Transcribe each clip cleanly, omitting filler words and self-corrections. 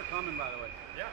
for coming, by the way. Yeah.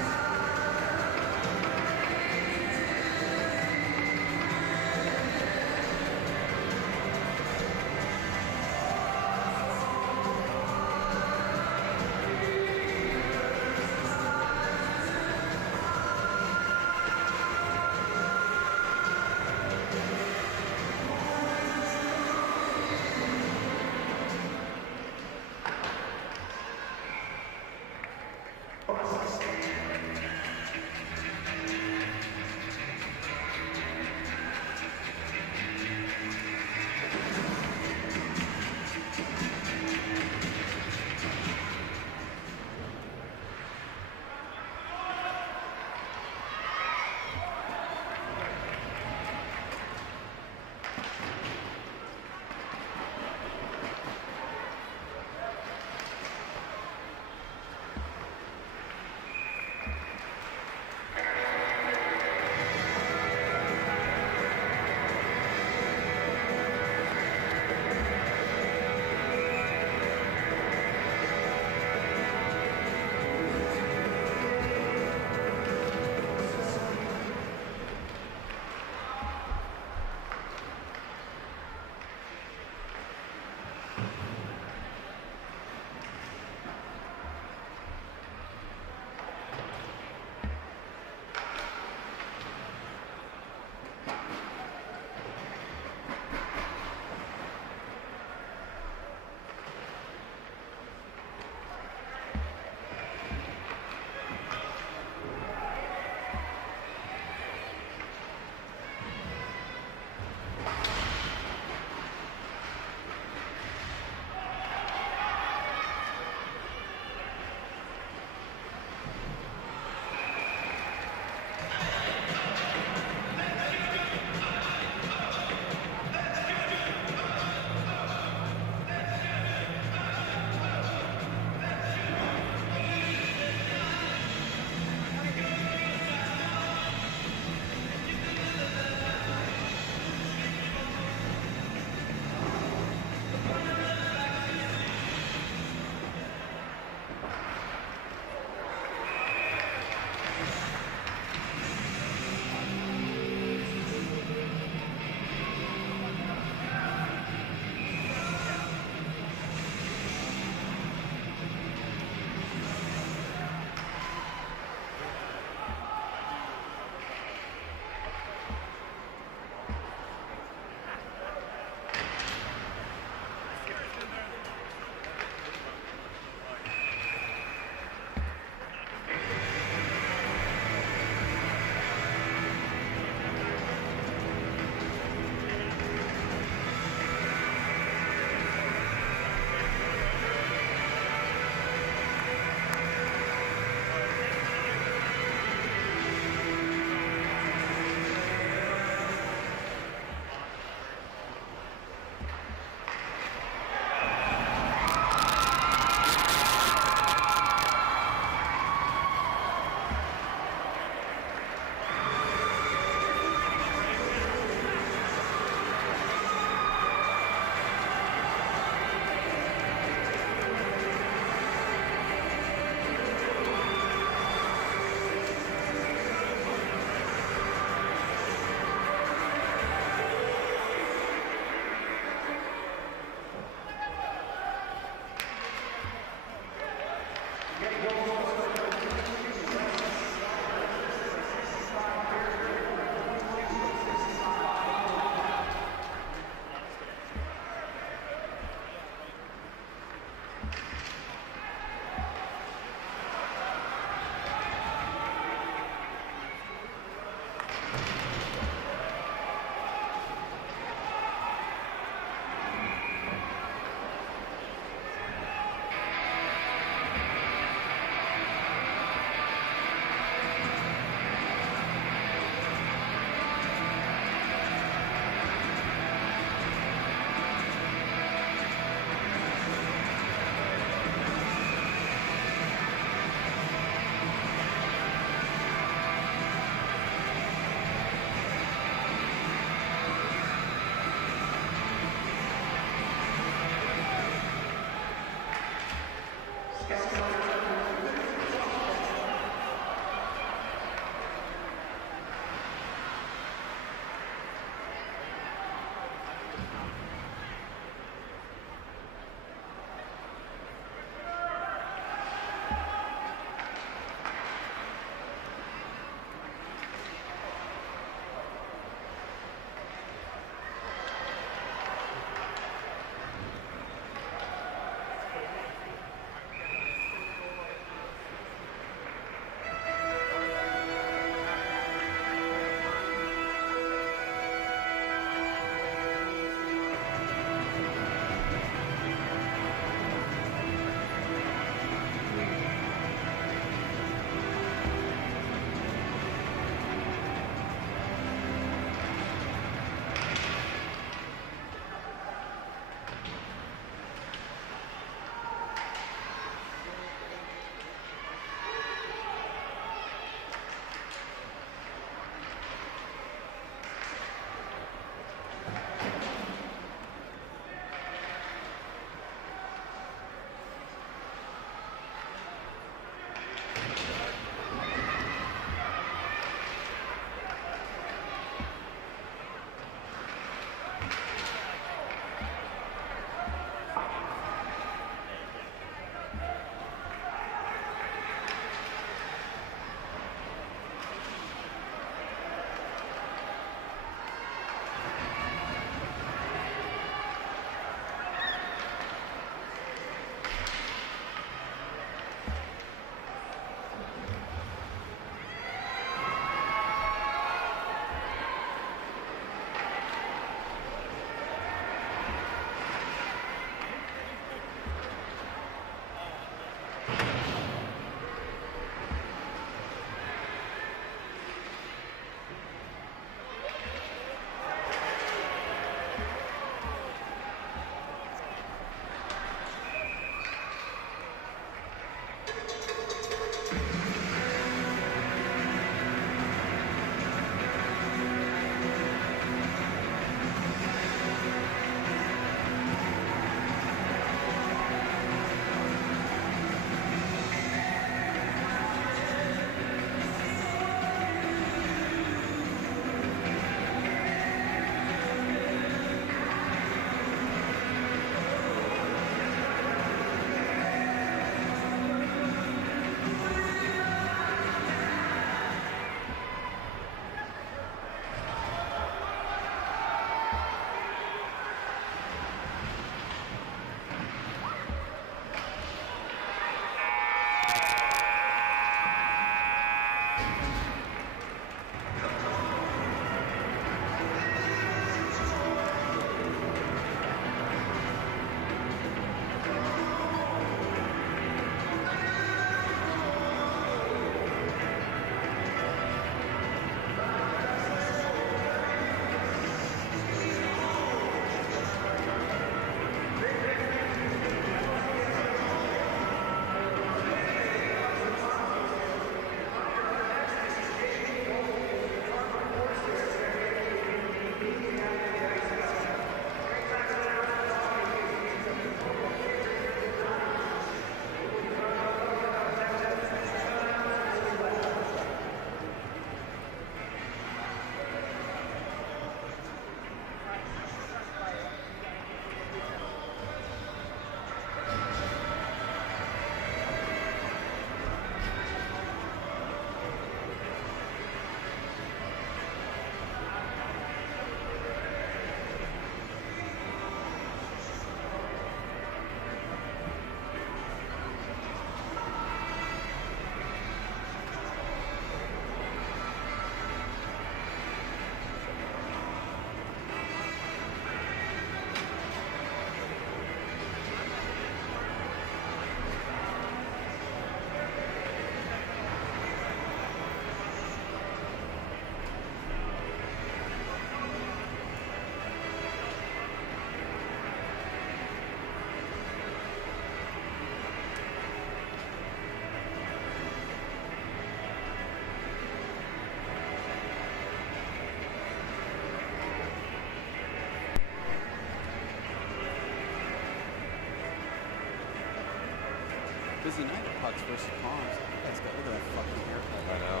Busy night at Pucks versus Poms. Look at that fucking haircut. I know.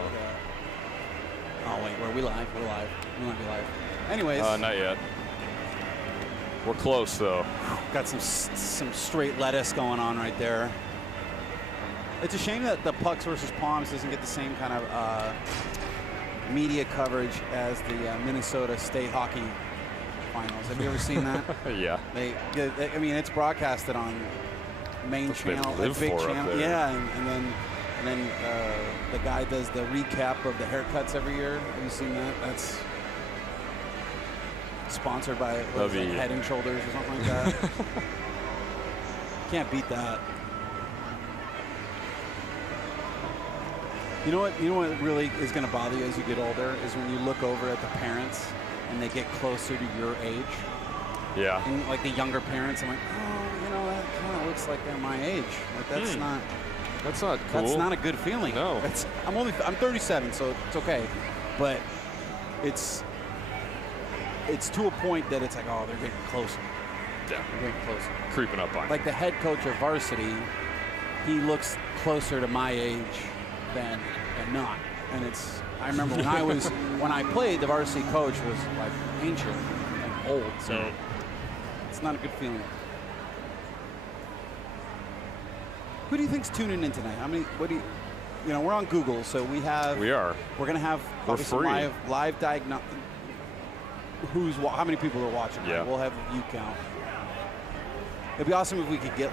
Oh wait, we live? We're live. We might be live. Anyways. Not yet. We're close though. Got some straight lettuce going on right there. It's a shame that the Pucks versus Poms doesn't get the same kind of media coverage as the Minnesota State Hockey Finals. Have you ever seen that? Yeah. I mean, it's broadcasted on main channel, a big channel. Yeah, and then the guy does the recap of the haircuts every year. Have you seen that? That's sponsored by Head and Shoulders or something like that. Can't beat that. You know what really is going to bother you as you get older is when you look over at the parents and they get closer to your age. Yeah. And like the younger parents, I'm like, oh, you know, that kind of looks like they're my age. Like that's not. That's not cool. That's not a good feeling. No. I'm 37, so it's okay, but it's to a point that it's like, oh, they're getting closer. Yeah. They're getting closer. Creeping up on. Like the head coach of varsity, he looks closer to my age than not, and it's. I remember when I played, the varsity coach was like ancient and old, so it's not a good feeling. Who do you think's tuning in tonight? How many? What do you? You know, we're on Google, so we are. We're gonna have free. live diagnosis. How many people are watching? Yeah. We'll have a view count. It'd be awesome if we could get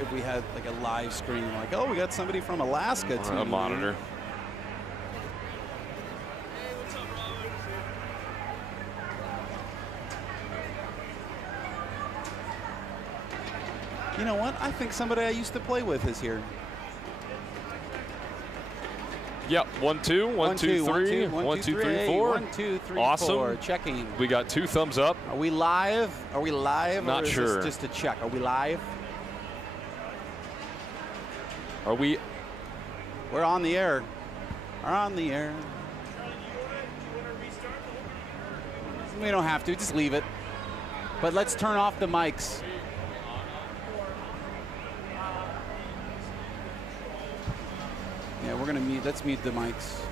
if we had like a live screen, like, oh, we got somebody from Alaska tuning in. A monitor. You know what? I think somebody I used to play with is here. Yep. 1, 2, 1, 2, 3, 1, 2, 3, 4. 1, 2, 3, awesome. 4. Checking. We got 2 thumbs up. Are we live? Not or is sure. This just a check? Are we live? Are we? We're on the air. We're on the air. We don't have to. Just leave it. But let's turn off the mics. Yeah, we're gonna mute. Let's mute the mics.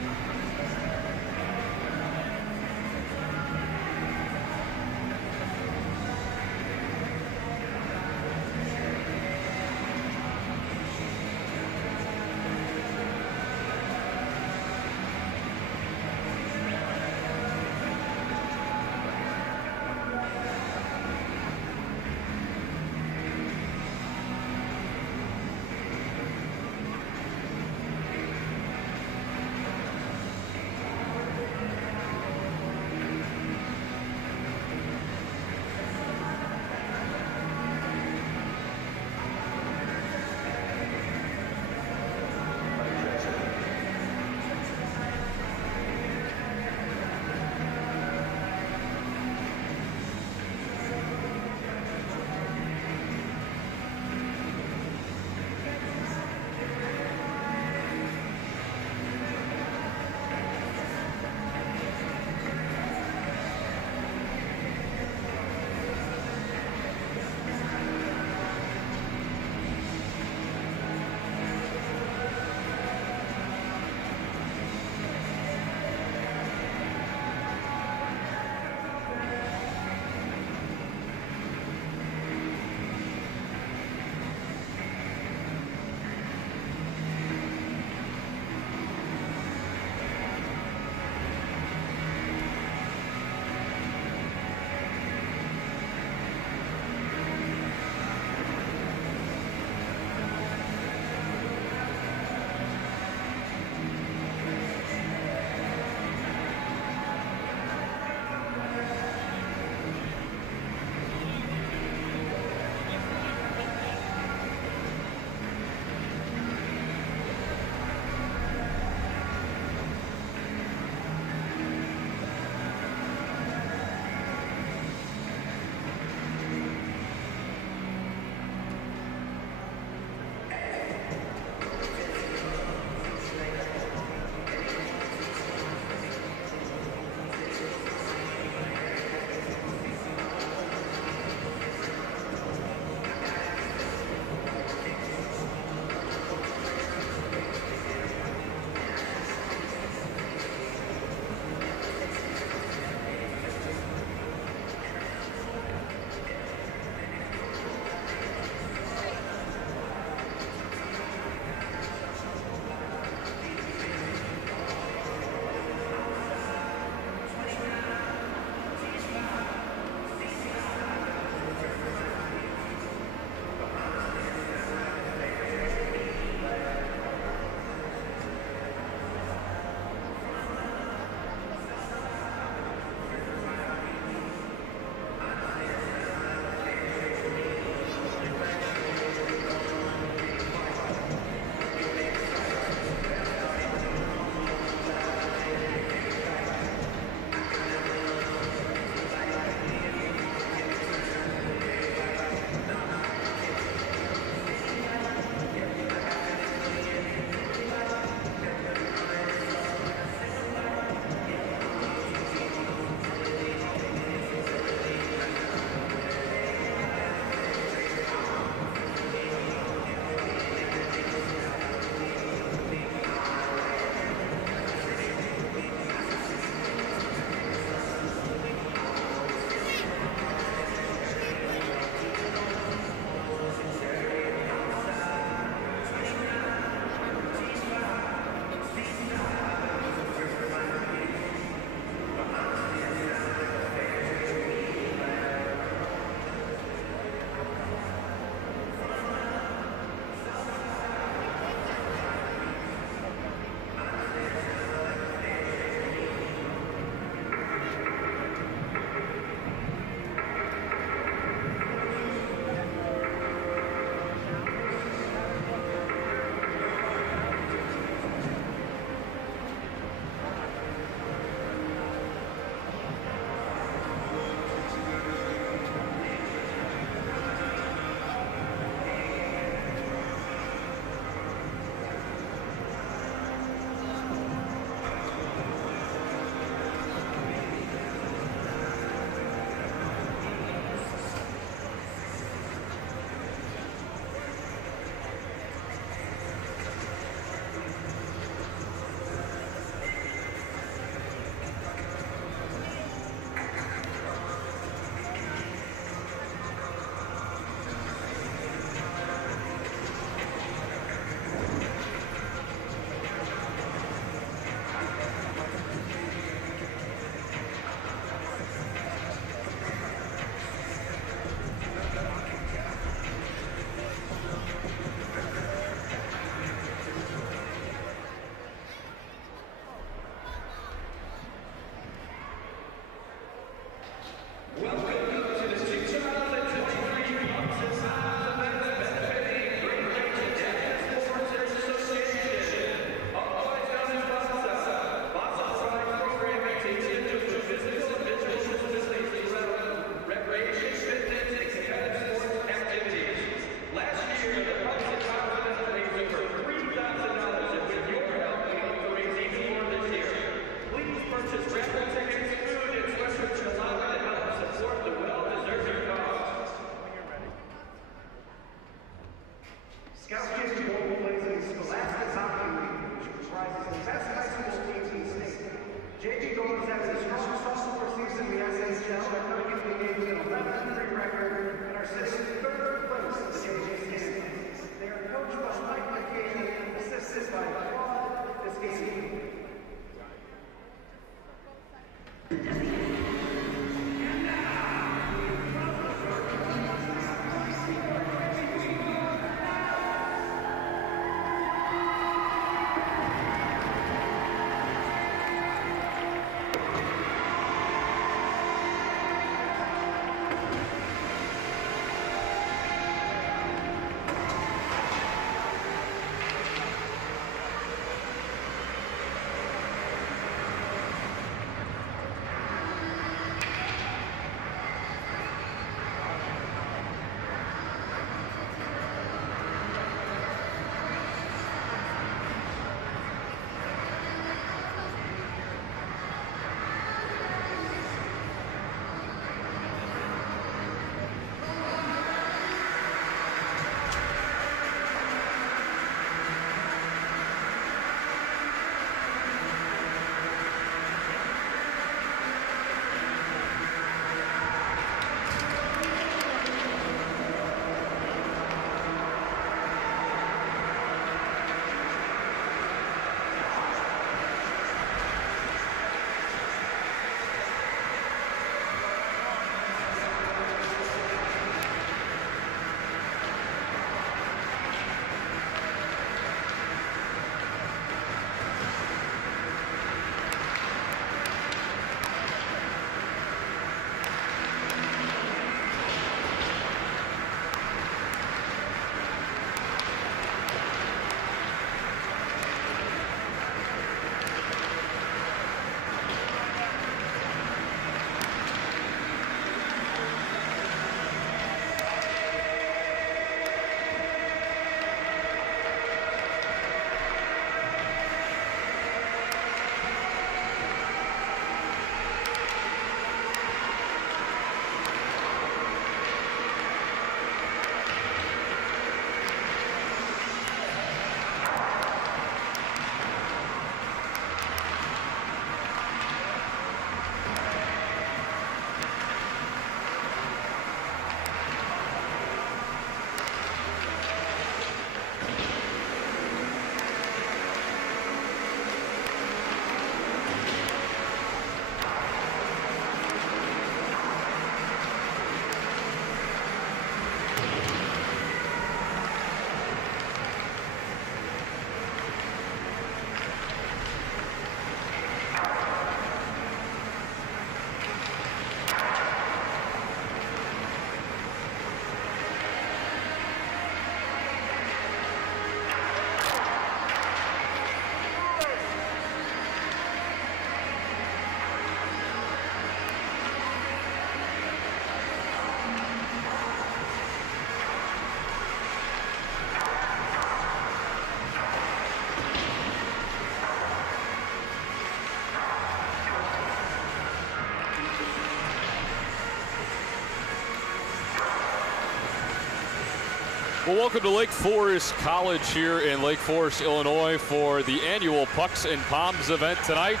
Well, welcome to Lake Forest College here in Lake Forest, Illinois for the annual Pucks and Poms event tonight.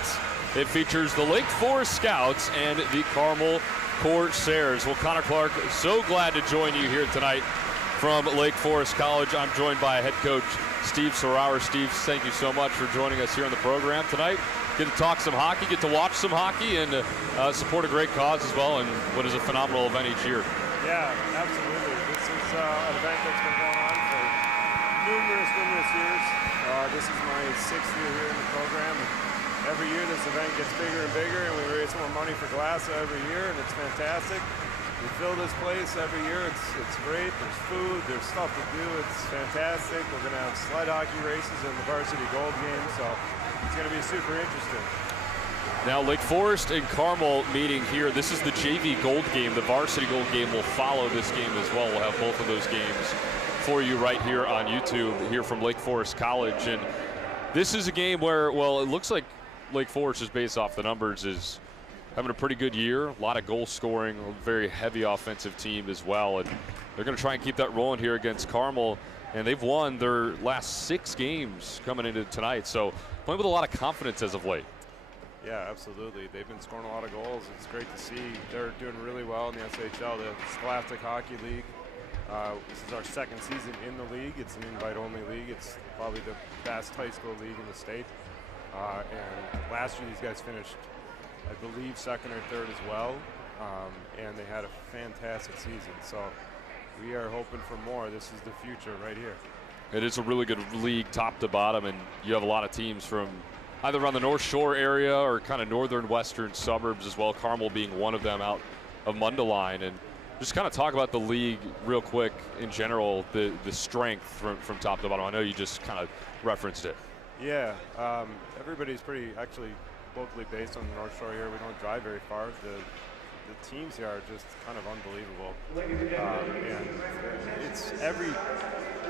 It features the Lake Forest Scouts and the Carmel Corsairs. Well, Connor Clark, so glad to join you here tonight from Lake Forest College. I'm joined by head coach Steve Sarauer. Steve, thank you so much for joining us here on the program tonight. Get to talk some hockey, get to watch some hockey, and support a great cause as well, and what is a phenomenal event each year. Yeah, absolutely. This is an event that's been going on for numerous years. This is my 6th year here in the program. And every year this event gets bigger and bigger, and we raise gets more money for Glass every year, and it's fantastic. We fill this place every year. It's great. There's food. There's stuff to do. It's fantastic. We're going to have sled hockey races in the varsity gold game, so it's going to be super interesting. Now Lake Forest and Carmel meeting here. This is the JV gold game. The varsity gold game will follow this game as well. We'll have both of those games for you right here on YouTube here from Lake Forest College. And this is a game where, well, it looks like Lake Forest, is based off the numbers, is having a pretty good year. A lot of goal scoring, a very heavy offensive team as well. And they're going to try and keep that rolling here against Carmel. And they've won their last 6 games coming into tonight. So playing with a lot of confidence as of late. Yeah, absolutely. They've been scoring a lot of goals. It's great to see. They're doing really well in the SHL, the Scholastic Hockey League. This is our 2nd season in the league. It's an invite-only league. It's probably the best high school league in the state. And last year these guys finished, I believe, 2nd or 3rd as well. And they had a fantastic season. So we are hoping for more. This is the future right here. It is a really good league top to bottom, and you have a lot of teams from either around the North Shore area or kind of northern western suburbs as well, Carmel being one of them out of Mundelein. And just kind of talk about the league real quick in general, the strength from top to bottom. I know you just kind of referenced it. Yeah, everybody's pretty actually locally based on the North Shore here. We don't drive very far. The teams here are just kind of unbelievable. And it's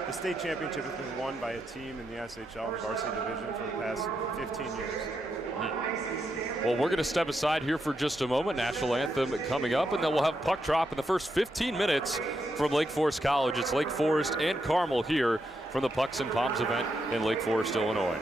the state championship has been won by a team in the SHL and varsity division for the past 15 years. Well, we're going to step aside here for just a moment. National anthem coming up, and then we'll have puck drop in the first 15 minutes from Lake Forest College. It's Lake Forest and Carmel here from the Pucks and Poms event in Lake Forest, Illinois.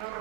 Number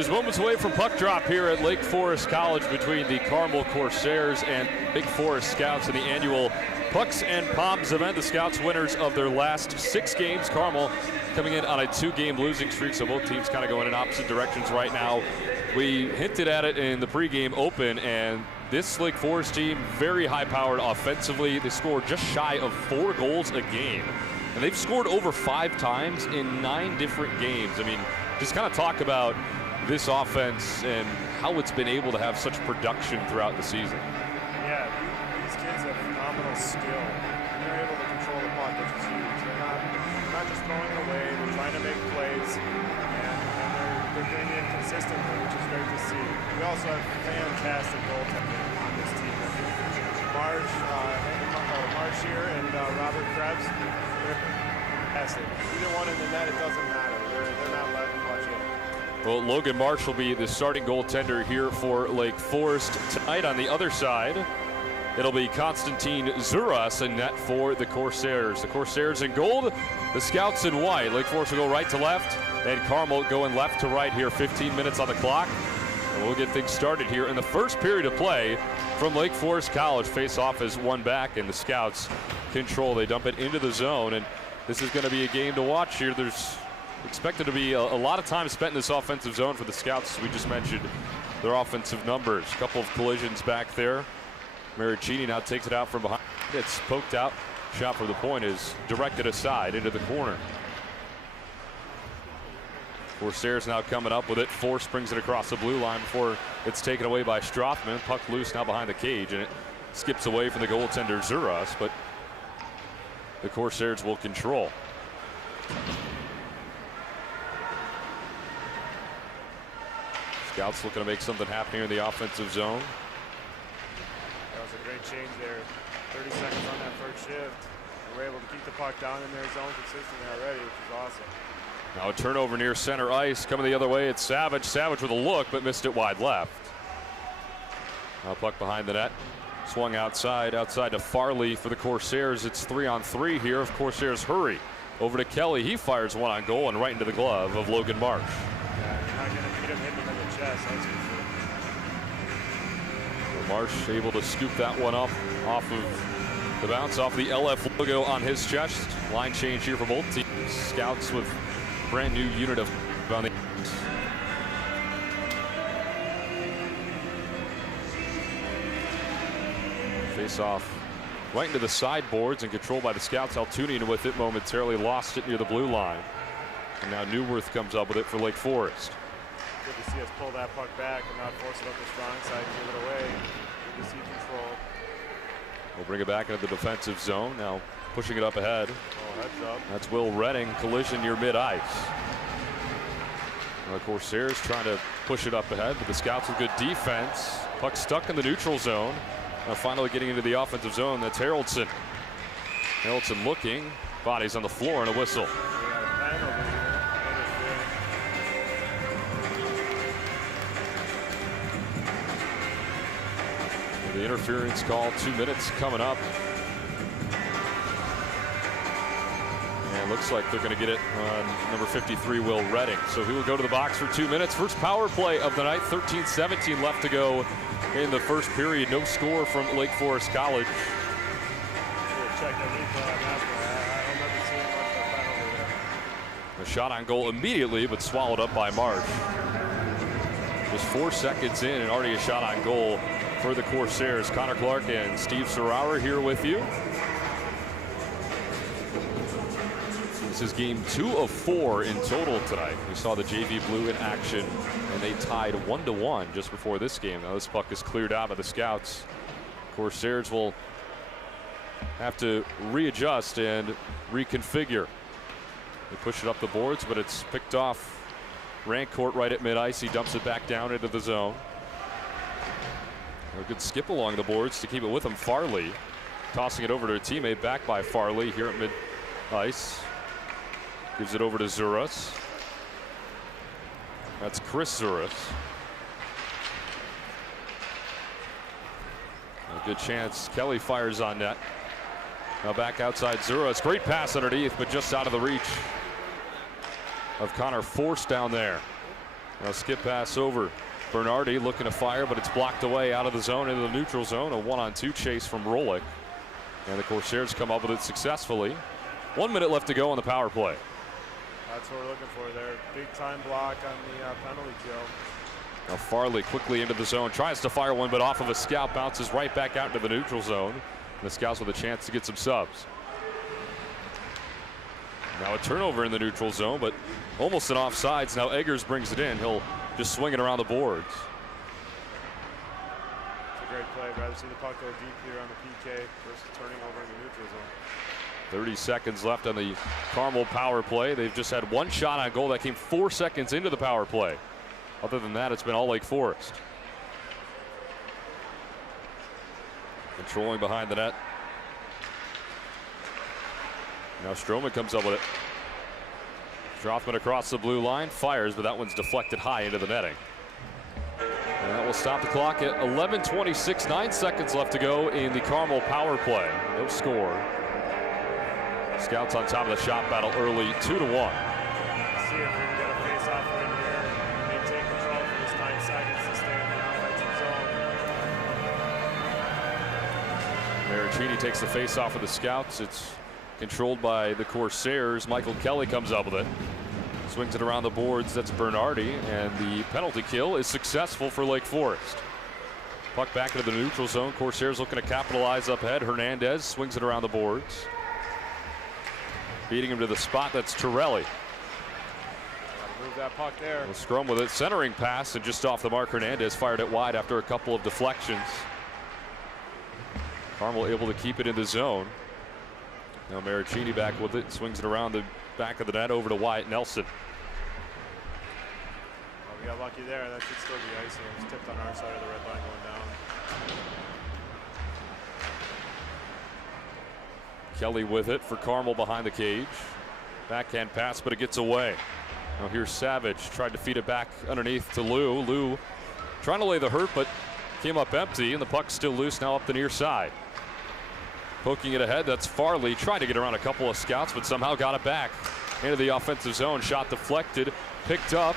Just moments away from puck drop here at Lake Forest College between the Carmel Corsairs and Lake Forest Scouts in the annual Pucks and Poms event. The Scouts winners of their last 6 games. Carmel coming in on a 2-game losing streak, so both teams kind of going in opposite directions right now. We hinted at it in the pregame open, and this Lake Forest team, very high-powered offensively. They scored just shy of 4 goals a game, and they've scored over 5 times in 9 different games. I mean, just kind of talk about this offense and how it's been able to have such production throughout the season. Yeah, these kids have phenomenal skill. They're able to control the puck, which is huge. They're not just throwing it away. They're trying to make plays, and they're doing it consistently, which is great to see. We also have fantastic goaltending on this team. Marsh here and Robert Krebs, they're fantastic. Either one in the net, it doesn't matter. They're not letting much in. Well, Logan Marsh will be the starting goaltender here for Lake Forest tonight. On the other side, it'll be Konstantin Zuras in net for the Corsairs. The Corsairs in gold, the Scouts in white. Lake Forest will go right to left, and Carmel going left to right here. 15 minutes on the clock, and we'll get things started here in the first period of play from Lake Forest College. Face-off is 1 back, and the Scouts control. They dump it into the zone, and this is going to be a game to watch here. There's expected to be a lot of time spent in this offensive zone for the Scouts, as we just mentioned their offensive numbers. A couple of collisions back there. Maricini now takes it out from behind. It's poked out. Shot for the point is directed aside into the corner. Corsairs now coming up with it. Force brings it across the blue line before it's taken away by Strothman. Puck loose now behind the cage, and it skips away from the goaltender Zuras, but the Corsairs will control. Scouts looking to make something happen here in the offensive zone. That was a great change there. 30 seconds on that first shift. They were able to keep the puck down in their zone consistently already, which is awesome. Now a turnover near center ice. Coming the other way, it's Savage. Savage with a look, but missed it wide left. Now puck behind the net. Swung outside to Farley for the Corsairs. It's 3-on-3 here. Of Corsairs hurry over to Kelly. He fires one on goal and right into the glove of Logan Marsh. Yeah, you're not going to beat him hitting him in the chest, that's for sure. Marsh able to scoop that one up off of the bounce off the LF logo on his chest. Line change here for both teams. Scouts with brand new unit of on the face off right into the sideboards and controlled by the Scouts. Altunian with it momentarily, lost it near the blue line. And now Newworth comes up with it for Lake Forest. Good to see us pull that puck back and not force it up the strong side and give it away. Good to see control. We'll bring it back into the defensive zone. Now pushing it up ahead. Oh, heads up. That's Will Redding. Collision near mid-ice. The Corsairs trying to push it up ahead, but the Scouts with good defense. Puck stuck in the neutral zone. Now finally getting into the offensive zone. That's Haraldson. Haraldson looking. Bodies on the floor and a whistle. The interference call, 2 minutes coming up. And looks like they're going to get it on number 53, Will Redding. So he will go to the box for 2 minutes. First power play of the night, 13-17 left to go in the first period. No score from Lake Forest College. A shot on goal immediately, but swallowed up by Marsh. Just 4 seconds in and already a shot on goal for the Corsairs. Connor Clark and Steve Serauer here with you. This is game 2 of 4 in total tonight. We saw the JV Blue in action, and they tied 1-1 just before this game. Now this puck is cleared out of the Scouts. Corsairs will have to readjust and reconfigure. They push it up the boards, but it's picked off Rancourt right at mid-ice. He dumps it back down into the zone. A good skip along the boards to keep it with him. Farley tossing it over to a teammate, back by Farley here at mid-ice. Gives it over to Zuras. That's Chris Zuras. A good chance. Kelly fires on net. Now back outside Zuras. Great pass underneath, but just out of the reach of Connor Force down there. Now skip pass over. Bernardi looking to fire, but it's blocked away out of the zone into the neutral zone. A 1-on-2 chase from Rolick. And the Corsairs come up with it successfully. 1 minute left to go on the power play. That's what we're looking for there. Big time block on the penalty kill. Now Farley quickly into the zone, tries to fire one, but off of a scout, bounces right back out into the neutral zone. And the Scouts with a chance to get some subs. Now a turnover in the neutral zone, but almost an offsides. Now Eggers brings it in. He'll just swing it around the boards. It's a great play. I'd rather see the puck go deep here on the PK versus turning over in the neutral zone. 30 seconds left on the Carmel power play. They've just had one shot on goal that came 4 seconds into the power play. Other than that, it's been all Lake Forest. Controlling behind the net. Now Stroman comes up with it. Strothman across the blue line, fires, but that one's deflected high into the netting. And that will stop the clock at 11:26, 9 seconds left to go in the Carmel power play. No score. Scouts on top of the shot battle early, 2-1. See if we can get a face-off win here and maintain control for this 9 seconds to stay in the offensive zone. Maricini takes the face-off for the Scouts. It's controlled by the Corsairs. Michael Kelly comes up with it. Swings it around the boards. That's Bernardi. And the penalty kill is successful for Lake Forest. Puck back into the neutral zone. Corsairs looking to capitalize up ahead. Hernandez swings it around the boards. Beating him to the spot. That's Torelli. Move that puck there. We'll scrum with it. Centering pass and just off the mark. Hernandez fired it wide after a couple of deflections. Carmel able to keep it in the zone. Now Maricini back with it, swings it around the back of the net over to Wyatt Nelson. Well, we got lucky there. That should still be icing. It was tipped on our side of the red line going down. Kelly with it for Carmel behind the cage. Backhand pass, but it gets away. Now here's Savage, tried to feed it back underneath to Lou. Lou trying to lay the hurt, but came up empty, and the puck's still loose now up the near side. Poking it ahead, that's Farley. Tried to get around a couple of Scouts, but somehow got it back into the offensive zone. Shot deflected, picked up,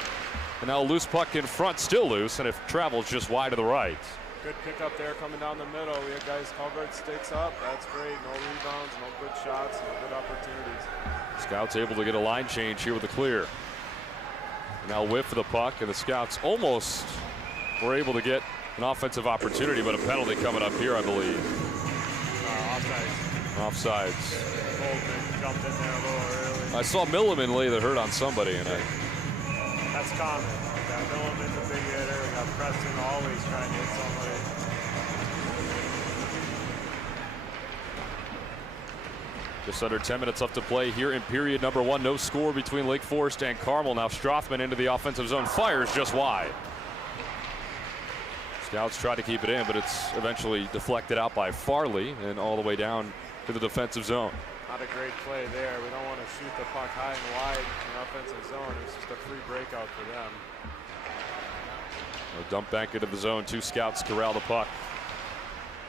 and now a loose puck in front, still loose, and it travels just wide to the right. Good pickup there coming down the middle. We had guys covered, sticks up. That's great. No rebounds, no good shots, no good opportunities. Scouts able to get a line change here with the clear. Now whiff for the puck, and the Scouts almost were able to get an offensive opportunity, but a penalty coming up here, I believe. Offsides. Goldman jumped in there a little early. I saw Milliman lay the hurt on somebody, and That's common. Milliman's a big hitter. We got Preston always trying to hit somebody. Just under 10 minutes left to play here in period number 1. No score between Lake Forest and Carmel. Now Strothman into the offensive zone, fires just wide. Scouts try to keep it in, but it's eventually deflected out by Farley and all the way down to the defensive zone. Not a great play there. We don't want to shoot the puck high and wide in the offensive zone. It's just a free breakout for them. A dump back into the zone. 2 Scouts corral the puck.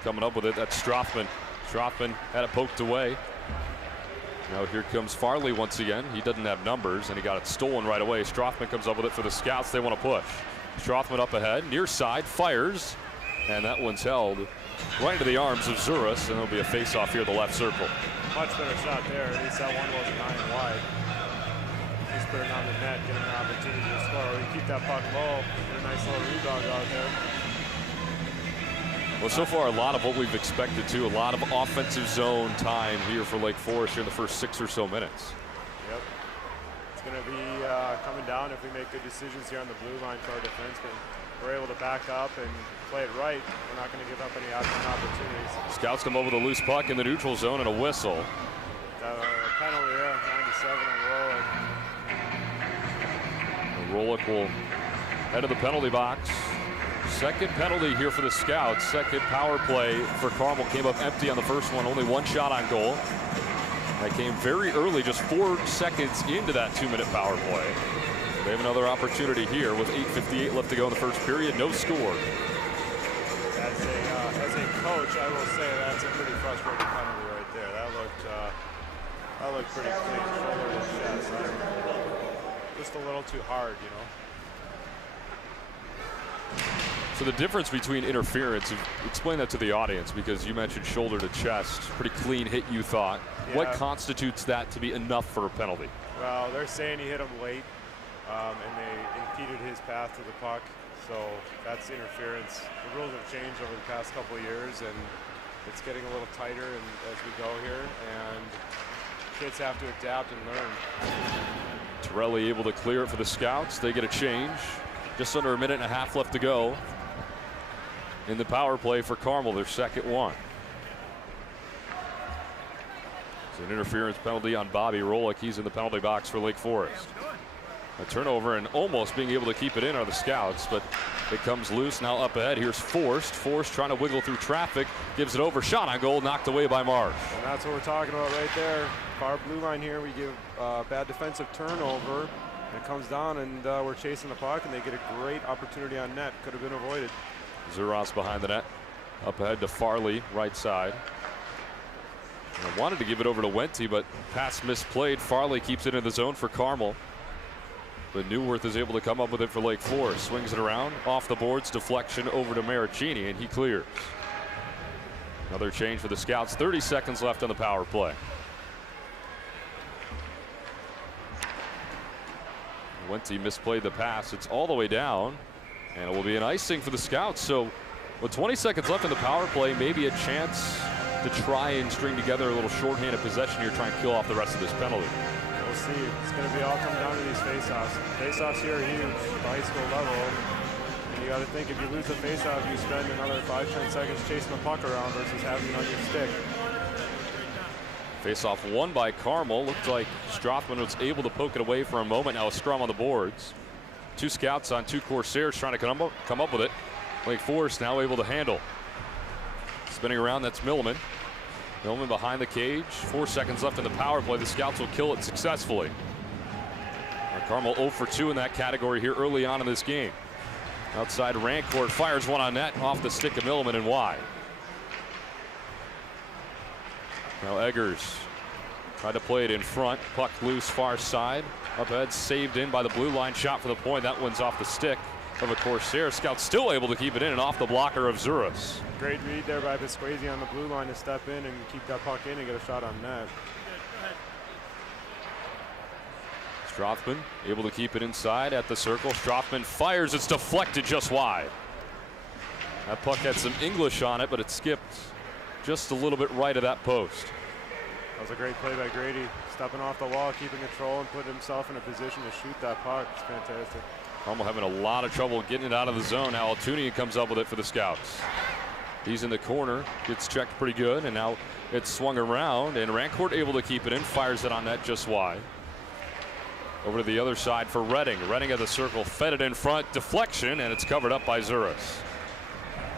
Coming up with it, that's Strothman. Strothman had it poked away. Now here comes Farley once again. He doesn't have numbers, and he got it stolen right away. Strothman comes up with it for the Scouts. They want to push. Strothman up ahead, near side, fires, and that one's held right into the arms of Zuras, and there'll be a face-off here at the left circle. Much better shot there. At least that one wasn't high and wide. He's putting on the net, getting an opportunity to score. We keep that puck low. Get a nice little rebound out there. Well, so far, a lot of what we've expected to. A lot of offensive zone time here for Lake Forest here in the first 6 or so minutes. Yep. It's going to be coming down if we make good decisions here on the blue line for our defensemen. We're able to back up and play it right. We're not going to give up any opportunities. Scouts come over the loose puck in the neutral zone and a whistle. Penalty there, 97 on Rolick. Rolick will head to the penalty box. Second penalty here for the Scouts. Second power play for Carmel came up empty on the first one. Only one shot on goal. That came very early, just 4 seconds into that 2-minute power play. They have another opportunity here with 8:58 left to go in the first period. No score. As a coach, I will say that's a pretty frustrating penalty right there. That looked pretty clean. Shoulder to chest. Just a little too hard, you know. So the difference between interference, explain that to the audience, because you mentioned shoulder to chest, pretty clean hit you thought. Yeah. What constitutes that to be enough for a penalty? Well, they're saying he hit him late, and they impeded his path to the puck, so that's interference. The rules have changed over the past couple of years, and it's getting a little tighter as we go here, and kids have to adapt and learn. Torelli able to clear it for the Scouts. They get a change. Just under a minute and a half left to go in the power play for Carmel, their second one. It's an interference penalty on Bobby Rolick. He's in the penalty box for Lake Forest. A turnover and almost being able to keep it in are the Scouts, but it comes loose now up ahead. Here's Forst. Forst trying to wiggle through traffic, gives it over, shot on goal, knocked away by Marsh. And that's what we're talking about right there. Far blue line here, we give bad defensive turnover. And it comes down, and we're chasing the puck, and they get a great opportunity on net. Could have been avoided. Zuras behind the net. Up ahead to Farley, right side. And wanted to give it over to Wente, but pass misplayed. Farley keeps it in the zone for Carmel. But Newworth is able to come up with it for Lake Forest. Swings it around, off the boards, deflection over to Maricini, and he clears. Another change for the Scouts. 30 seconds left on the power play. Wente misplayed the pass. It's all the way down, and it will be an icing for the Scouts. So with 20 seconds left in the power play, maybe a chance to try and string together a little shorthanded possession here, try and kill off the rest of this penalty. We'll see. It's going to be all come down to these faceoffs. Faceoffs here are huge at the high school level. And you got to think, if you lose a faceoff, you spend another 5-10 seconds chasing the puck around versus having it on your stick. Face-off won by Carmel. Looked like Strothman was able to poke it away for a moment. Now a scrum on the boards. Two Scouts on two Corsairs trying to come up with it. Lake Forest now able to handle. Spinning around, that's Milliman. Milliman behind the cage. 4 seconds left in the power play. The Scouts will kill it successfully. Carmel 0 for 2 in that category here early on in this game. Outside Rancourt fires one on net off the stick of Milliman and wide. Now Eggers tried to play it in front. Puck loose far side. Up ahead, saved in by the blue line. Shot for the point. That one's off the stick of a Corsair. Scouts still able to keep it in and off the blocker of Zuras. Great read there by Visquazi on the blue line to step in and keep that puck in and get a shot on net. Strothman able to keep it inside at the circle. Strothman fires. It's deflected just wide. That puck had some English on it, but it skipped just a little bit right of that post. That was a great play by Grady. Stepping off the wall, keeping control, and putting himself in a position to shoot that puck. It's fantastic. Carmel having a lot of trouble getting it out of the zone. Now Altunian comes up with it for the Scouts. He's in the corner, gets checked pretty good, and now it's swung around, and Rancourt able to keep it in, fires it on net just wide. Over to the other side for Redding. Redding at the circle, fed it in front, deflection, and it's covered up by Zuras.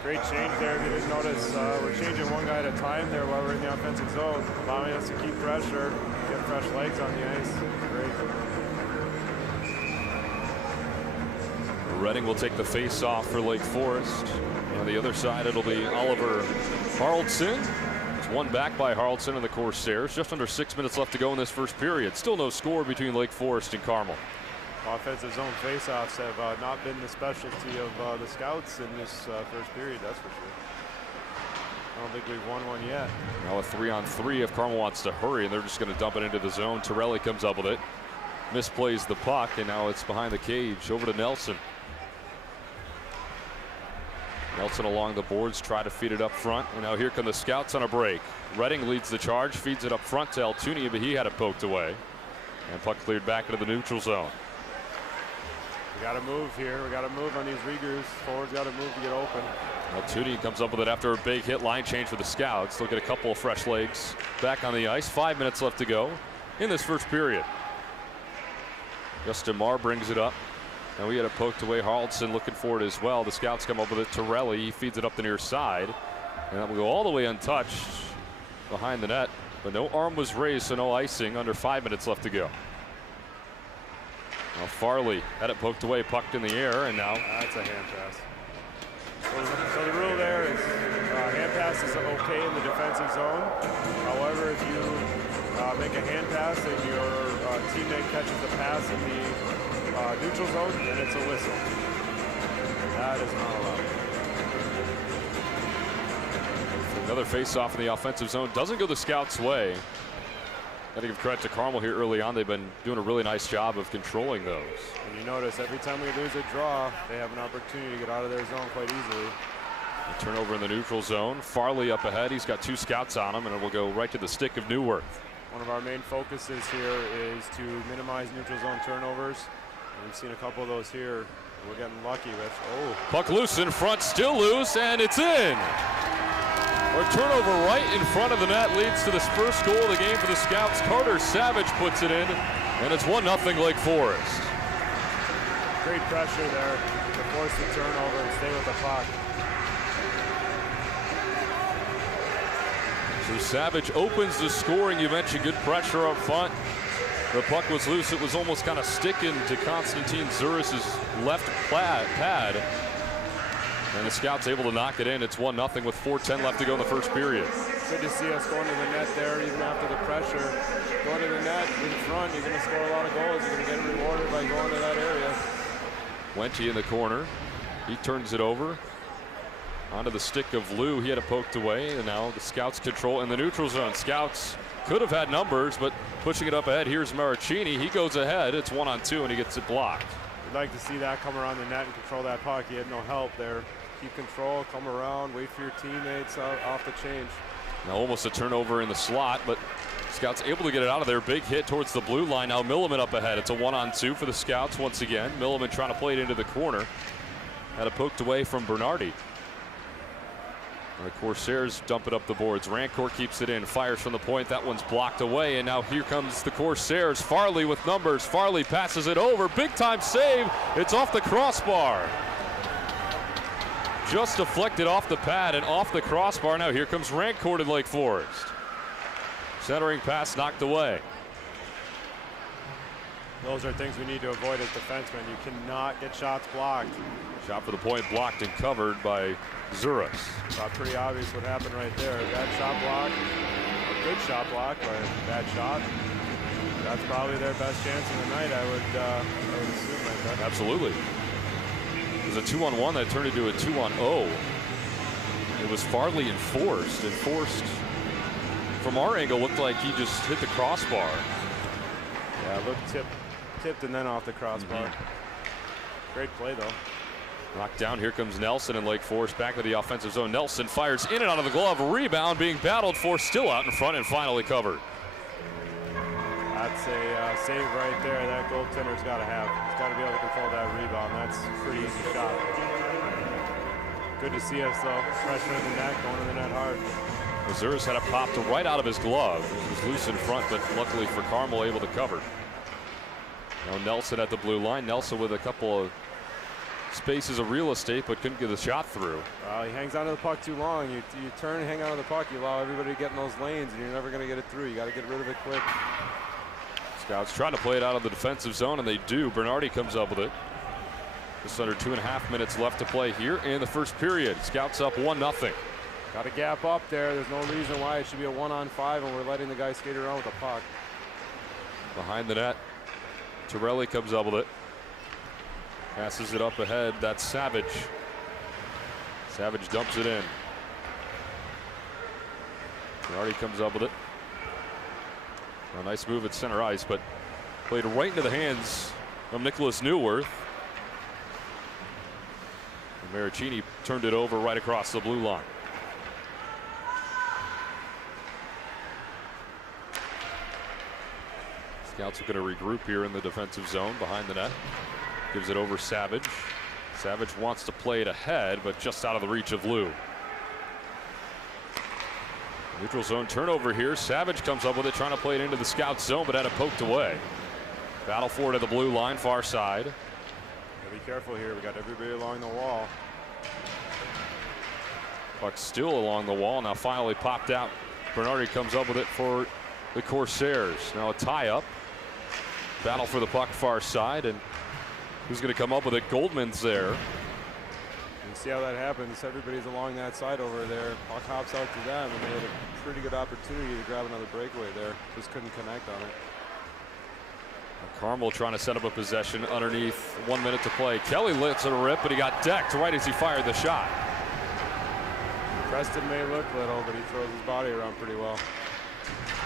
Great change there. If you didn't notice, we're changing one guy at a time there while we're in the offensive zone, allowing us to keep pressure, get fresh legs on the ice. Great. Redding will take the face-off for Lake Forest. On the other side, it'll be Oliver Haraldson. It's one back by Haraldson and the Corsairs. Just under 6 minutes left to go in this first period. Still no score between Lake Forest and Carmel. Offensive zone faceoffs have not been the specialty of the Scouts in this first period, that's for sure. I don't think we've won one yet. Now a 3-on-3 if Carmel wants to hurry, and they're just going to dump it into the zone. Torelli comes up with it, misplays the puck, and now it's behind the cage. Over to Nelson. Nelson along the boards, try to feed it up front, and now here come the Scouts on a break. Redding leads the charge, feeds it up front to Altunia, but he had it poked away. And puck cleared back into the neutral zone. We got to move here. We got to move on these Riegers. Forwards got to move to get open. Altunia comes up with it after a big hit line change for the Scouts. Look at a couple of fresh legs back on the ice. 5 minutes left to go in this first period. Justin Marr brings it up. And we had it poked away. Haraldson looking for it as well. The Scouts come up with it. Torelli, he feeds it up the near side. And that will go all the way untouched behind the net. But no arm was raised, so no icing. Under 5 minutes left to go. Now Farley had it poked away, pucked in the air, and now that's a hand pass. So the rule there is hand pass is okay in the defensive zone. However, if you make a hand pass and your teammate catches the pass in the neutral zone, then it's a whistle. That is not allowed. Another face-off in the offensive zone. Doesn't go the Scouts' way. Got to give credit to Carmel here early on. They've been doing a really nice job of controlling those. And you notice every time we lose a draw, they have an opportunity to get out of their zone quite easily. A turnover in the neutral zone. Farley up ahead. He's got 2 scouts on him, and it will go right to the stick of Neuwirth. One of our main focuses here is to minimize neutral zone turnovers. And we've seen a couple of those here. We're getting lucky with. Oh, puck loose in front, still loose, and it's in. A turnover right in front of the net leads to this first goal of the game for the Scouts. Carter Savage puts it in, and it's 1-0 Lake Forest. Great pressure there to force the turnover and stay with the puck. So Savage opens the scoring. You mentioned good pressure up front. The puck was loose. It was almost kind of sticking to Konstantin Zuris's left pad. And the Scouts able to knock it in. It's 1-0 with 4:10 left to go in the first period. Good to see us going to the net there, even after the pressure. Going to the net in front, you're going to score a lot of goals. You're going to get rewarded by going to that area. Wente in the corner. He turns it over. Onto the stick of Lou. He had it poked away, and now the Scouts control in the neutral zone. Scouts could have had numbers, but pushing it up ahead. Here's Maricini. He goes ahead. It's 1-on-2, and he gets it blocked. We'd like to see that come around the net and control that puck. He had no help there. Keep control, come around, wait for your teammates off the change. Now almost a turnover in the slot, but Scouts able to get it out of there. Big hit towards the blue line. Now Milliman up ahead. It's a 1-on-2 for the Scouts once again. Milliman trying to play it into the corner. Had it poked away from Bernardi. The Corsairs dump it up the boards. Rancourt keeps it in, fires from the point. That one's blocked away, and now here comes the Corsairs. Farley with numbers. Farley passes it over. Big time save. It's off the crossbar. Just deflected off the pad and off the crossbar. Now here comes Rancourt in Lake Forest. Centering pass knocked away. Those are things we need to avoid as defensemen. You cannot get shots blocked. Shot for the point blocked and covered by Zuras. Pretty obvious what happened right there. Bad shot block, a good shot block, but a bad shot. That's probably their best chance of the night, I would assume like that. Absolutely. It was a 2-on-1 that turned into a 2-on-0. It was Farley enforced. From our angle, looked like he just hit the crossbar. Yeah, it looked tipped and then off the crossbar. Great play though. Knocked down. Here comes Nelson in Lake Forest back to the offensive zone. Nelson fires in and out of the glove. Rebound being battled for, still out in front and finally covered. That's a save right there. That goaltender's got to have. He's got to be able to control that rebound. That's a pretty easy shot. Good to see us though. Pressure in the net, going to the net hard. Zuras had it popped right out of his glove. It was loose in front, but luckily for Carmel, able to cover. Now Nelson at the blue line. Nelson with a couple of spaces of real estate, but couldn't get the shot through. He hangs onto the puck too long. You turn and hang onto the puck, you allow everybody to get in those lanes, and you're never going to get it through. You got to get rid of it quick. Scouts trying to play it out of the defensive zone, and they do. Bernardi comes up with it. Just under 2.5 minutes left to play here in the first period. Scouts up 1-0. Got a gap up there. There's no reason why it should be a 1-on-5, and we're letting the guy skate around with the puck. Behind the net, Torelli comes up with it. Passes it up ahead. That's Savage. Savage dumps it in. Bernardi comes up with it. A nice move at center ice, but played right into the hands of Nicholas Neuwirth. And Maricini turned it over right across the blue line. Scouts are going to regroup here in the defensive zone behind the net. Gives it over Savage. Savage wants to play it ahead, but just out of the reach of Lou. Neutral zone turnover here. Savage comes up with it, trying to play it into the Scout zone, but had it poked away. Battle for it at the blue line, far side. Gotta be careful here. We got everybody along the wall. Puck still along the wall. Now finally popped out. Bernardi comes up with it for the Corsairs. Now a tie-up. Battle for the puck far side, and who's going to come up with it? Goldman's there. You see how that happens. Everybody's along that side over there. Puck hops out to them, and they had a pretty good opportunity to grab another breakaway there. Just couldn't connect on it. Carmel trying to set up a possession underneath. 1 minute to play. Kelly lets it rip, but he got decked right as he fired the shot. Preston may look little, but he throws his body around pretty well.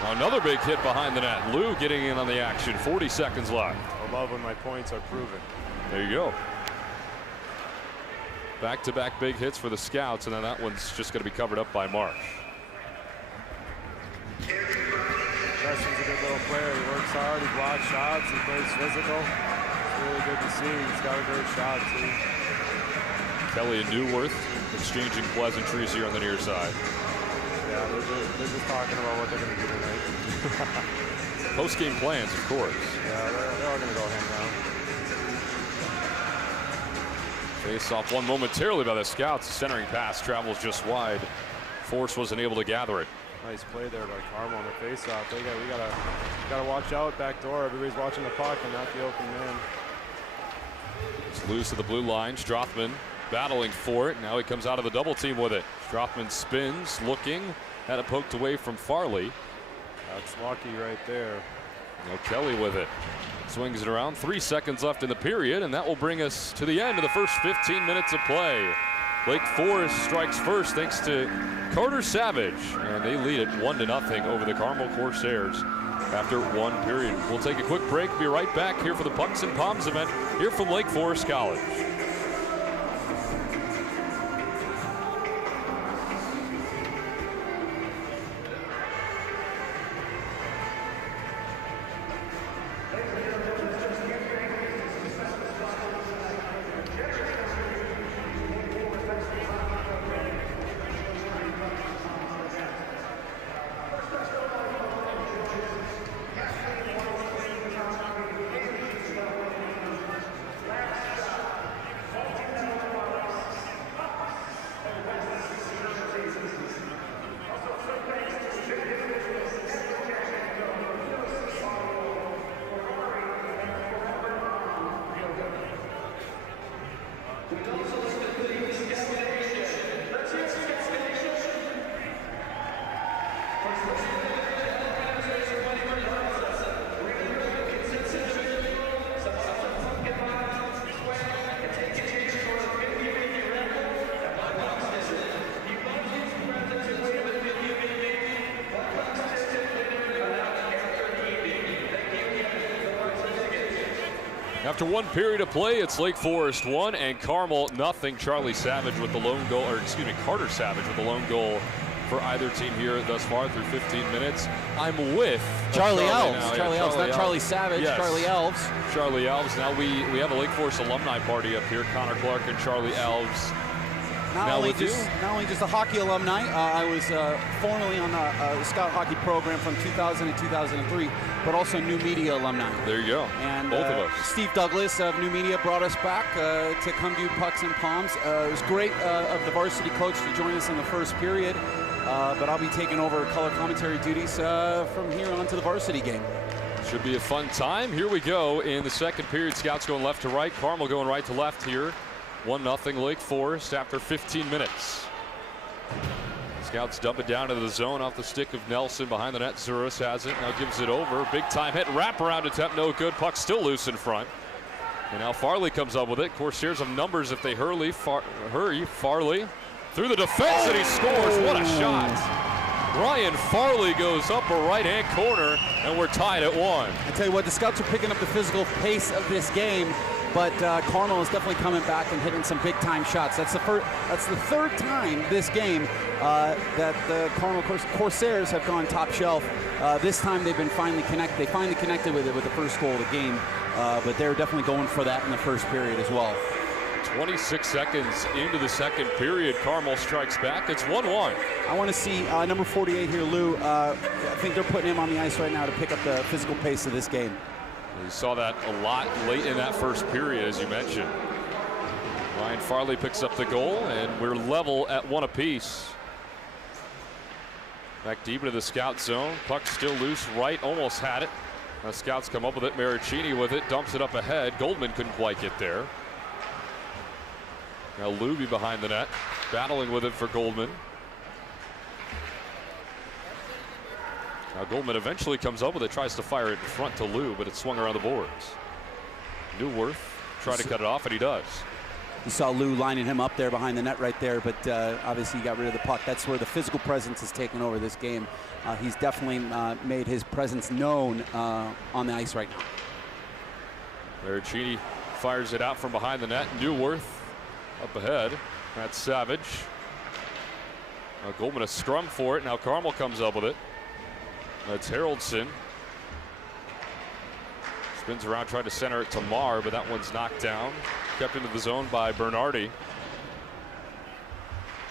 Another big hit behind the net. Lou getting in on the action. 40 seconds left. I love when my points are proven. There you go. Back-to-back big hits for the Scouts, and then that one's just going to be covered up by Marsh. Preston's a good little player. He works hard, he blocks shots, he plays physical. It's really good to see. He's got a great shot, too. Kelly and Newworth exchanging pleasantries here on the near side. Yeah, they're just talking about what they're going to do tonight. Post-game plans, of course. Yeah, they're all going to go hang out. Face off one momentarily by the Scouts. The centering pass travels just wide. Force wasn't able to gather it. Nice play there by Carmel on the face-off. We gotta watch out back door. Everybody's watching the puck and not the open man. It's loose at the blue line. Strothman battling for it. Now he comes out of the double team with it. Strothman spins, looking, had it poked away from Farley. That's lucky right there. Now Kelly with it. Swings it around. 3 seconds left in the period, and that will bring us to the end of the first 15 minutes of play. Lake Forest strikes first thanks to Carter Savage, and they lead it 1-0 over the Carmel Corsairs after one period. We'll take a quick break, be right back here for the Pucks and Poms event here from Lake Forest College. After one period of play, it's Lake Forest 1 and Carmel nothing. Charlie Savage with the lone goal, or excuse me, Carter Savage with the lone goal for either team here thus far through 15 minutes. I'm with Charlie Elves. Now. Charlie Elves, not Charlie Savage. Yes. Charlie Elves. Charlie Elves. Now we have a Lake Forest alumni party up here. Connor Clark and Charlie Elves. Not only just a hockey alumni, I was formerly on the Scout hockey program from 2000 to 2003, but also New Media alumni. There you go. And both of us. Steve Douglas of New Media brought us back to come do Pucks and Poms. It was great of the varsity coach to join us in the first period, but I'll be taking over color commentary duties from here on to the varsity game. Should be a fun time. Here we go in the second period. Scouts going left to right. Carmel going right to left here. 1-0 Lake Forest after 15 minutes. Scouts dump it down into the zone off the stick of Nelson behind the net. Zuras has it, now gives it over. Big time hit, wraparound attempt, no good. Puck still loose in front. And now Farley comes up with it. Corsairs have numbers if they hurry. Farley through the defense and he scores. What a shot. Ryan Farley goes up a right-hand corner and we're tied at 1. I tell you what, the Scouts are picking up the physical pace of this game. But Carmel is definitely coming back and hitting some big-time shots. That's the third time this game that the Carmel Corsairs have gone top shelf. This time they've been finally connected. They finally connected with it with the first goal of the game. But they're definitely going for that in the first period as well. 26 seconds into the second period, Carmel strikes back. It's 1-1. I want to see number 48 here, Lou. I think they're putting him on the ice right now to pick up the physical pace of this game. We saw that a lot late in that first period, as you mentioned. Ryan Farley picks up the goal, and we're level at 1 apiece. Back deep into the Scout zone. Puck still loose right, almost had it. The Scouts come up with it. Maricini with it, dumps it up ahead. Goldman couldn't quite get there. Now Luby behind the net, battling with it for Goldman. Now Goldman eventually comes up with it, tries to fire it in front to Lou, but it's swung around the boards. Newworth tried to cut it off, and he does. You saw Lou lining him up there behind the net right there, but obviously he got rid of the puck. That's where the physical presence has taken over this game. He's definitely made his presence known on the ice right now. Maricini fires it out from behind the net. Newworth up ahead. That's Savage. Now Goldman a scrum for it. Now Carmel comes up with it. That's Haraldson. Spins around, tried to center it to Marr, but that one's knocked down. Kept into the zone by Bernardi.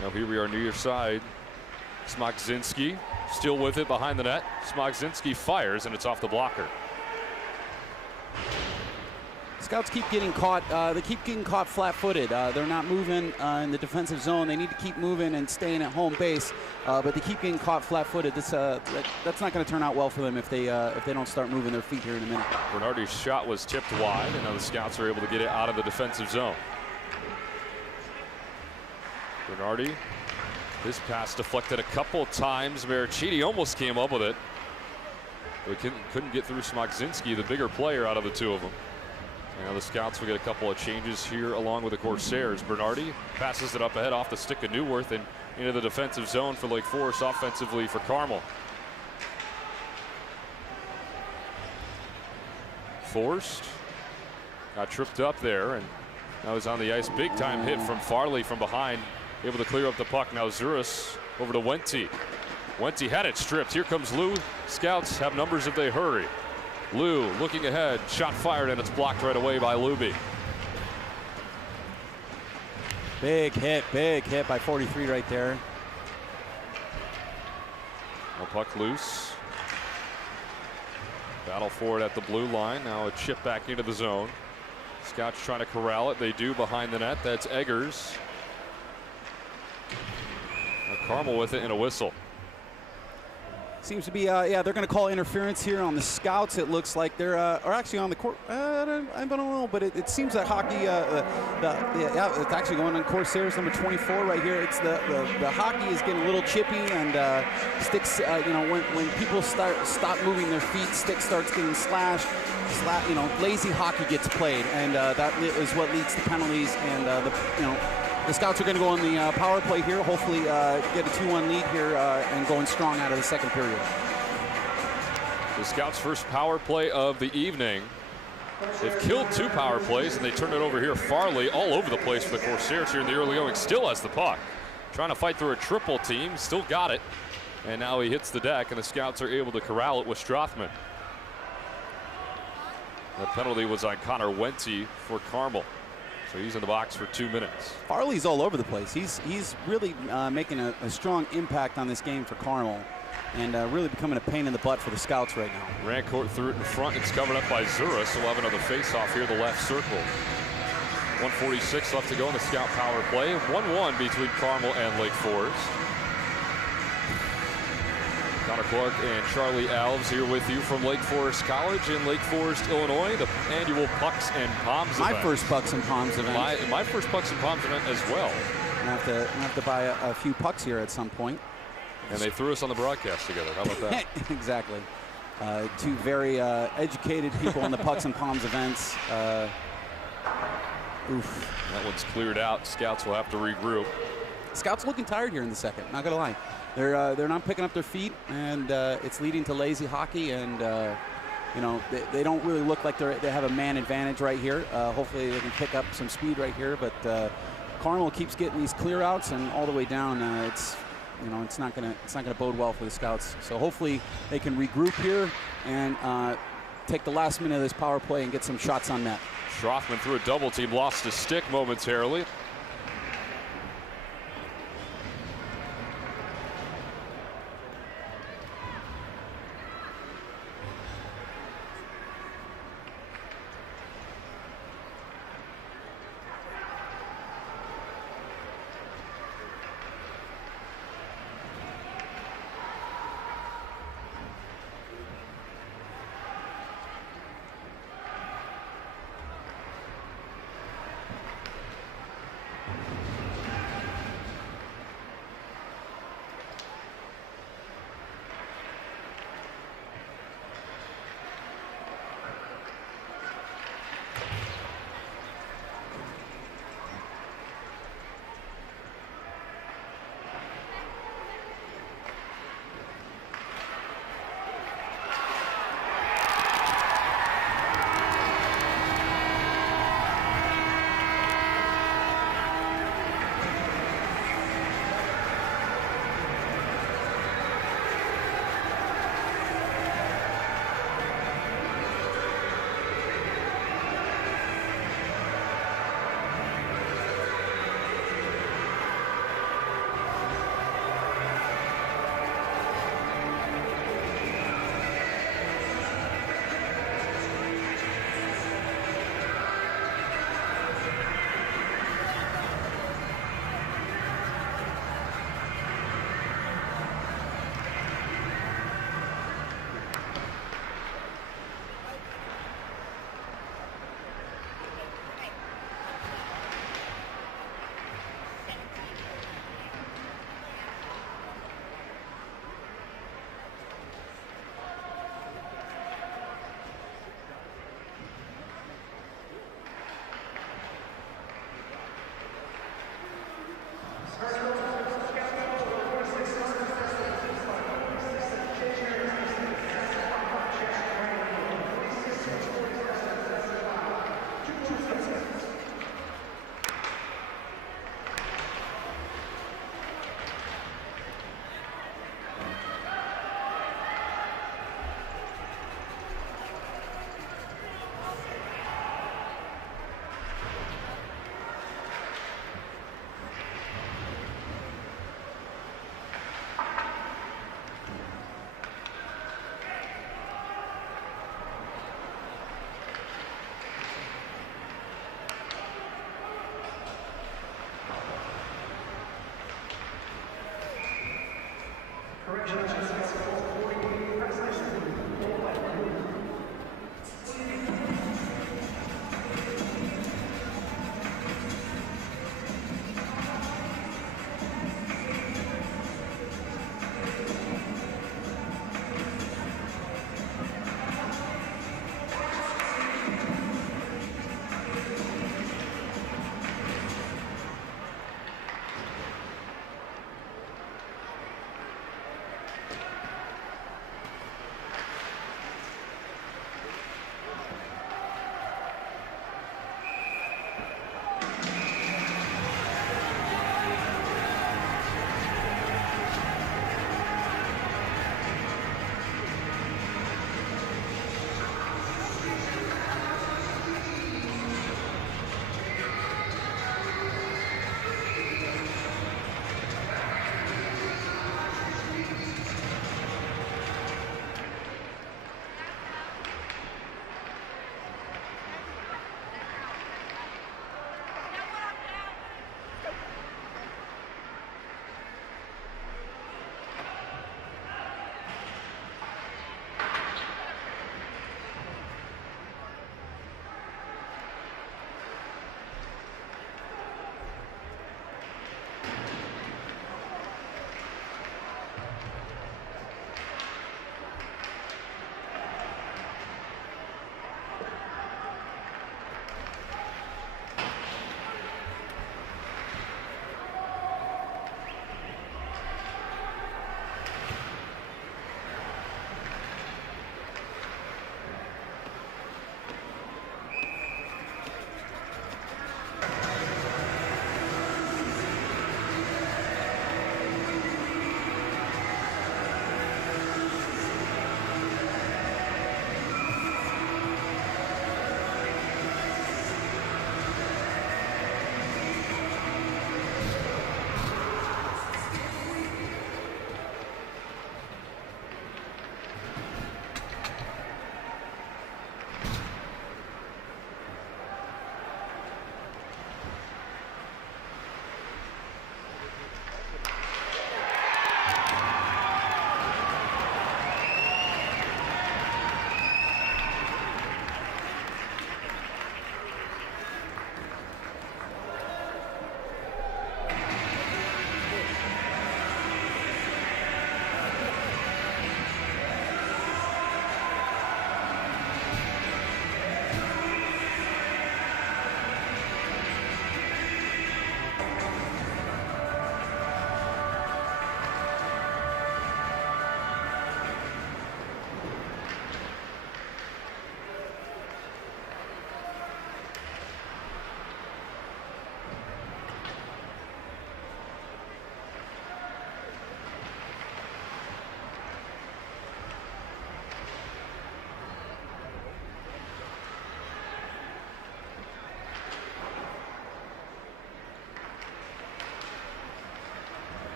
Now here we are near side. Smokzinski still with it behind the net. Smokzinski fires, and it's off the blocker. Scouts keep getting caught. They keep getting caught flat-footed. They're not moving in the defensive zone. They need to keep moving and staying at home base, but they keep getting caught flat-footed. That's not going to turn out well for them if they don't start moving their feet here in a minute. Bernardi's shot was tipped wide, and now the Scouts are able to get it out of the defensive zone. Bernardi, his pass deflected a couple times. Maricini almost came up with it, but couldn't get through Smokzinski, the bigger player out of the two of them. Now the Scouts will get a couple of changes here along with the Corsairs. Bernardi passes it up ahead off the stick of Newworth and into the defensive zone for Lake Forest offensively for Carmel. Forced got tripped up there, and now he's on the ice. Big time hit from Farley from behind, able to clear up the puck. Now Zuras over to Wente. Wente had it stripped. Here comes Lou. Scouts have numbers if they hurry. Lou looking ahead, shot fired, and it's blocked right away by Luby. Big hit by 43 right there. Well, puck loose. Battle for it at the blue line. Now a chip back into the zone. Scouts trying to corral it. They do behind the net. That's Eggers. Now Carmel with it and a whistle. Seems to be, yeah, they're going to call interference here on the Scouts. It looks like they're, or actually on the court. I don't know, but it seems that hockey, yeah, it's actually going on Corsairs number 24 right here. It's the hockey is getting a little chippy, and sticks, you know, when people stop moving their feet, stick starts getting slashed. You know, lazy hockey gets played, and that is what leads to penalties. And the Scouts are going to go on the power play here, hopefully get a 2-1 lead here and going strong out of the second period. The Scouts' first power play of the evening. They've killed 2 power plays, and they turn it over here. Farley all over the place for the Corsairs here in the early going. Still has the puck. Trying to fight through a triple team. Still got it. And now he hits the deck, and the Scouts are able to corral it with Strothman. The penalty was on Connor Wente for Carmel. So he's in the box for 2 minutes. Farley's all over the place. He's really making a strong impact on this game for Carmel, and really becoming a pain in the butt for the Scouts right now. Rancourt threw it in front. It's covered up by Zuras. So we'll have another face-off here, the left circle. 1:46 left to go in the Scout power play. 1-1 between Carmel and Lake Forest. Connor Clark and Charlie Alves here with you from Lake Forest College in Lake Forest, Illinois, the annual Pucks and Poms event. My first Pucks and Poms event. My first Pucks and Poms event as well. I'm gonna have to buy a few pucks here at some point. And they threw us on the broadcast together. How about that? Exactly. 2 very educated people in the Pucks and Poms events. Oof. That one's cleared out. Scouts will have to regroup. Scouts looking tired here in the second, not gonna lie. They're not picking up their feet, and it's leading to lazy hockey, and you know, they don't really look like they have a man advantage right here. Hopefully they can pick up some speed right here, but Carmel keeps getting these clear outs, and all the way down it's not gonna bode well for the Scouts. So hopefully they can regroup here and take the last minute of this power play and get some shots on net. Strothman threw a double team, lost his stick momentarily.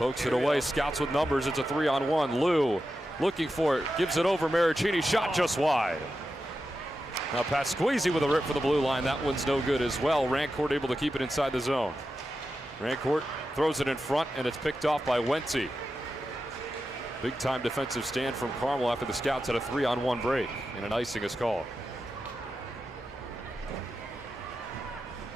Pokes it away, scouts with numbers, it's a 3-on-1. Lou looking for it, gives it over, Maricini, shot just wide. Now Pasquesi with a rip for the blue line, that one's no good as well. Rancourt able to keep it inside the zone. Rancourt throws it in front, and it's picked off by Wentzy. Big time defensive stand from Carmel after the Scouts had a 3-on-1 break, and an icing is called.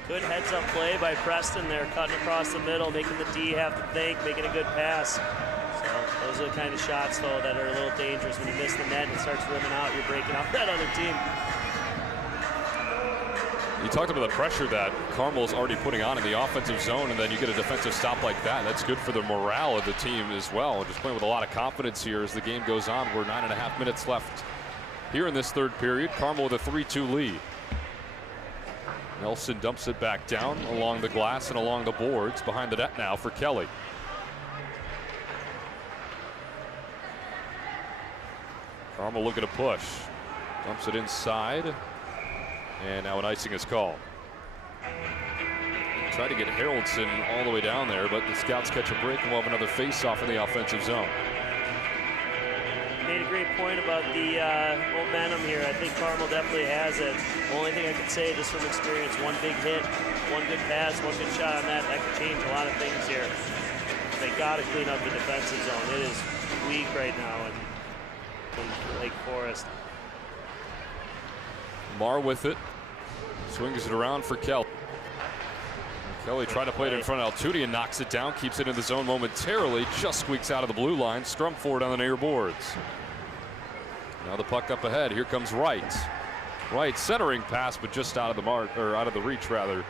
Good heads-up play by Preston there, cutting across the middle, making the D have to think, making a good pass. So those are the kind of shots, though, that are a little dangerous. When you miss the net and it starts rimming out, you're breaking out that other team. You talked about the pressure that Carmel's already putting on in the offensive zone, and then you get a defensive stop like that. That's good for the morale of the team as well. Just playing with a lot of confidence here as the game goes on. We're 9.5 minutes left here in this third period. Carmel with a 3-2 lead. Nelson dumps it back down along the glass and along the boards. Behind the net now for Kelly. Carmel looking to push. Dumps it inside. And now an icing is called. Tried to get Haroldson all the way down there, but the Scouts catch a break and we'll have another face-off in the offensive zone. Made a great point about the momentum here. I think Carmel definitely has it. The only thing I could say, just from experience, one big hit, one good pass, one good shot on that could change a lot of things here. They got to clean up the defensive zone. It is weak right now in Lake Forest. Marr with it. Swings it around for Kelly. Kelly tried to play it in front of Altudian, knocks it down, keeps it in the zone momentarily, just squeaks out of the blue line, scrum forward on the near boards. Now the puck up ahead. Here comes Wright. Wright centering pass, but just out of the mark, or out of the reach rather,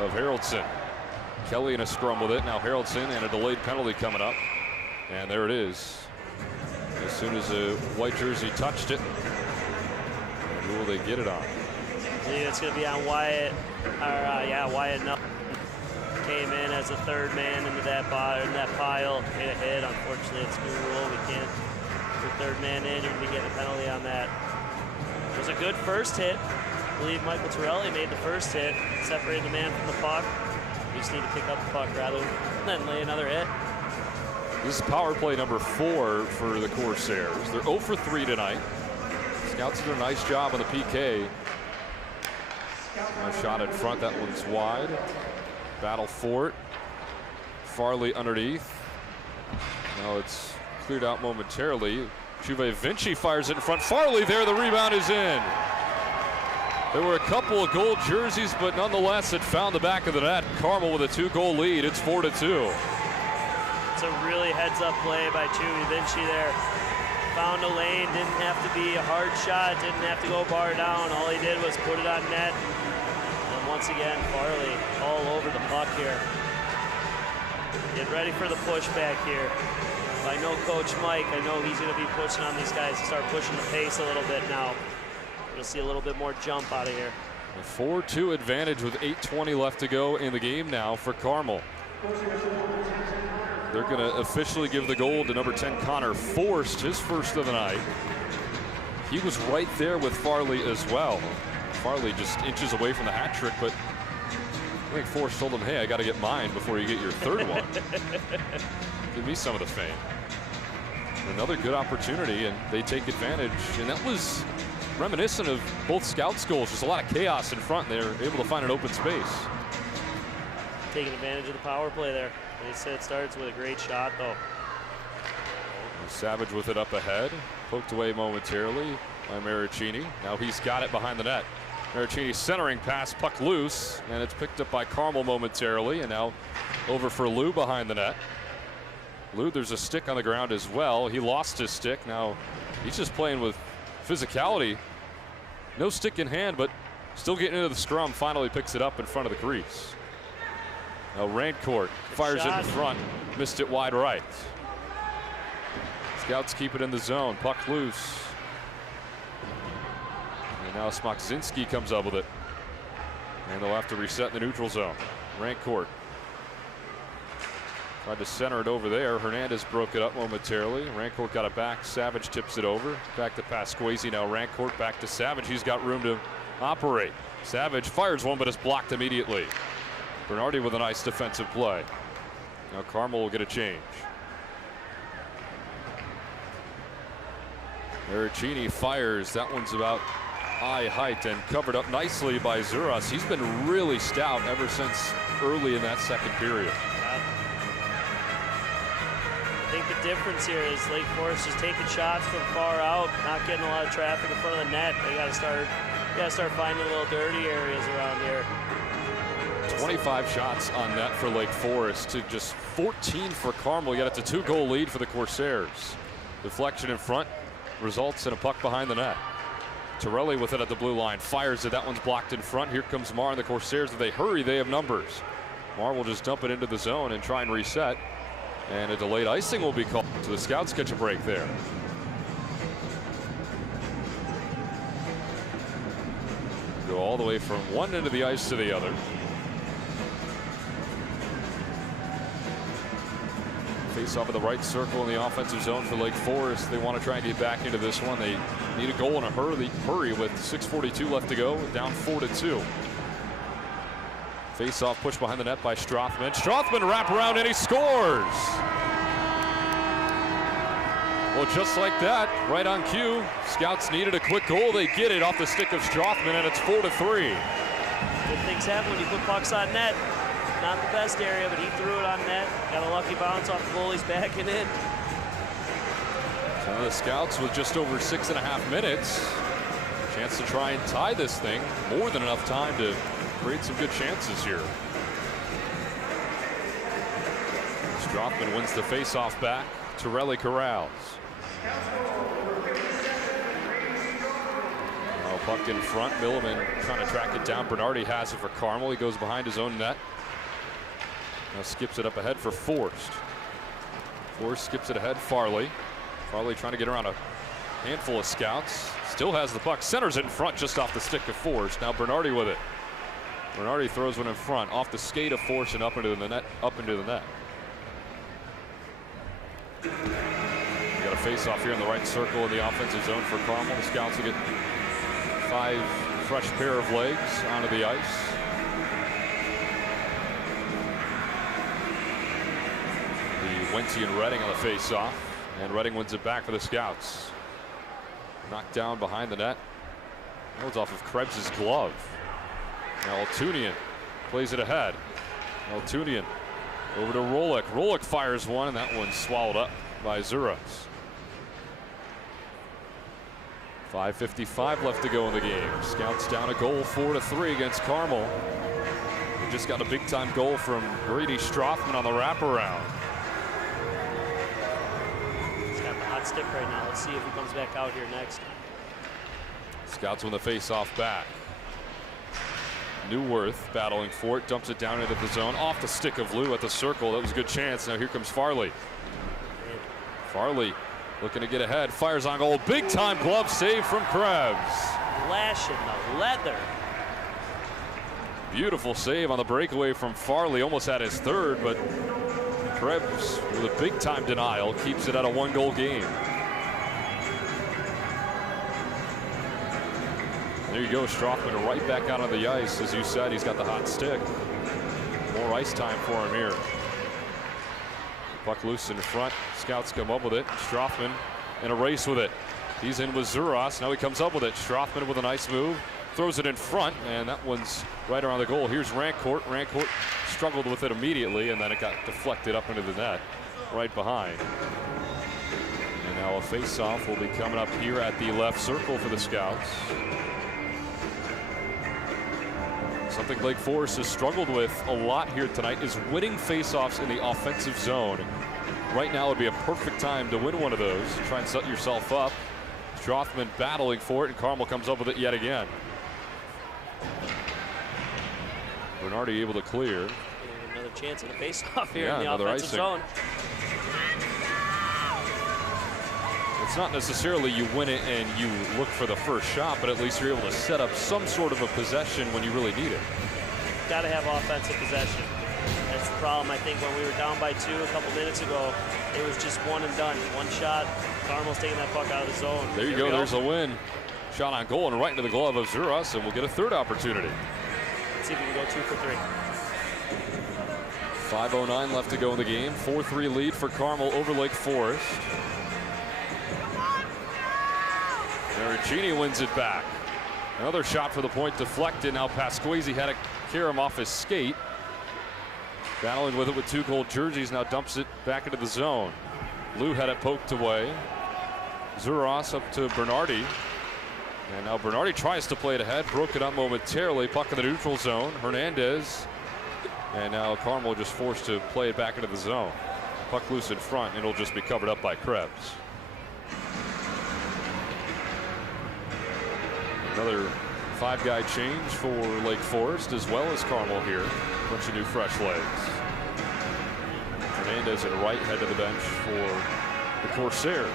of Haroldson. Kelly in a scrum with it. Now Haroldson and a delayed penalty coming up. And there it is. As soon as the white jersey touched it. And who will they get it on? I believe it's going to be on Wyatt. Wyatt Nelson came in as a third man into that pile, made a hit. Unfortunately, it's new rule. We can't put third man in. You're going to be getting a penalty on that. It was a good first hit. I believe Michael Torelli made the first hit, separated the man from the puck. We just need to pick up the puck rather than lay another hit. This is power play number 4 for the Corsairs. They're 0 for 3 tonight. Scouts did a nice job on the PK. A shot in front, that one's wide. Battle for it. Farley underneath. Now it's cleared out momentarily. Juve Vinci fires it in front. Farley there, the rebound is in. There were a couple of gold jerseys, but nonetheless it found the back of the net. Carmel with a 2-goal lead. It's 4-2. It's a really heads-up play by Juve Vinci there. Found a lane, didn't have to be a hard shot, didn't have to go bar down. All he did was put it on net. And once again, Farley all over the puck here. Get ready for the pushback here. I know Coach Mike, I know he's going to be pushing on these guys to start pushing the pace a little bit now. We'll see a little bit more jump out of here. A 4-2 advantage with 8:20 left to go in the game now for Carmel. They're going to officially give the goal to number 10, Connor Forst, his first of the night. He was right there with Farley as well. Farley just inches away from the hat trick, but I think Forst told him, hey, I got to get mine before you get your third one. Give me some of the fame. Another good opportunity, and they take advantage. And that was reminiscent of both Scouts' goals. Just a lot of chaos in front. They're able to find an open space. Taking advantage of the power play there. They said it starts with a great shot, though. Savage with it up ahead. Poked away momentarily by Maricini. Now he's got it behind the net. Maricini centering pass, puck loose, and it's picked up by Carmel momentarily. And now over for Lou behind the net. Lou, there's a stick on the ground as well. He lost his stick. Now he's just playing with physicality. No stick in hand, but still getting into the scrum. Finally picks it up in front of the crease. Now Rancourt fires it in front, missed it wide right. Scouts keep it in the zone, puck loose. And now Smokzinski comes up with it. And they'll have to reset in the neutral zone. Rancourt tried to center it over there. Hernandez broke it up momentarily. Rancourt got it back. Savage tips it over. Back to Pasquesi. Now Rancourt back to Savage. He's got room to operate. Savage fires one, but it's blocked immediately. Bernardi with a nice defensive play. Now Carmel will get a change. Maricini fires. That one's about eye height and covered up nicely by Zuras. He's been really stout ever since early in that second period. I think the difference here is Lake Forest is taking shots from far out, not getting a lot of traffic in front of the net. They got to start finding little dirty areas around here. 25 shots on net for Lake Forest to just 14 for Carmel. Yet it's a 2-goal lead for the Corsairs. Deflection in front results in a puck behind the net. Torelli with it at the blue line, fires it. That one's blocked in front. Here comes Marr and the Corsairs. If they hurry, they have numbers. Marr will just dump it into the zone and try and reset. And a delayed icing will be called. So the Scouts catch a break there. Go all the way from one end of the ice to the other. Face off of the right circle in the offensive zone for Lake Forest. They want to try and get back into this one. They need a goal in a hurry with 6:42 left to go, down 4-2. Face off push behind the net by Strothman. Strothman wrap around and he scores. Well, just like that, right on cue. Scouts needed a quick goal. They get it off the stick of Strothman, and it's 4-3. Good things happen when you put pucks on net. Not the best area, but he threw it on net. Got a lucky bounce off the goalie's back and in. So the Scouts with just over 6.5 minutes. Chance to try and tie this thing. More than enough time to create some good chances here. Strothman wins the face-off back. Torelli corrals. Now puck in front. Milliman trying to track it down. Bernardi has it for Carmel. He goes behind his own net. Now skips it up ahead for Forrest. Forrest skips it ahead. Farley. Farley trying to get around a handful of Scouts. Still has the puck. Centers it in front just off the stick of Forrest. Now Bernardi with it. Bernardi throws one in front off the skate of Forrest and up into the net. We got a face-off here in the right circle in the offensive zone for Carmel. The Scouts will get 5 fresh pair of legs onto the ice. The Wentzy and Redding on the face-off, and Redding wins it back for the Scouts. Knocked down behind the net. That was off of Krebs' glove. Now Altunian plays it ahead. Altunian over to Rolick. Rolick fires one, and that one's swallowed up by Zuras. 5:55 left to go in the game. Scouts down a goal, 4-3 against Carmel. We just got a big-time goal from Grady Strothman on the wraparound. He's got the hot stick right now. Let's see if he comes back out here next. Scouts win the face-off back. Newworth battling for it, dumps it down into the zone, off the stick of Lou at the circle. That was a good chance. Now here comes Farley. Farley looking to get ahead, fires on goal. Big time glove save from Krebs. Lashing the leather. Beautiful save on the breakaway from Farley. Almost had his third, but Krebs with a big time denial keeps it at a 1-goal game. There you go, Strothman right back out on the ice. As you said, he's got the hot stick. More ice time for him here. Puck loose in front. Scouts come up with it. Strothman in a race with it. He's in with Zuras. Now he comes up with it. Strothman with a nice move. Throws it in front, and that one's right around the goal. Here's Rancourt. Rancourt struggled with it immediately, and then it got deflected up into the net right behind. And now a face-off will be coming up here at the left circle for the Scouts. Something Lake Forest has struggled with a lot here tonight is winning faceoffs in the offensive zone. Right now would be a perfect time to win one of those. Try and set yourself up. Strothman battling for it, and Carmel comes up with it yet again. Bernardi able to clear. Another chance at a faceoff here Yeah, in the offensive zone. It's not necessarily you win it and you look for the first shot, but at least you're able to set up some sort of a possession when you really need it. Got to have offensive possession. That's the problem. I think when we were down by 2 a couple minutes ago, it was just one and done. One shot. Carmel's taking that puck out of the zone. There you go. There's a win. Shot on goal and right into the glove of Zuras, and we'll get a third opportunity. Let's see if we can go 2 for 3. 5:09 left to go in the game. 4-3 lead for Carmel over Lake Forest. Maricini wins it back. Another shot for the point deflected. Now Pasquesi had to carry him off his skate. Battling with it with 2 gold jerseys. Now dumps it back into the zone. Lou had it poked away. Zuras up to Bernardi. And now Bernardi tries to play it ahead. Broke it up momentarily. Puck in the neutral zone. Hernandez. And now Carmel just forced to play it back into the zone. Puck loose in front, and it'll just be covered up by Krebs. Another 5-guy change for Lake Forest as well as Carmel here. Bunch of new fresh legs. Hernandez at right, head to the bench for the Corsairs.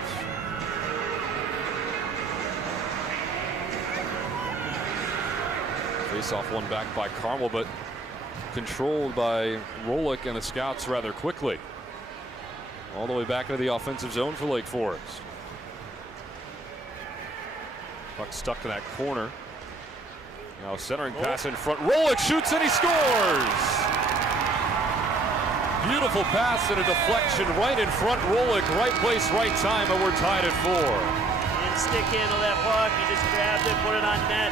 Face-off one back by Carmel, but controlled by Rolick and the Scouts rather quickly. All the way back into the offensive zone for Lake Forest. Puck stuck in that corner. Now centering pass in front. Rolick shoots and he scores! Beautiful pass and a deflection right in front. Rolick, right place, right time, and we're tied at 4. He didn't stick handle that puck. He just grabbed it, put it on net.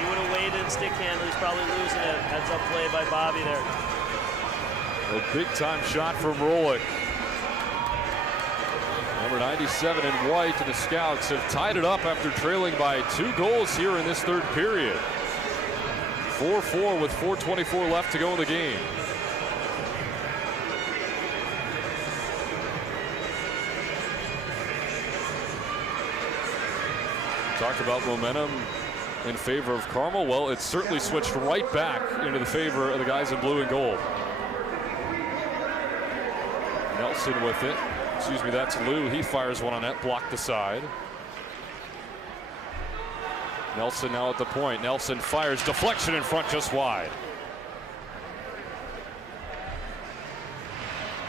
He would have waited and stick handle. He's probably losing it. Heads up play by Bobby there. A big time shot from Rolick. Number 97 in white, and the Scouts have tied it up after trailing by 2 goals here in this third period. 4-4 with 4:24 left to go in the game. Talked about momentum in favor of Carmel. Well, it's certainly switched right back into the favor of the guys in blue and gold. Nelson with it. Excuse me, that's Lou. He fires one on net, blocked the side. Nelson now at the point. Nelson fires, deflection in front, just wide.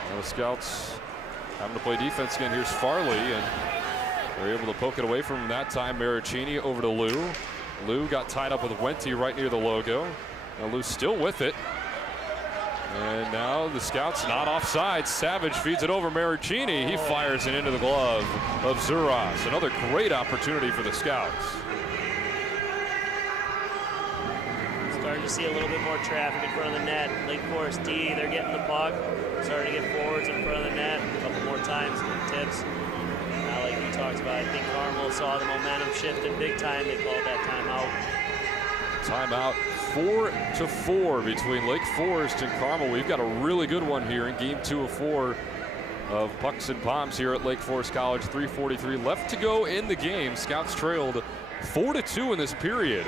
Now the Scouts having to play defense again. Here's Farley, and they're able to poke it away from him that time. Maricini over to Lou. Lou got tied up with Wente right near the logo. Now Lou's still with it. And now the Scouts not offside. Savage feeds it over Maricini. He fires it into the glove of Zuras. Another great opportunity for the Scouts. Starting to see a little bit more traffic in front of the net. Lake Forest D, they're getting the puck. Starting to get forwards in front of the net a couple more times. Tips. Now, like you talked about, I think Carmel saw the momentum shifting big time. They called that timeout. Timeout. 4-4 between Lake Forest and Carmel. We've got a really good one here in game 2 of 4 of Pucks and Poms here at Lake Forest College. 3:43 left to go in the game. Scouts trailed 4-2 in this period.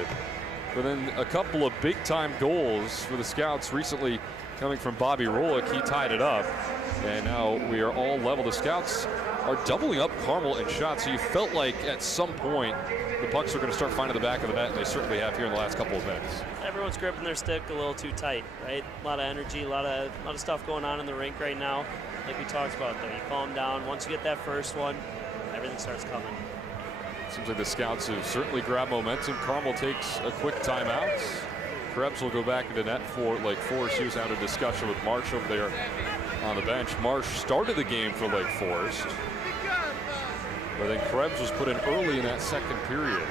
But then a couple of big-time goals for the Scouts recently coming from Bobby Rolick. He tied it up. And now we are all level. The Scouts are doubling up Carmel in shots. So you felt like at some point the pucks are going to start finding the back of the net, and they certainly have here in the last couple of minutes. Everyone's gripping their stick a little too tight, right? A lot of energy, a lot of stuff going on in the rink right now. Like we talked about, though, you calm down. Once you get that first one, everything starts coming. Seems like the Scouts have certainly grabbed momentum. Carmel takes a quick timeout. Krebs will go back into net for Lake Forest. He was having a discussion with Marsh over there on the bench. Marsh started the game for Lake Forest, but then Krebs was put in early in that second period.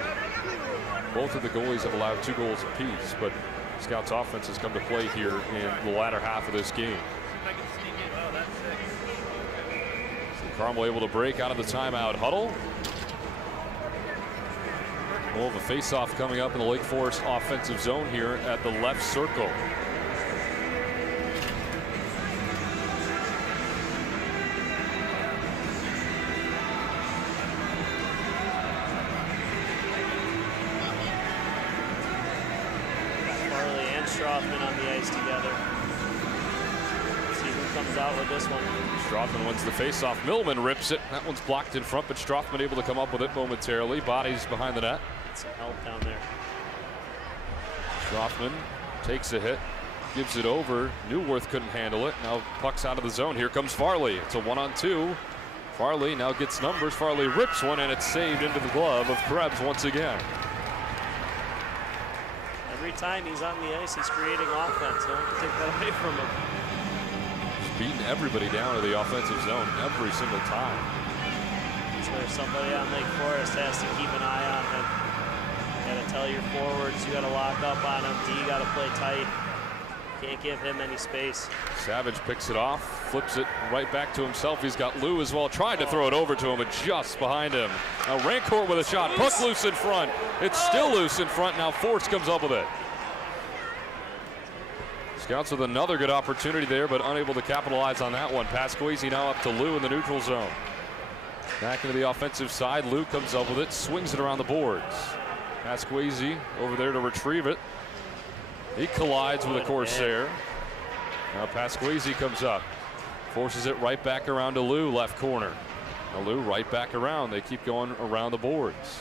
Both of the goalies have allowed 2 goals apiece, but Scouts offense has come to play here in the latter half of this game. So Carmel able to break out of the timeout huddle. We'll have a face-off coming up in the Lake Forest offensive zone here at the left circle. Strothman on the ice together. Let's see who comes out with this one. Strothman wins the face-off. Millman rips it. That one's blocked in front, but Strothman able to come up with it momentarily. Bodies behind the net. Some help down there. Strothman takes a hit, gives it over. Newworth couldn't handle it. Now puck's out of the zone. Here comes Farley. It's a 1-on-2. Farley now gets numbers. Farley rips one, and it's saved into the glove of Krebs once again. Every time he's on the ice, he's creating offense. Don't take that away from him. beating everybody down to the offensive zone every single time. That's where somebody on Lake Forest has to keep an eye on him. You got to tell your forwards, you got to lock up on him. D got to play tight. Can't give him any space. Savage picks it off, flips it right back to himself. He's got Lou as well, tried to throw it over to him, but just behind him. Now Rancourt with a shot, puck loose in front. It's still loose in front, now Force comes up with it. Scouts with another good opportunity there, but unable to capitalize on that one. Pasquesi now up to Lou in the neutral zone. Back into the offensive side, Lou comes up with it, swings it around the boards. Pasquesi over there to retrieve it. He collides with a Corsair. Now Pasquesi comes up, forces it right back around to Lou, left corner. Now Lou right back around. They keep going around the boards.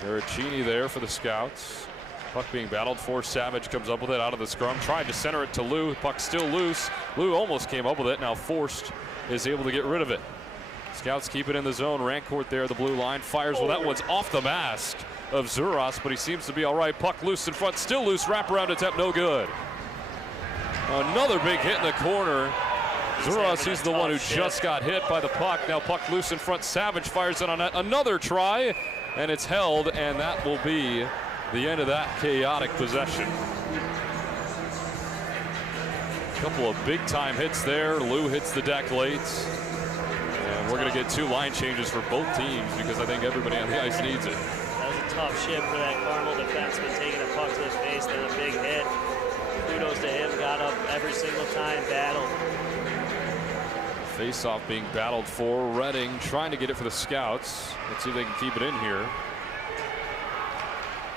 Veracini there for the Scouts. Puck being battled for. Savage comes up with it out of the scrum. Tried to center it to Lou. Puck still loose. Lou almost came up with it. Now Forced is able to get rid of it. Scouts keep it in the zone. Rancourt there, the blue line, fires. Well, that one's off the mask of Zuras, but he seems to be all right. Puck loose in front, still loose. Wraparound attempt, no good. Another big hit in the corner. Zuras, he's the one who just got hit by the puck. Now puck loose in front. Savage fires it on net. Another try, and it's held, and that will be the end of that chaotic possession. A couple of big-time hits there. Lou hits the deck late. And we're going to get 2 line changes for both teams because I think everybody on the ice needs it. That was a tough shift for that Carmel defenseman, taking a puck to his face, then a big hit. Kudos to him, got up every single time, battled. Face-off being battled for Reading, trying to get it for the Scouts. Let's see if they can keep it in here.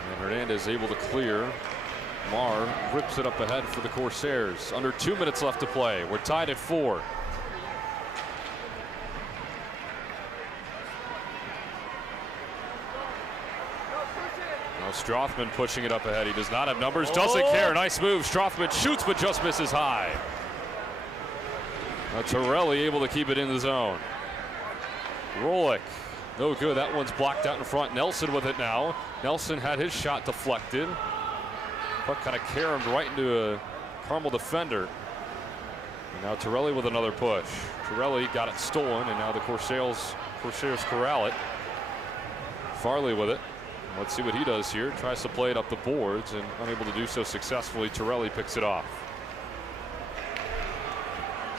And Hernandez able to clear. Marr rips it up ahead for the Corsairs. Under 2 minutes left to play. We're tied at 4. Now Strothman pushing it up ahead. He does not have numbers, doesn't care. Nice move. Strothman shoots, but just misses high. Now Torelli able to keep it in the zone. Rolick, no good. That one's blocked out in front. Nelson with it now. Nelson had his shot deflected. Puck kind of caromed right into a Carmel defender. And now Torelli with another push. Torelli got it stolen, and now the Corsairs corral it. Farley with it. Let's see what he does here. Tries to play it up the boards and unable to do so successfully. Torelli picks it off.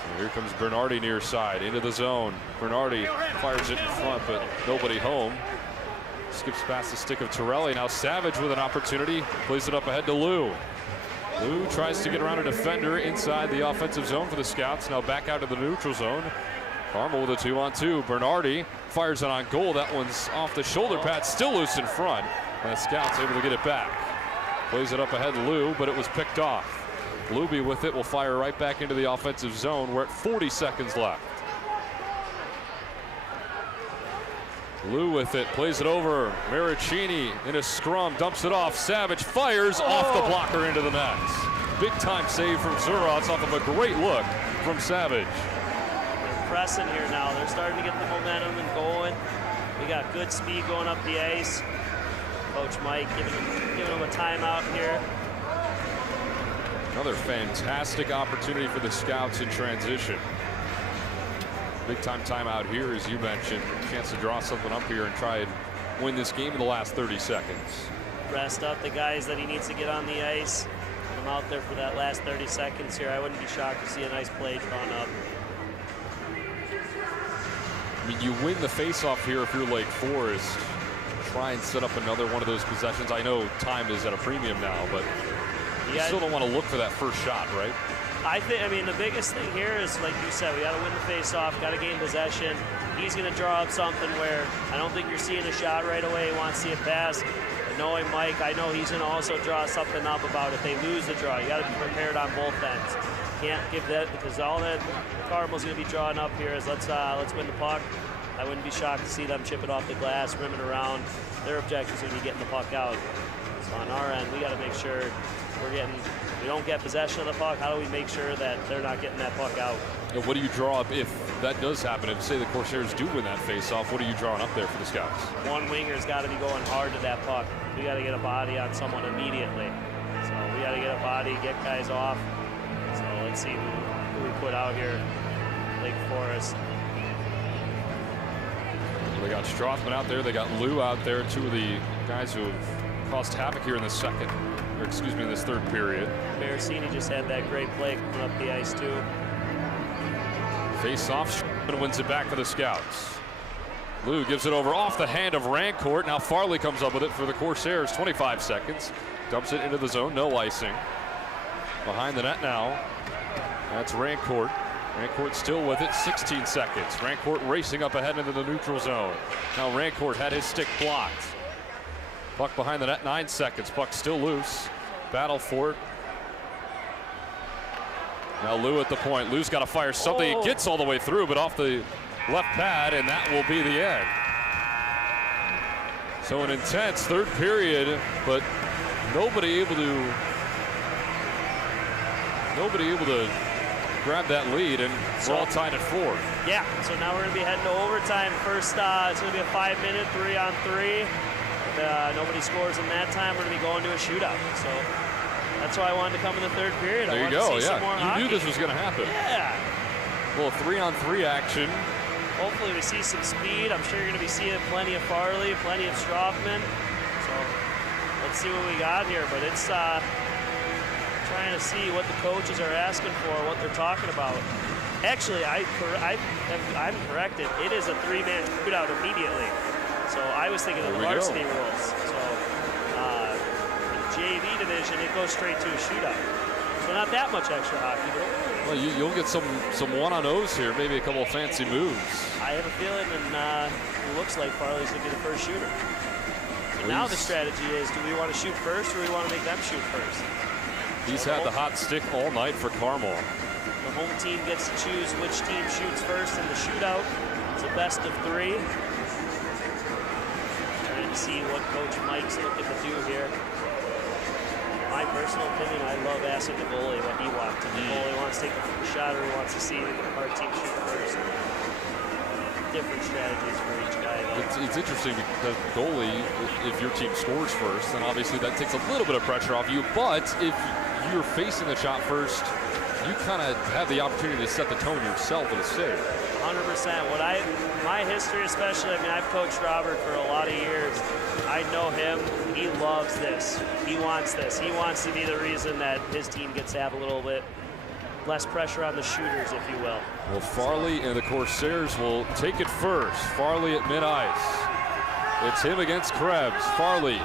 And here comes Bernardi near side into the zone. Bernardi fires it in front, but nobody home. Skips past the stick of Torelli. Now Savage with an opportunity. Plays it up ahead to Lou. Lou tries to get around a defender inside the offensive zone for the Scouts. Now back out to the neutral zone. Carmel with a 2-on-2. Bernardi fires it on goal. That one's off the shoulder pad, still loose in front. And the Scouts able to get it back. Plays it up ahead to Lou, but it was picked off. Luby with it will fire right back into the offensive zone. We're at 40 seconds left. Lou with it, plays it over. Maricini in a scrum, dumps it off. Savage fires off the blocker into the net. Big time save from Zuras off of a great look from Savage. Pressing here now. They're starting to get the momentum and going. We got good speed going up the ice. Coach Mike giving them a timeout here. Another fantastic opportunity for the Scouts in transition. Big time timeout here, as you mentioned. Chance to draw something up here and try and win this game in the last 30 seconds. Rest up the guys that he needs to get on the ice. Put them out there for that last 30 seconds here. I wouldn't be shocked to see a nice play drawn up. I mean, you win the face-off here if you're Lake Forest. Try and set up another one of those possessions. I know time is at a premium now, but you still don't want to look for that first shot, right? I mean, the biggest thing here is, like you said, we got to win the face-off, got to gain possession. He's going to draw up something where I don't think you're seeing a shot right away. He wants to see it pass. But knowing Mike, I know he's going to also draw something up about if they lose the draw. You got to be prepared on both ends. Can't give that, because all that Carmel's going to be drawing up here is let's win the puck. I wouldn't be shocked to see them chip it off the glass, rim it around. Their objective is going to be getting the puck out. So on our end, we got to make sure we don't get possession of the puck. How do we make sure that they're not getting that puck out? And what do you draw up if that does happen? If, say, the Corsairs do win that face-off, what are you drawing up there for the Scouts? One winger's got to be going hard to that puck. We got to get a body on someone immediately. So we got to get a body, get guys off. So let's see who we put out here, Lake Forest. They got Strothman out there. They got Lou out there. Two of the guys who have caused havoc here in this in this third period. Maricini just had that great play coming up the ice too. Face off, and wins it back for the Scouts. Lou gives it over off the hand of Rancourt. Now Farley comes up with it for the Corsairs. 25 seconds. Dumps it into the zone. No icing. Behind the net now. That's Rancourt. Rancourt still with it. 16 seconds. Rancourt racing up ahead into the neutral zone. Now Rancourt had his stick blocked. Puck behind the net. 9 seconds. Puck still loose. Battle for it. Now Lou at the point. Lou's got to fire something. He gets all the way through, but off the left pad, and that will be the end. So an intense third period, but nobody able to grab that lead, and we're all tied at 4. Yeah, so now we're going to be heading to overtime. First, it's going to be a 5-minute 3-on-3. If nobody scores in that time, we're going to be going to a shootout. So that's why I wanted to come in the third period. There you go, yeah. You knew this was going to happen. Yeah. A little 3-on-3 action. Hopefully we see some speed. I'm sure you're going to be seeing plenty of Farley, plenty of Strothman. So let's see what we got here. But it's trying to see what the coaches are asking for, what they're talking about. Actually, I'm corrected. It is a 3-man shootout immediately. So I was thinking of the varsity rules. So in JV division, it goes straight to a shootout. So not that much extra hockey, but well, you'll get some one-on-O's here, maybe a couple of fancy moves. I have a feeling, and it looks like Farley's going to be the first shooter. So now the strategy is, do we want to shoot first, or do we want to make them shoot first? He's had the hot stick all night for Carmel. The home team gets to choose which team shoots first in the shootout. It's a best of 3. Trying to see what Coach Mike's looking to do here. My personal opinion, I love asking the goalie what he wants. If the goalie wants to take the shot, or he wants to see our team shoot first. Different strategies for each guy, though. It's interesting because goalie, if your team scores first, then obviously that takes a little bit of pressure off you. But if you're facing the shot first, you kind of have the opportunity to set the tone yourself with a save. 100%. My history especially, I mean, I've coached Robert for a lot of years. I know him. He loves this. He wants this. He wants to be the reason that his team gets to have a little bit less pressure on the shooters, if you will. Well, Farley and the Corsairs will take it first. Farley at mid-ice. It's him against Krebs. Farley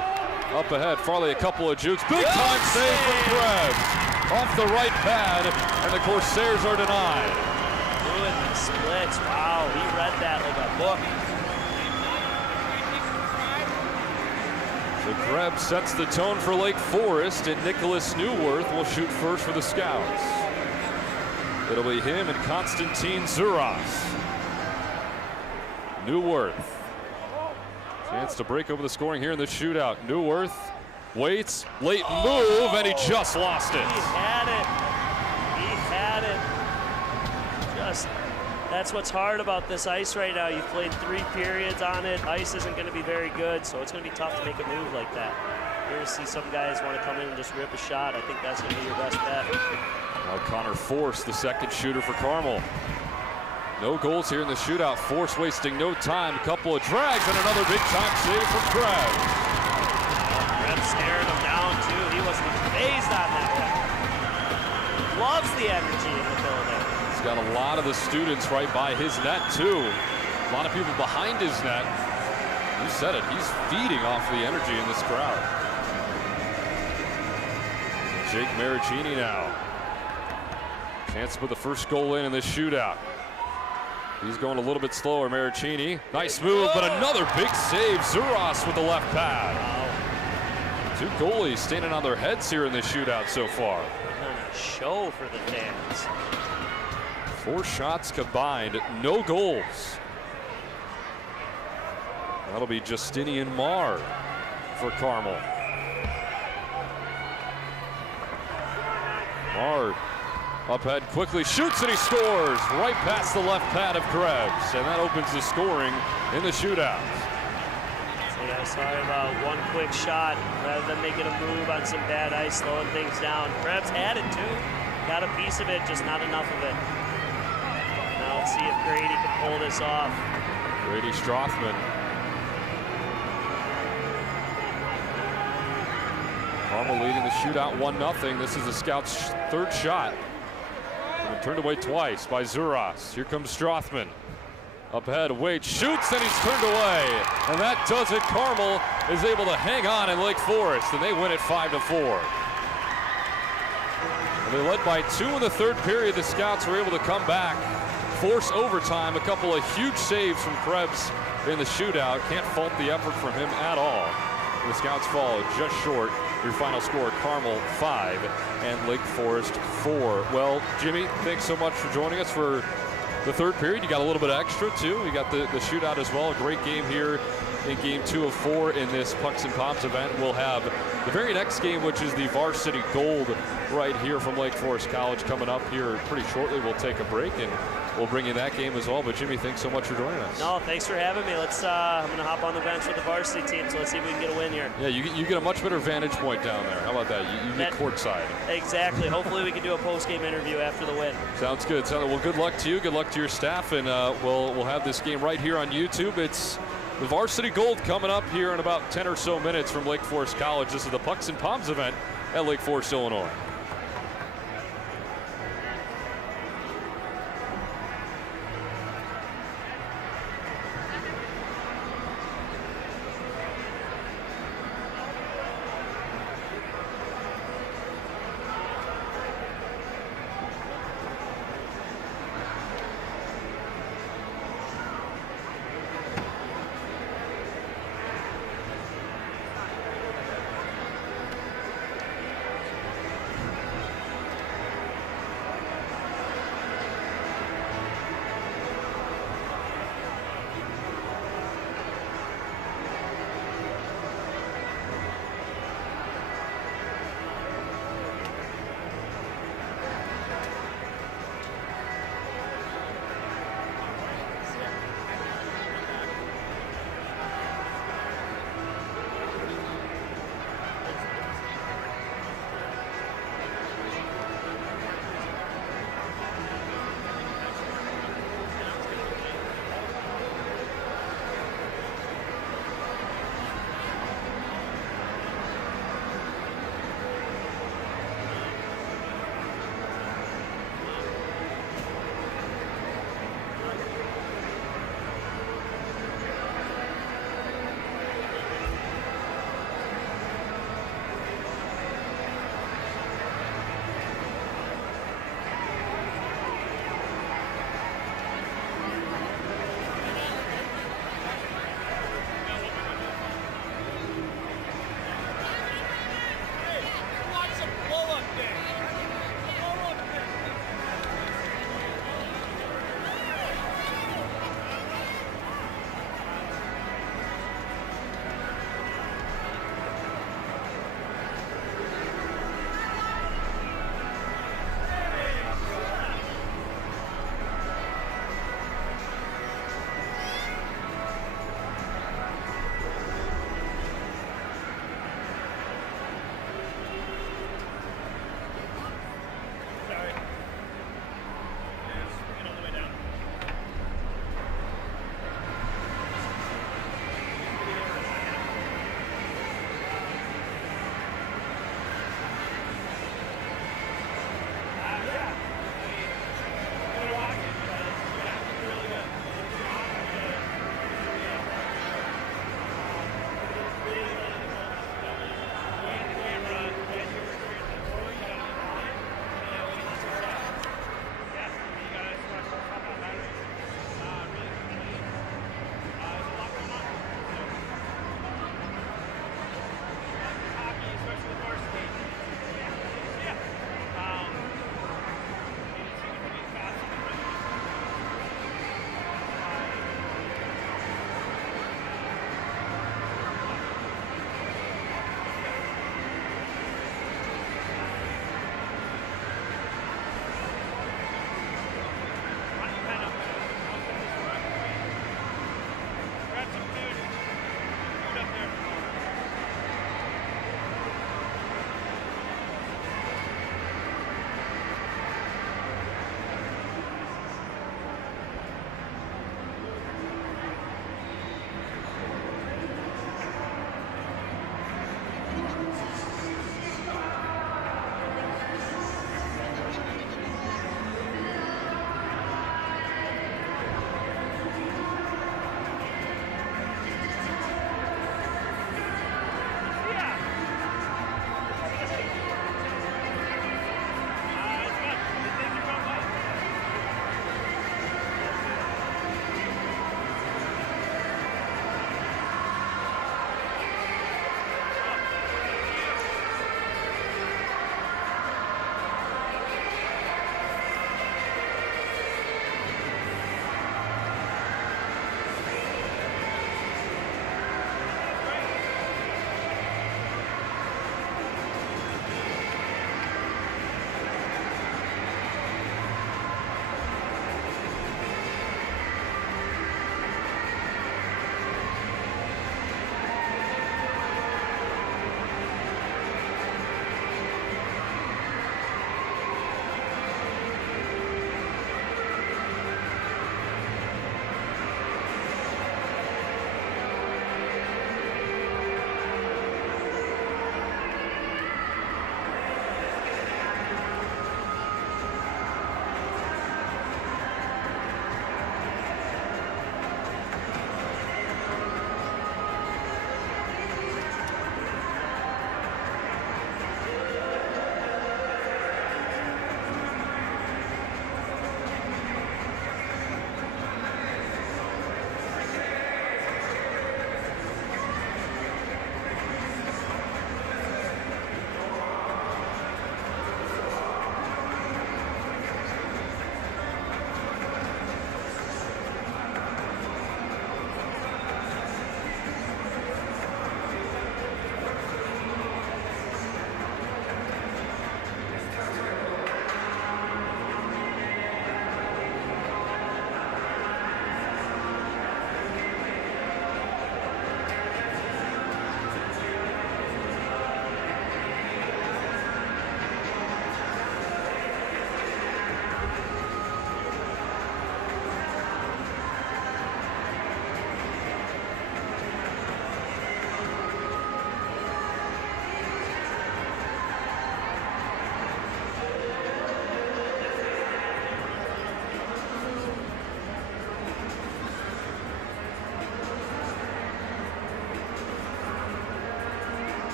up ahead. Farley a couple of jukes. Big time save from Krebs. Off the right pad, and the Corsairs are denied. Doing the splits. Wow, he read that like a book. So Krebs sets the tone for Lake Forest, and Nicholas Newworth will shoot first for the Scouts. It'll be him and Konstantin Zuras. Newworth. Chance to break over the scoring here in the shootout. Newworth waits, late move, and he just lost it. He had it. He had it. Just, that's what's hard about this ice right now. You've played 3 periods on it. Ice isn't going to be very good, so it's going to be tough to make a move like that. You're going to see some guys want to come in and just rip a shot. I think that's going to be your best bet. Now Connor Force, the second shooter for Carmel. No goals here in the shootout. Force wasting no time. A couple of drags and another big-time save for Krebs. Krebs staring him down, too. He wasn't even phased on that one. Loves the energy in the building. He's got a lot of the students right by his net, too. A lot of people behind his net. You said it. He's feeding off the energy in this crowd. Jake Maricini now. Chance to put the first goal in this shootout. He's going a little bit slower, Maricini. Nice move, but another big save. Zuras with the left pad. Wow. 2 goalies standing on their heads here in this shootout so far. A show for the fans. 4 shots combined, no goals. That'll be Justinian Marr for Carmel. Marr up ahead quickly, shoots, and he scores right past the left pad of Krebs, and that opens the scoring in the shootout. So I was talking about one quick shot rather than making a move on some bad ice, slowing things down. Krebs had it too. got a piece of it, just not enough of it. Now let's see if Grady can pull this off. Grady Strothman. Carmel leading the shootout 1-0. This is the Scouts' third shot. And turned away twice by Zuras. Here comes Strothman. Up ahead, Wade shoots, and he's turned away. And that does it. Carmel is able to hang on in Lake Forest, and they win it 5-4. And they led by 2 in the third period. The Scouts were able to come back, force overtime. A couple of huge saves from Krebs in the shootout. Can't fault the effort from him at all. The Scouts fall just short. Your final score, Carmel 5 and Lake Forest 4. Well, Jimmy, thanks so much for joining us for the third period. You got a little bit extra too. You got the shootout as well. A great game here in game 2 of 4 in this Pucks and Poms event. We'll have the very next game, which is the Varsity Gold right here from Lake Forest College, coming up here pretty shortly. We'll take a break and we'll bring you that game as well. But Jimmy, thanks so much for joining us. No, thanks for having me. I'm going to hop on the bench with the varsity team, so let's see if we can get a win here. Yeah, you get a much better vantage point down there. How about that? You get courtside. Exactly. Hopefully we can do a post-game interview after the win. Sounds good. Well, good luck to you. Good luck to your staff, and we'll have this game right here on YouTube. It's the Varsity Gold coming up here in about 10 or so minutes from Lake Forest College. This is the Pucks and Poms event at Lake Forest, Illinois.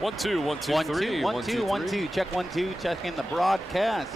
1 2 1 2 1 3 2 1 2 1 2. Check 1 2. Check in the broadcast.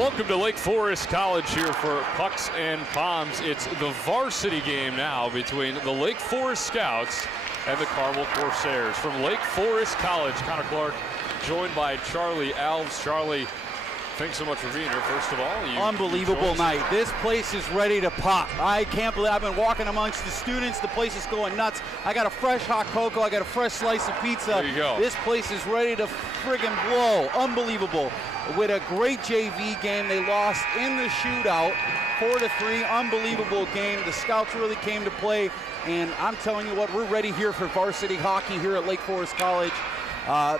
Welcome to Lake Forest College here for Pucks and Poms. It's the varsity game now between the Lake Forest Scouts and the Carmel Corsairs. From Lake Forest College, Connor Clark, joined by Charlie Alves. Charlie, thanks so much for being here, first of all. Unbelievable night. This place is ready to pop. I can't believe I've been walking amongst the students. The place is going nuts. I got a fresh hot cocoa. I got a fresh slice of pizza. There you go. This place is ready to friggin' blow. Unbelievable. With a great JV game. They lost in the shootout, 4-3. Unbelievable game. The Scouts really came to play. And I'm telling you what, we're ready here for varsity hockey here at Lake Forest College.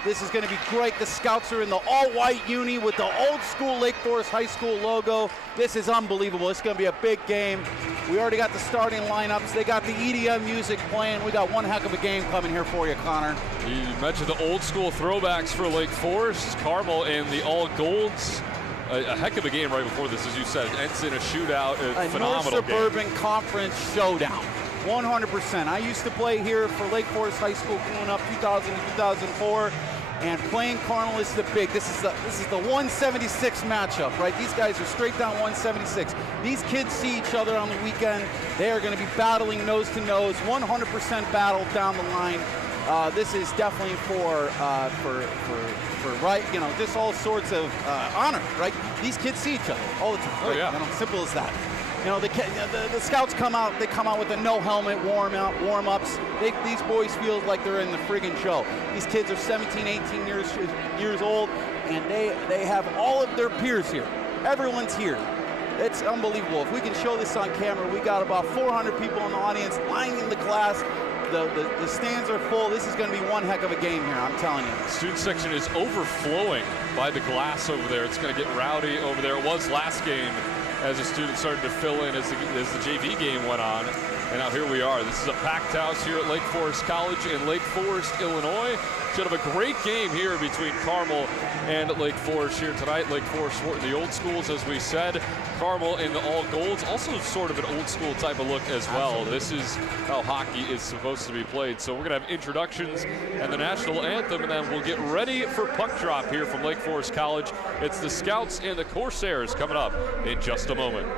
This is going to be great. The Scouts are in the all-white uni with the old school Lake Forest High School logo. This is unbelievable. It's going to be a big game. We already got the starting lineups. They got the EDM music playing. We got one heck of a game coming here for you, Connor. You mentioned the old school throwbacks for Lake Forest. Carmel in the all golds. A heck of a game right before this, as you said. It ends in a shootout. A phenomenal North Suburban game. Conference showdown. 100%. I used to play here for Lake Forest High School growing up 2000 to 2004, and playing Carmel is the big. This is the 176 matchup, right? These guys are straight down 176. These kids see each other on the weekend. They are going to be battling nose to nose, 100% battle down the line. This is definitely for right, you know, just all sorts of honor, right? These kids see each other all the time. Oh, yeah. You know, simple as that. You know, the Scouts come out. They come out with a no helmet warm-ups. These boys feel like they're in the friggin' show. These kids are 17, 18 years old, and they have all of their peers here. Everyone's here. It's unbelievable. If we can show this on camera, we got about 400 people in the audience lining the class. The stands are full. This is going to be one heck of a game here, I'm telling you. The student section is overflowing by the glass over there. It's going to get rowdy over there. It was last game as the students started to fill in as the JV game went on. And now here we are. This is a packed house here at Lake Forest College in Lake Forest, Illinois. Should have a great game here between Carmel and Lake Forest here tonight. Lake Forest in the old schools, as we said. Carmel in the all golds, also sort of an old school type of look as well. Absolutely. This is how hockey is supposed to be played. So we're going to have introductions and the national anthem, and then we'll get ready for puck drop here from Lake Forest College. It's the Scouts and the Corsairs coming up in just a moment.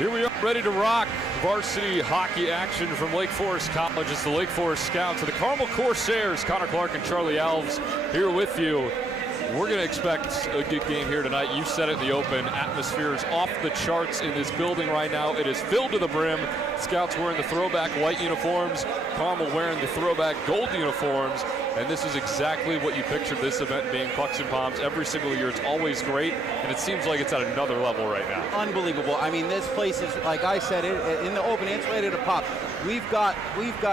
Here we are, ready to rock varsity hockey action from Lake Forest College. It's the Lake Forest Scouts and the Carmel Corsairs. Connor Clark and Charlie Alves here with you. We're going to expect a good game here tonight. You said it in the open. Atmosphere is off the charts in this building right now. It is filled to the brim. Scouts wearing the throwback white uniforms. Carmel wearing the throwback gold uniforms. And this is exactly what you pictured this event being, Pucks and Poms. Every single year, it's always great, and it seems like it's at another level right now. Unbelievable. I mean, this place is, like I said, in the open, it's ready to pop. We've got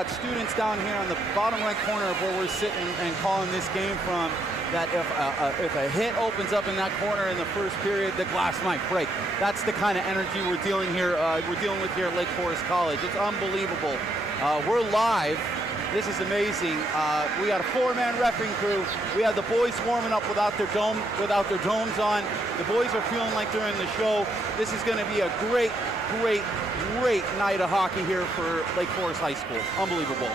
students down here on the bottom right corner of where we're sitting and calling this game from, that if a hit opens up in that corner in the first period, the glass might break. That's the kind of energy we're dealing with here at Lake Forest College. It's unbelievable. We're live. This is amazing. We got a 4-man refereeing crew. We have the boys warming up without their domes on. The boys are feeling like they're in the show. This is going to be a great night of hockey here for Lake Forest High School. Unbelievable.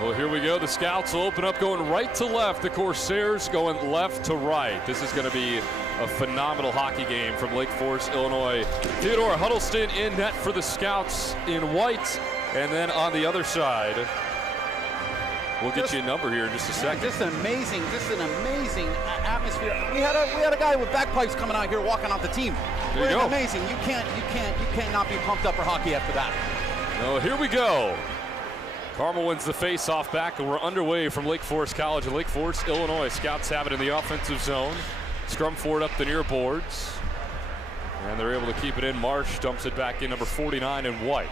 Well, here we go. The Scouts will open up going right to left. The Corsairs going left to right. This is going to be a phenomenal hockey game from Lake Forest, Illinois. Theodore Huddleston in net for the Scouts in white. And then on the other side, we'll get you a number here in just a second. Just an amazing atmosphere. We had a guy with bagpipes coming out here walking off the team. There you go. Amazing. You can't not be pumped up for hockey after that. Oh, here we go. Carmel wins the face-off back, and we're underway from Lake Forest College and Lake Forest, Illinois. Scouts have it in the offensive zone. Scrum forward up the near boards. And they're able to keep it in. Marsh dumps it back in, number 49 in white.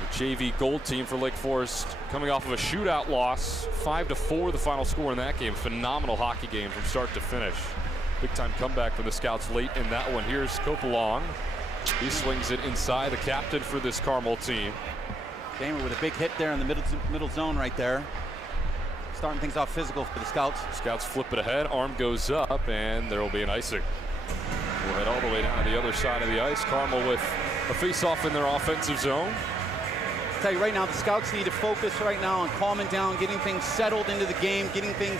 The JV gold team for Lake Forest coming off of a shootout loss. 5-4 the final score in that game. Phenomenal hockey game from start to finish. Big-time comeback for the Scouts late in that one. Here's Copalong. He swings it inside, the captain for this Carmel team. Damer with a big hit there in the middle zone right there. Starting things off physical for the Scouts. Scouts flip it ahead, arm goes up, and there will be an icing. We'll head all the way down to the other side of the ice. Carmel with a face-off in their offensive zone. I'll tell you right now, the Scouts need to focus right now on calming down, getting things settled into the game, getting things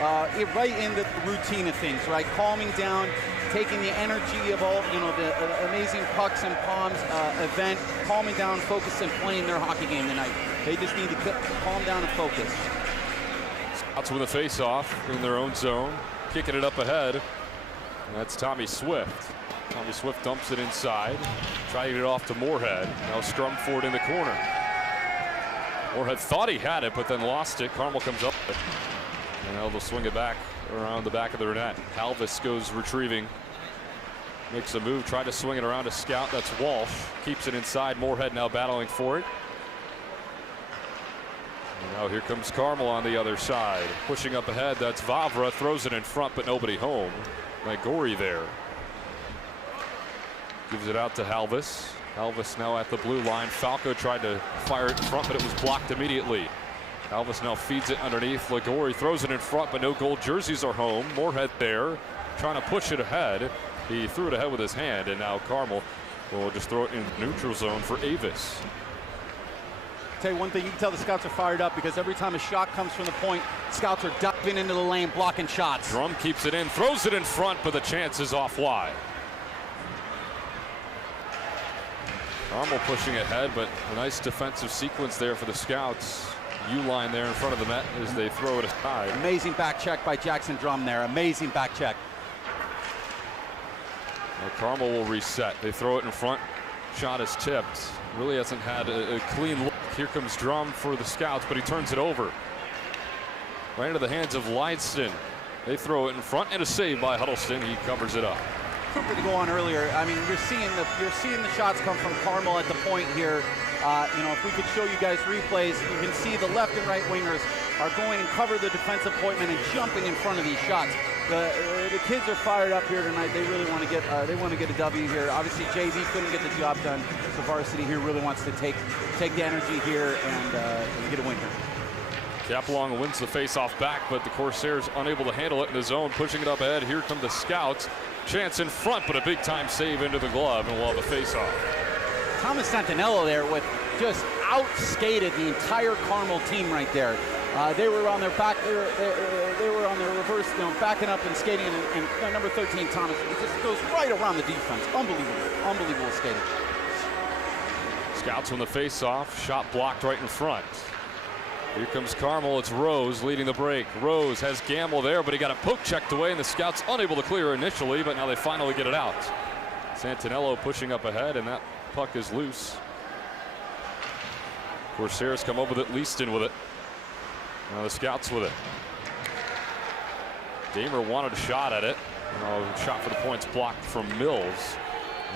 right into the routine of things, right? Calming down, taking the energy of all, the amazing Pucks and Poms event, calming down, focus, and playing their hockey game tonight. They just need to calm down and focus. Scouts with a face-off in their own zone, kicking it up ahead. And that's Tommy Swift. Tommy Swift dumps it inside, trying to get it off to Moorhead. Now Strum forward in the corner. Moorhead thought he had it, but then lost it. Carmel comes up with it. And now they'll swing it back around the back of their net. Halvis goes retrieving. Makes a move, tried to swing it around a Scout. That's Walsh. Keeps it inside. Moorhead now battling for it. And now here comes Carmel on the other side. Pushing up ahead, that's Vavra. Throws it in front, but nobody home. Magori there. Gives it out to Halvis. Halvis now at the blue line. Falco tried to fire it in front, but it was blocked immediately. Halvis now feeds it underneath. Ligori throws it in front, but no gold jerseys are home. Moorhead there, trying to push it ahead. He threw it ahead with his hand, and now Carmel will just throw it in the neutral zone for Avis. Tell you one thing, you can tell the Scouts are fired up because every time a shot comes from the point, Scouts are diving into the lane, blocking shots. Drum keeps it in, throws it in front, but the chance is off wide. Carmel pushing ahead, but a nice defensive sequence there for the Scouts. U-line there in front of the net as they throw it aside. Amazing back check by Jackson Drum there. Amazing back check. Well, Carmel will reset. They throw it in front. Shot is tipped. Really hasn't had a clean look. Here comes Drum for the Scouts, but he turns it over. Right into the hands of Lydston. They throw it in front, and a save by Huddleston. He covers it up. Something to go on earlier. I mean, you're seeing the shots come from Carmel at the point here. If we could show you guys replays, you can see the left and right wingers are going and cover the defensive pointmen and jumping in front of these shots. The kids are fired up here tonight. They really want to get a W here. Obviously, JV couldn't get the job done, so varsity here really wants to take the energy here and get a win here. Capelong wins the face-off back, but the Corsairs unable to handle it in the zone, pushing it up ahead. Here come the Scouts. Chance in front, but a big-time save into the glove, and we'll have the face-off. Thomas Santinello there with just outskated the entire Carmel team right there. They were on their back. They were on their reverse, backing up and skating. And number 13, Thomas, just goes right around the defense. Unbelievable skating. Scouts on the face-off. Shot blocked right in front. Here comes Carmel. It's Rose leading the break. Rose has Gamble there, but he got a poke checked away, and the Scouts unable to clear initially, but now they finally get it out. Santinello pushing up ahead, and that puck is loose. Corsairs come up with it. Leaston with it. Now the Scouts with it. Damer wanted a shot at it. Shot for the points blocked from Mills.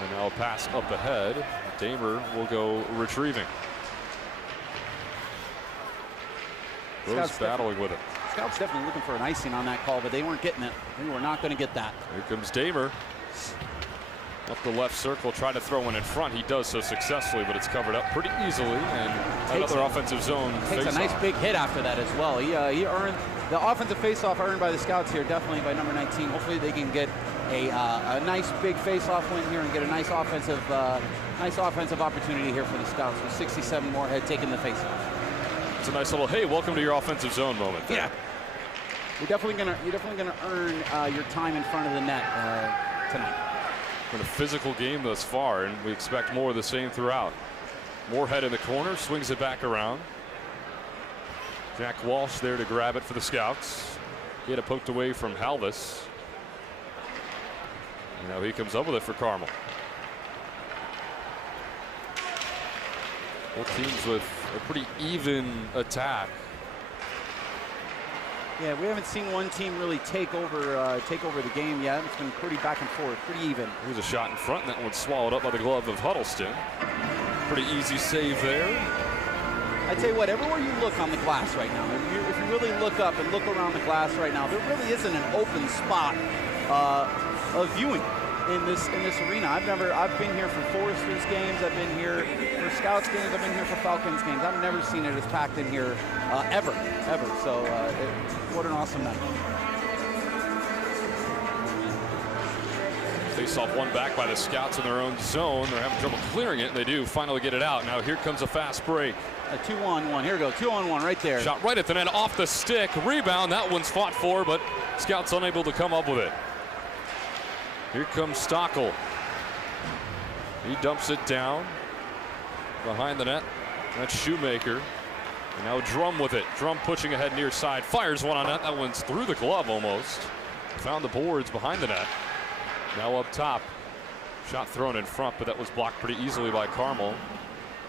And now a pass up ahead. Damer will go retrieving. Rose battling with it. Scouts definitely looking for an icing on that call, but they weren't getting it. They were not going to get that. Here comes Damer. Up the left circle, trying to throw one in front. He does so successfully, but it's covered up pretty easily. And another offensive zone takes a nice big hit after that as well. He earned the offensive faceoff earned by the Scouts here, definitely by number 19. Hopefully they can get a nice big faceoff win here and get a nice offensive opportunity here for the Scouts with 67 Moorhead taking the faceoff. It's a nice little hey, welcome to your offensive zone moment there. Yeah, you're definitely gonna earn your time in front of the net tonight. Been a physical game thus far, and we expect more of the same throughout. Moorhead in the corner, swings it back around. Jack Walsh there to grab it for the Scouts. He had it poked away from Halvis. And now he comes up with it for Carmel. Both teams with a pretty even attack. Yeah, we haven't seen one team really take over the game yet. It's been pretty back and forth, pretty even. Here's a shot in front, and that one's swallowed up by the glove of Huddleston. Pretty easy save there. I tell you what, everywhere you look on the glass right now, if you really look up and look around the glass right now, there really isn't an open spot of viewing in this arena. I've been here for Foresters games, I've been here for Scouts games, I've been here for Falcons games. I've never seen it as packed in here ever. So what an awesome night. Face off one back by the Scouts in their own zone. They're having trouble clearing it, and they do finally get it out. Now here comes a fast break. A 2-on-1. Here we go. 2-on-1 right there. Shot right at the net, off the stick. Rebound. That one's fought for, but Scouts unable to come up with it. Here comes Stockel. He dumps it down behind the net. That's Shoemaker. And now Drum with it. Drum pushing ahead near side. Fires one on net. That one's through the glove almost. Found the boards behind the net. Now up top. Shot thrown in front, but that was blocked pretty easily by Carmel.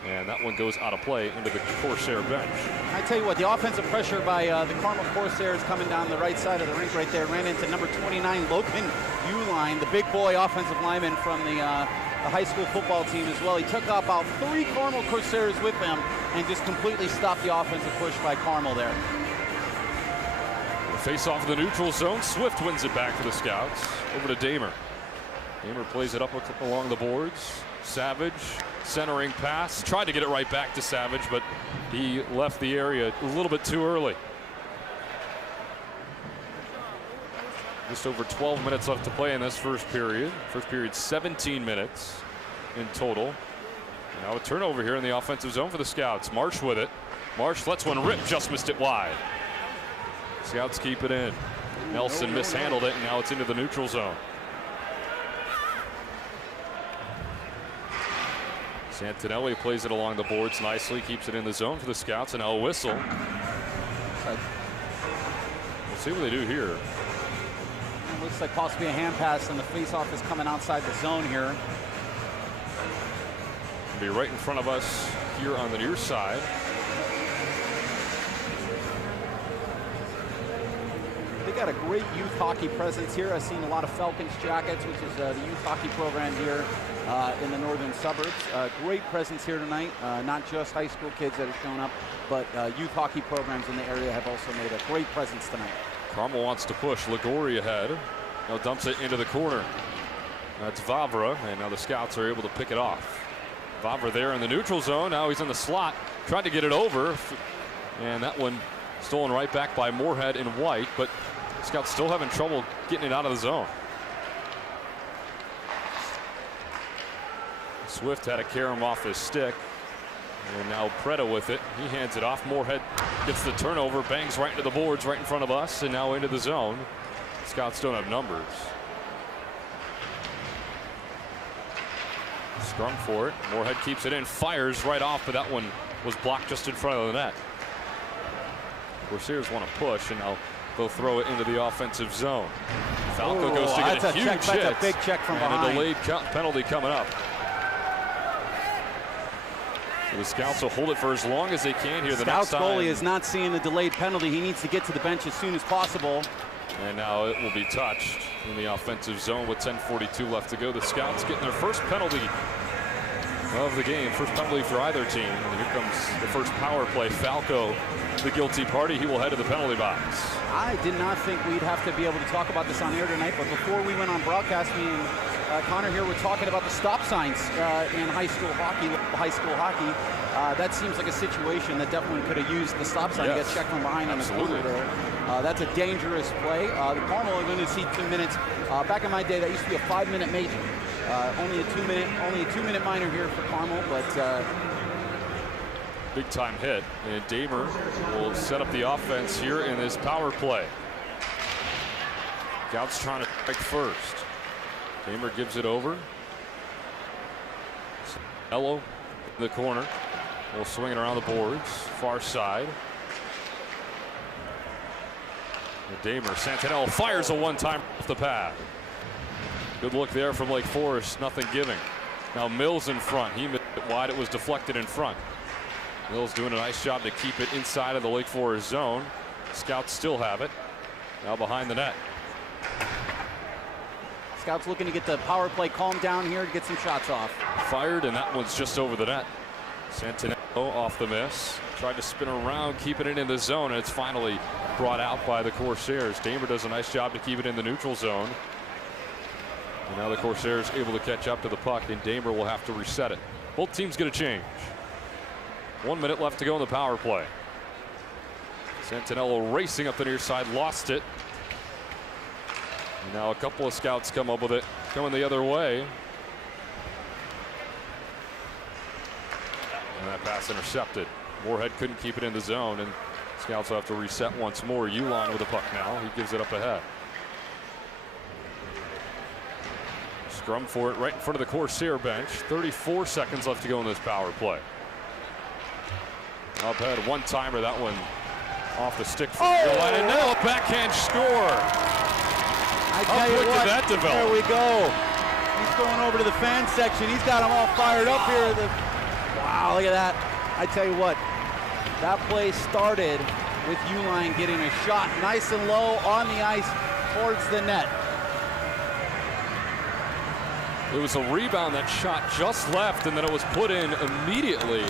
And that one goes out of play into the Corsair bench. I tell you what, the offensive pressure by the Carmel Corsairs coming down the right side of the rink right there. Ran into number 29, Logan Uline, the big boy offensive lineman from the high school football team as well. He took about 3 Carmel Corsairs with him and just completely stopped the offensive push by Carmel there. Face off of the neutral zone. Swift wins it back for the Scouts. Over to Damer. Damer plays it up along the boards. Savage, centering pass. Tried to get it right back to Savage, but he left the area a little bit too early. Just over 12 minutes left to play in this first period. First period, 17 minutes in total. Now a turnover here in the offensive zone for the Scouts. Marsh with it. Marsh lets one rip, just missed it wide. Scouts keep it in. Nelson mishandled it, and now it's into the neutral zone. Santinelli plays it along the boards nicely, keeps it in the zone for the Scouts, and now a whistle. We'll see what they do here. It looks like possibly a hand pass, and the faceoff is coming outside the zone here. It'll be right in front of us here on the near side. They got a great youth hockey presence here. I've seen a lot of Falcons jackets, which is the youth hockey program here in the northern suburbs. Great presence here tonight. Not just high school kids that have shown up, but youth hockey programs in the area have also made a great presence tonight. Carmel wants to push. Ligori ahead. Now dumps it into the corner. That's Vavra, and now the Scouts are able to pick it off. Vavra there in the neutral zone. Now he's in the slot. Tried to get it over, and that one stolen right back by Moorhead in white, but Scouts still having trouble getting it out of the zone. Swift had to carry him off his stick. And now Preda with it. He hands it off. Moorhead gets the turnover, bangs right into the boards right in front of us, and now into the zone. Scouts don't have numbers. Scrum for it. Moorhead keeps it in, fires right off, but that one was blocked just in front of the net. Corsairs want to push, and now they'll throw it into the offensive zone. Falco goes to get a huge hit. That's a big check from behind. And a delayed penalty coming up. So the Scouts will hold it for as long as they can here. The next time. Goalie is not seeing the delayed penalty. He needs to get to the bench as soon as possible. And now it will be touched in the offensive zone with 10:42 left to go. The Scouts getting their first penalty of the game. First penalty for either team. And here comes the first power play. Falco, the guilty party. He will head to the penalty box. I did not think we'd have to be able to talk about this on air tonight, but before we went on broadcast, me and Connor here were talking about the stop signs in high school hockey. That seems like a situation that definitely could have used the stop sign to get checked from behind on the corner there. That's a dangerous play. The Carmel are going to see 2 minutes. Back in my day, that used to be a 5-minute major. Only a 2-minute minor here for Carmel, but big time hit, and Damer will set up the offense here in this power play. Scouts trying to strike first. Damer gives it over. Ello in the corner. Will swing it around the boards, far side. Damer, Santinello fires a one-time off the pad. Good look there from Lake Forest, nothing giving. Now Mills in front. He missed it wide, it was deflected in front. Mills doing a nice job to keep it inside of the Lake Forest zone. Scouts still have it. Now behind the net. Scouts looking to get the power play calmed down here to get some shots off. Fired, and that one's just over the net. Santinello off the miss. Tried to spin around, keeping it in the zone, and it's finally brought out by the Corsairs. Damer does a nice job to keep it in the neutral zone. And now the Corsairs able to catch up to the puck, and Damer will have to reset it. Both teams get a change. 1 minute left to go in the power play. Santinello racing up the near side, lost it. And now a couple of Scouts come up with it, coming the other way. And that pass intercepted. Moorhead couldn't keep it in the zone, and Scouts will have to reset once more. Uline with the puck now. He gives it up ahead. Scrum for it right in front of the Corsair bench. 34 seconds left to go in this power play. Up ahead, one-timer, that one off the stick from Uline, and now a backhand score. How quick did that develop? There we go. He's going over to the fan section. He's got them all fired up here. Wow, look at that. I tell you what, that play started with Uline getting a shot nice and low on the ice towards the net. It was a rebound. That shot just left, and then it was put in immediately.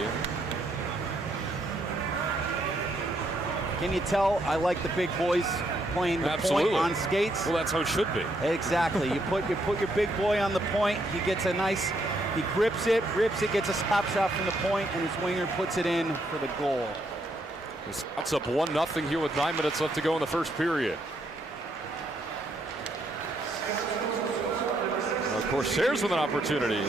Can you tell I like the big boys playing the point on skates? Well, that's how it should be. Exactly. You put your big boy on the point. He gets a nice, he grips it, gets a stop shot from the point, and his winger puts it in for the goal. The Scouts up 1-0 here with 9 minutes left to go in the first period. Of course, Corsairs with an opportunity.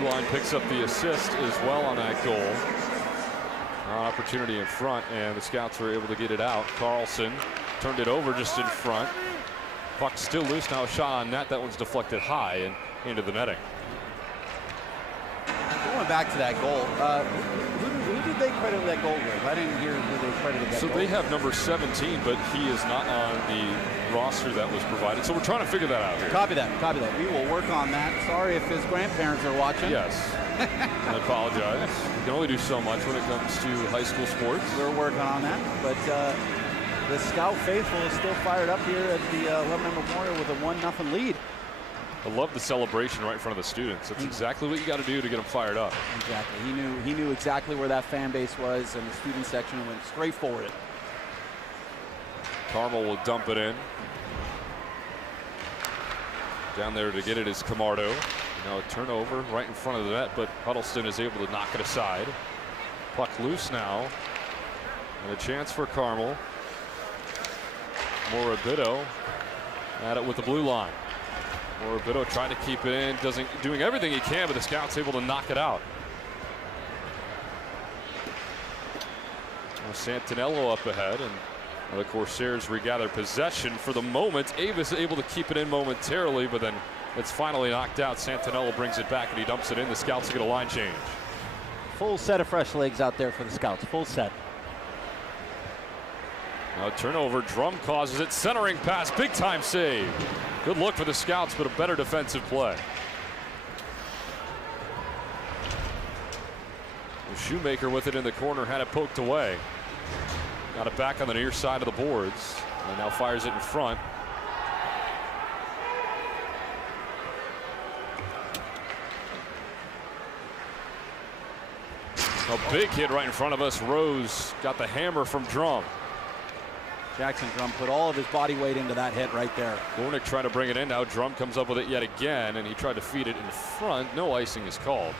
Uline picks up the assist as well on that goal. An opportunity in front, and the Scouts were able to get it out. Carlson turned it over just in front. Puck still loose, now a shot on net. That one's deflected high and into the netting. Going back to that goal, who did they credit that goal with? I didn't hear who they credited that goal. So they have number 17, but he is not on the roster that was provided. So we're trying to figure that out here. Copy that. We will work on that. Sorry if his grandparents are watching. Yes. I apologize. We can only do so much when it comes to high school sports. We're working on that, but the Scout faithful is still fired up here at the Lebanon Memorial with a 1-0 lead. I love the celebration right in front of the students. That's exactly what you got to do to get them fired up. Exactly. He knew exactly where that fan base was, and the student section went straight for it. Carmel will dump it in. Down there to get it is Camardo. Now a turnover right in front of the net, but Huddleston is able to knock it aside. Puck loose now. And a chance for Carmel. Morabito at it with the blue line. Morabito trying to keep it in, doing everything he can, but the Scouts able to knock it out. Santinello up ahead, and the Corsairs regather possession for the moment. Avis able to keep it in momentarily, but then it's finally knocked out. Santinello brings it back and he dumps it in. The Scouts get a line change. Full set of fresh legs out there for the Scouts. Full set. Now turnover. Drum causes it. Centering pass. Big time save. Good look for the Scouts, but a better defensive play. Shoemaker with it in the corner, had it poked away. Got it back on the near side of the boards, and now fires it in front. A big hit right in front of us. Rose got the hammer from Drum. Jackson Drum put all of his body weight into that hit right there. Gornick trying to bring it in. Now Drum comes up with it yet again, and he tried to feed it in front. No icing is called.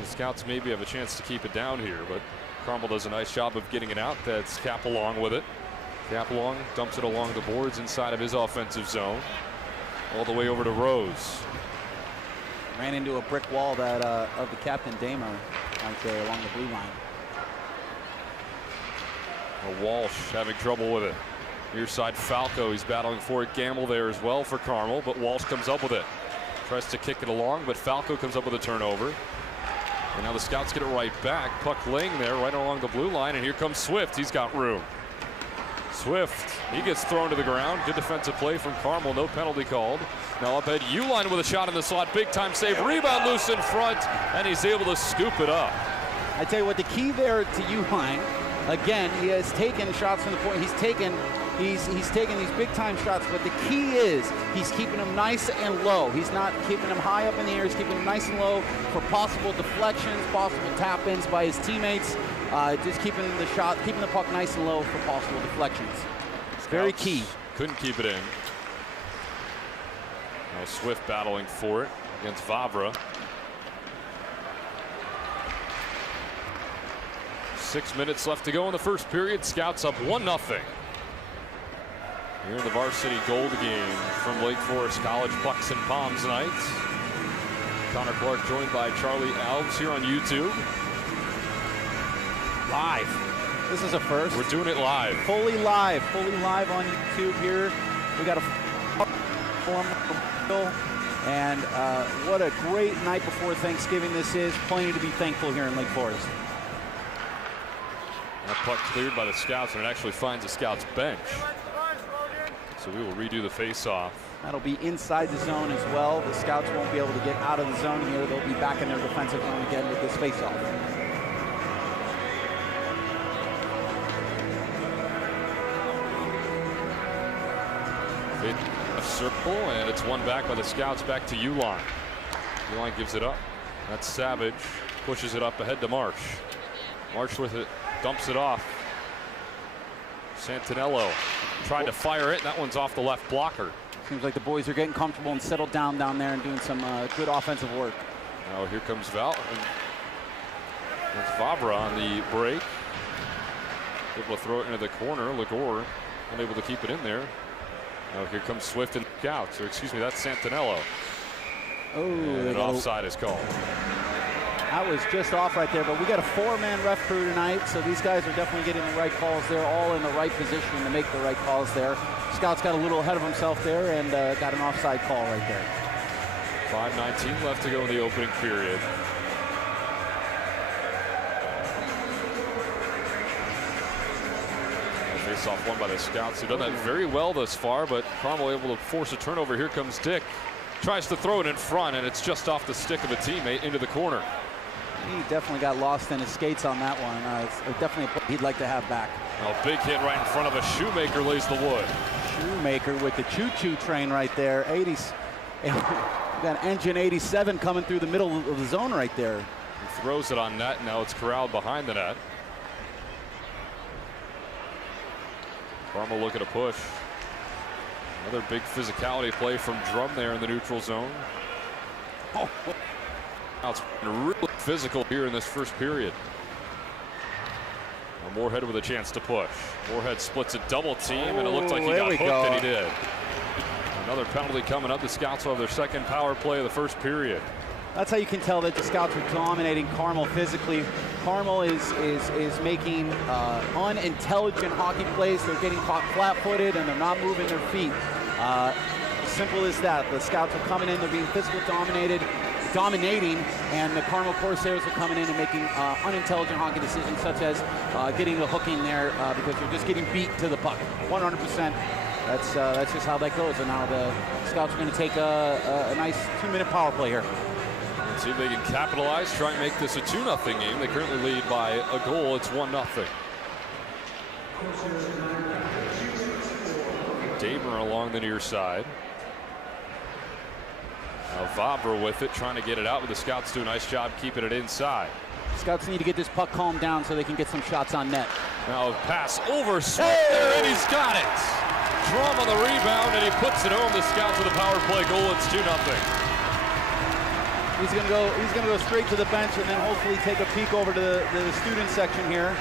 The Scouts maybe have a chance to keep it down here, but Carmel does a nice job of getting it out. That's Capelong with it. Capelong dumps it along the boards inside of his offensive zone. All the way over to Rose. Ran into a brick wall that of the Captain Damer right there along the blue line. Walsh having trouble with it. Near side Falco, he's battling for it. Gamble there as well for Carmel, but Walsh comes up with it. Tries to kick it along, but Falco comes up with a turnover. And now the Scouts get it right back. Puck laying there right along the blue line, and here comes Swift. He's got room. Swift, he gets thrown to the ground. Good defensive play from Carmel, no penalty called. Now up ahead, Uline with a shot in the slot. Big time save, rebound loose in front, and he's able to scoop it up. I tell you what, the key there to Uline, again, he has taken shots from the point. He's taken these big time shots, but the key is he's keeping them nice and low. He's not keeping them high up in the air. He's keeping them nice and low for possible deflections, possible tap-ins by his teammates. Just keeping the puck nice and low for possible deflections. It's very key. Couldn't keep it in. Now Swift battling for it against Vavra. 6 minutes left to go in the first period. Scouts up 1-0. Here in the varsity gold game from Lake Forest College Pucks and Poms night. Connor Clark joined by Charlie Alves here on YouTube. Live. This is a first. We're doing it live. Fully live on YouTube here. We got a and what a great night before Thanksgiving this is. Plenty to be thankful here in Lake Forest. That puck cleared by the Scouts, and it actually finds the Scouts bench. So we will redo the face-off. That'll be inside the zone as well. The Scouts won't be able to get out of the zone here. They'll be back in their defensive zone again with this face-off. A circle, and it's won back by the Scouts back to Uline. Uline gives it up. That's Savage. Pushes it up ahead to Marsh. Marsh with it. Dumps it off. Santinello tried to fire it. That one's off the left blocker. Seems like the boys are getting comfortable and settled down there and doing some good offensive work. Now here comes Val. That's Vavra on the break. Able to throw it into the corner. Ligor unable to keep it in there. Now here comes Swift and Scouts. Or excuse me, that's Santinello. Oh, and offside is called. That was just off right there, but we got a 4-man ref crew tonight, so these guys are definitely getting the right calls. They're all in the right position to make the right calls there. Scouts got a little ahead of himself there and got an offside call right there. 5:19 left to go in the opening period. Face-off won by the Scouts. They've done that very well thus far, but Carmel able to force a turnover. Here comes Dick. Tries to throw it in front, and it's just off the stick of a teammate into the corner. He definitely got lost in his skates on that one. It's definitely a play he'd like to have back. A big hit right in front of a Shoemaker lays the wood. Shoemaker with the choo-choo train right there. 80s. We got engine 87 coming through the middle of the zone right there. He throws it on net. Now it's corralled behind the net. Carmel looking to push. Another big physicality play from Drum there in the neutral zone. Oh. Now it's been really physical here in this first period. Now Moorhead with a chance to push. Moorhead splits a double team, and it looked like he got hooked, and he did. Another penalty coming up. The Scouts will have their second power play of the first period. That's how you can tell that the Scouts are dominating Carmel physically. Carmel is making unintelligent hockey plays. They're getting caught flat-footed and they're not moving their feet. Simple as that. The Scouts are coming in, they're being physical dominating, and the Carmel Corsairs are coming in and making unintelligent hockey decisions, such as getting the hook in there because you're just getting beat to the puck. 100%. That's just how that goes. And now the Scouts are going to take a nice 2-minute power play here. Let's see if they can capitalize, try and make this a 2-0 game. They currently lead by a goal. It's 1-0. Damer along the near side. Now Vavra with it, trying to get it out, but the Scouts do a nice job keeping it inside. Scouts need to get this puck calmed down so they can get some shots on net. Now a pass over Swift there, and he's got it. Drum on the rebound, and he puts it home. The Scouts with a power play goal. It's 2-0. He's gonna go straight to the bench and then hopefully take a peek over to the student section here.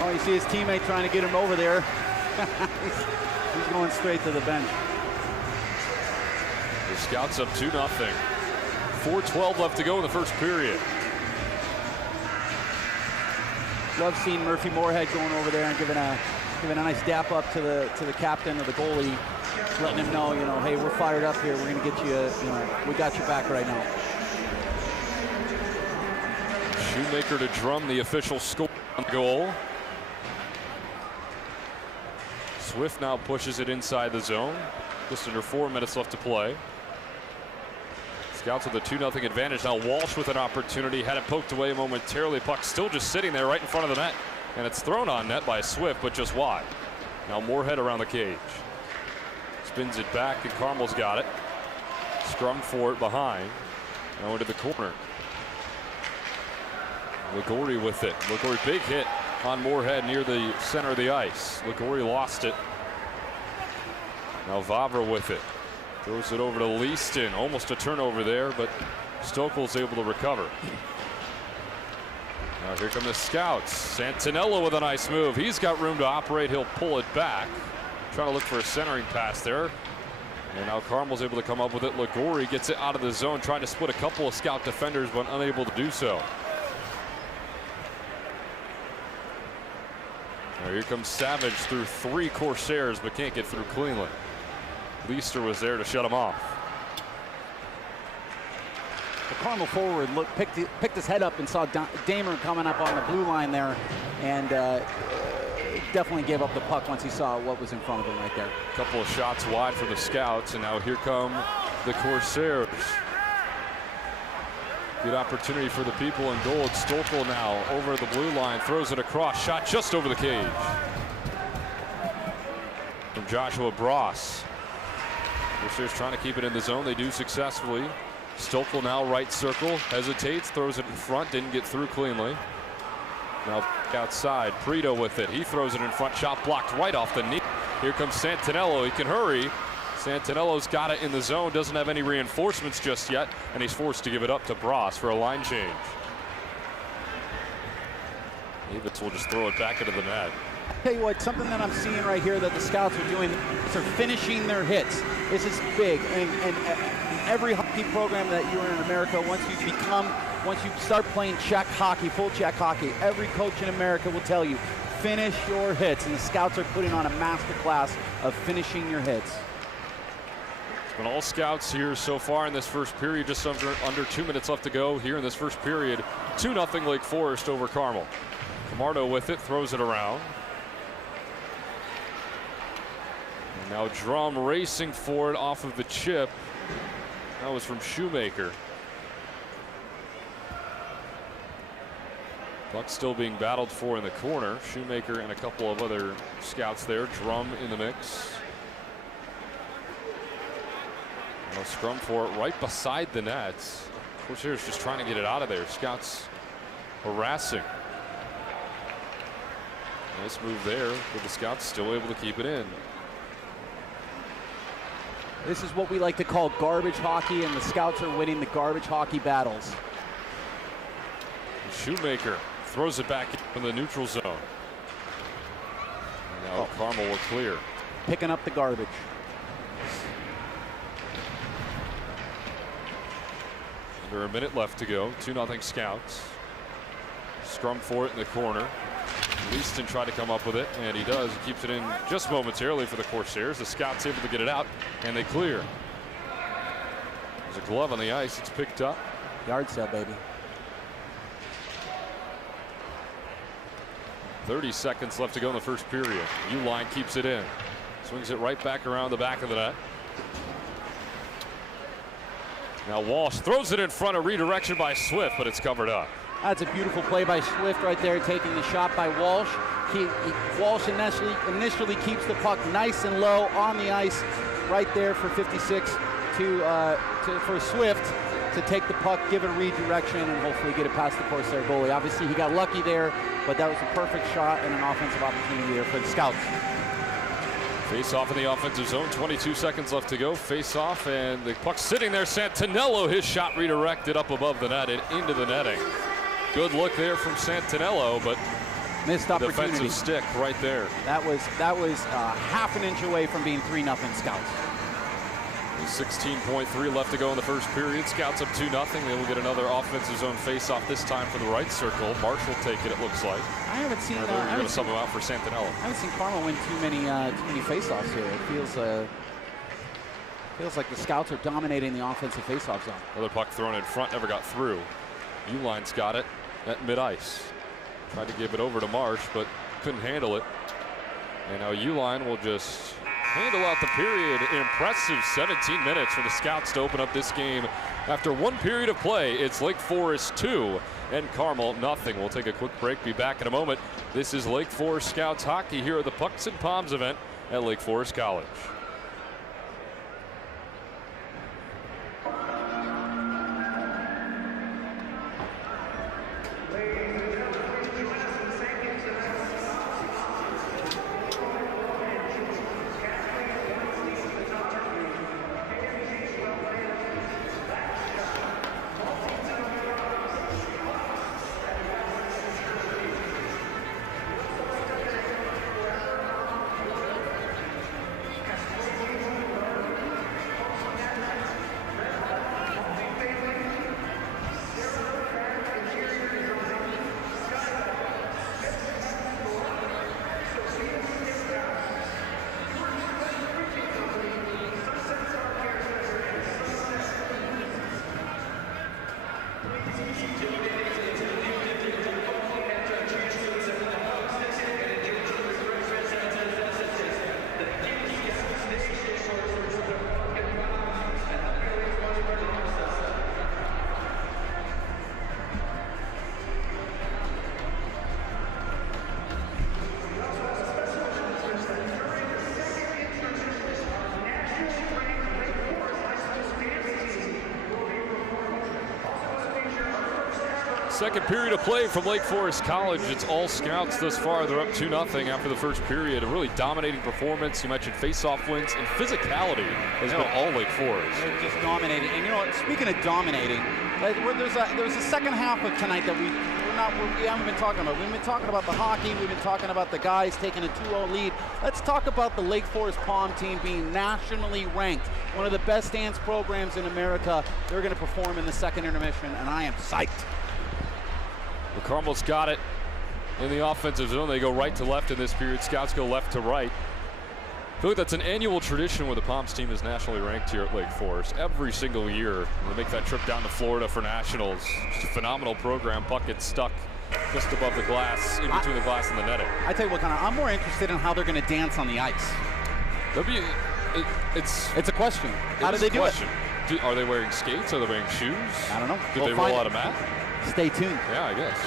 Oh, you see his teammate trying to get him over there. He's going straight to the bench. The Scouts up 2-0. 4:12 left to go in the first period. Love seeing Murphy Moorhead going over there and giving a nice dap up to the captain or the goalie, letting him know, hey, we're fired up here. We're going to get you, we got your back right now. Shoemaker to Drum, the official score on the goal. Swift now pushes it inside the zone. Just under 4 minutes left to play. Scouts with a 2-0 advantage. Now Walsh with an opportunity. Had it poked away momentarily. Puck still just sitting there right in front of the net. And it's thrown on net by Swift, but just wide. Now Moorhead around the cage. Spins it back, and Carmel's got it. Scrum for it behind. Now into the corner. Ligori with it. Ligori, big hit on Moorhead near the center of the ice. Ligori lost it. Now Vavra with it. Throws it over to Leaston. Almost a turnover there, but Stokel's able to recover. Now here come the Scouts. Santinello with a nice move. He's got room to operate. He'll pull it back. Trying to look for a centering pass there. And now Carmel's able to come up with it. Ligori gets it out of the zone, trying to split a couple of Scout defenders, but unable to do so. Now here comes Savage through 3 Corsairs, but can't get through cleanly. Leister was there to shut him off. The Carmel forward picked his head up and saw Damer coming up on the blue line there, and definitely gave up the puck once he saw what was in front of him right there. A couple of shots wide for the Scouts, and now here come the Corsairs. Good opportunity for the people in goal. It's Stokel now over the blue line, throws it across, shot just over the cage. From Joshua Bross. Corsairs trying to keep it in the zone. They do successfully. Stokel now right circle, hesitates, throws it in front, didn't get through cleanly. Now outside, Prito with it. He throws it in front, shot blocked right off the knee. Here comes Santinello. He can hurry. Santinello's got it in the zone, doesn't have any reinforcements just yet, and he's forced to give it up to Bross for a line change. Avitz will just throw it back into the net. Tell you what, something that I'm seeing right here that the Scouts are doing is they're finishing their hits. This is big, and every hockey program that you're in America, once you start playing check hockey, full check hockey, every coach in America will tell you, finish your hits, and the Scouts are putting on a master class of finishing your hits. It's been all Scouts here so far in this first period, just under 2 minutes left to go here in this first period. 2-0 Lake Forest over Carmel. Camardo with it, throws it around. And now Drum racing for it off of the chip. That was from Shoemaker. Puck still being battled for in the corner. Shoemaker and a couple of other Scouts there. Drum in the mix. Now scrum for it right beside the nets. Corsairs just trying to get it out of there. Scouts harassing. Nice move there, but the Scouts still able to keep it in. This is what we like to call garbage hockey, and the Scouts are winning the garbage hockey battles. Shoemaker throws it back from the neutral zone. Now Carmel will clear. Picking up the garbage. Under a minute left to go. 2-0 Scouts. Scrum for it in the corner. Leaston tried to come up with it, and he does. He keeps it in just momentarily for the Corsairs. The Scouts able to get it out, and they clear. There's a glove on the ice. It's picked up. Yard sale, baby. 30 seconds left to go in the first period. U-line keeps it in. Swings it right back around the back of the net. Now Walsh throws it in front of redirection by Swift, but it's covered up. That's a beautiful play by Swift right there, taking the shot by Walsh. Walsh initially keeps the puck nice and low on the ice right there for 56 for Swift to take the puck, give it a redirection, and hopefully get it past the Corsair goalie. Obviously, he got lucky there, but that was a perfect shot and an offensive opportunity there for the Scouts. Face off in the offensive zone. 22 seconds left to go. Face off, and the puck sitting there. Santinello, his shot redirected up above the net and into the netting. Good look there from Santinello, but missed opportunity. Defensive stick right there. That was half an inch away from being 3-0 Scouts. 16.3 left to go in the first period. Scouts up 2-0. They will get another offensive zone face-off this time for the right circle. Marsh will take it going to sub him out for Santinello. I haven't seen Carmel win too many face-offs here. It feels like the Scouts are dominating the offensive face-off zone. Another puck thrown in front, never got through. U-line's got it at mid-ice. Tried to give it over to Marsh, but couldn't handle it. And now U-line will just handle out the period. Impressive 17 minutes for the Scouts to open up this game. After one period of play, it's Lake Forest 2 and Carmel nothing. We'll take a quick break, be back in a moment. This is Lake Forest Scouts hockey here at the Pucks and Poms event at Lake Forest College. Second period of play from Lake Forest College. It's all Scouts thus far. They're up 2-0 after the first period. A really dominating performance. You mentioned face-off wins, and physicality has been all Lake Forest. They're just dominating. And you know what, speaking of dominating, there's a second half of tonight that we haven't been talking about. We've been talking about the hockey. We've been talking about the guys taking a 2-0 lead. Let's talk about the Lake Forest Pom team being nationally ranked. One of the best dance programs in America. They're going to perform in the second intermission, and I am psyched. Well, Carmel's got it in the offensive zone. They go right to left in this period. Scouts go left to right. I feel like that's an annual tradition where the Poms team is nationally ranked here at Lake Forest. Every single year, they make that trip down to Florida for nationals. Just a phenomenal program. Puck gets stuck just above the glass, in between the glass and the netting. I tell you what, I'm more interested in how they're going to dance on the ice. It's a question. How do they do it? Are they wearing skates? Are they wearing shoes? I don't know. Do they roll out a mat? Stay tuned. Yeah, I guess.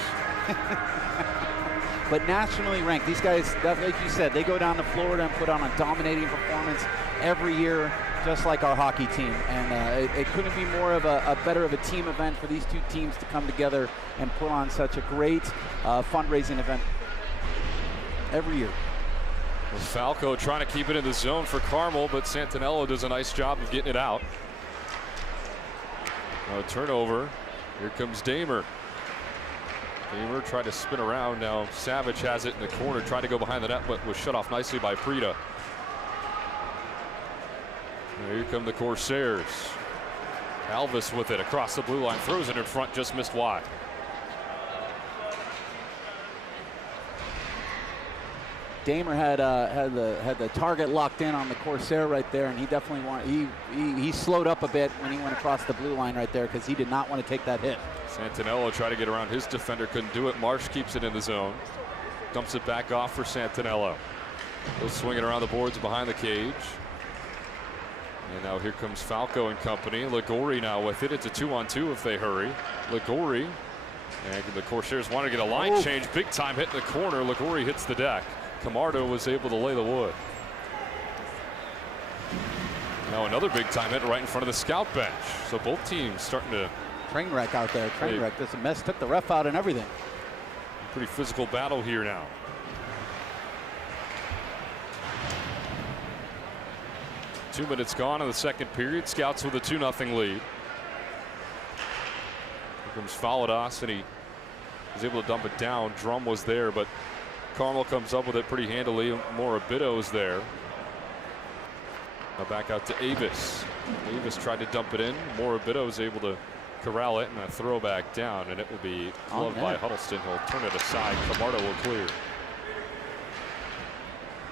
But nationally ranked, these guys, like you said, they go down to Florida and put on a dominating performance every year, just like our hockey team. And it couldn't be more of a better of a team event for these two teams to come together and put on such a great fundraising event every year. Well, Falco trying to keep it in the zone for Carmel, but Santinello does a nice job of getting it out. Now a turnover. Here comes Damer. Gamer tried to spin around. Now Savage has it in the corner, tried to go behind the net, but was shut off nicely by Prida. Here come the Corsairs. Alvis with it across the blue line, throws it in front, just missed wide. Damer had the target locked in on the Corsair right there, and he definitely he slowed up a bit when he went across the blue line right there because he did not want to take that hit. Santinello tried to get around his defender, couldn't do it. Marsh keeps it in the zone, dumps it back off for Santinello. He'll swing it around the boards behind the cage. And now here comes Falco and company. Ligori now with it. It's a 2-on-2 if they hurry. Ligori, and the Corsairs want to get a line change. Big time hit in the corner. Ligori hits the deck. Camardo was able to lay the wood. Now another big time hit right in front of the scout bench. So both teams starting to. Train wreck out there. Train wreck. This is a mess. Took the ref out and everything. Pretty physical battle here now. Two minutes gone in the second period. Scouts with a 2-0 lead. Here comes Faladas, and he was able to dump it down. Drum was there, but Carmel comes up with it pretty handily. Morabito's there. Now back out to Avis. Avis tried to dump it in. Morabito's able to corral it, and a throwback down, and it will be gloved by Huddleston. He'll turn it aside. Camardo will clear.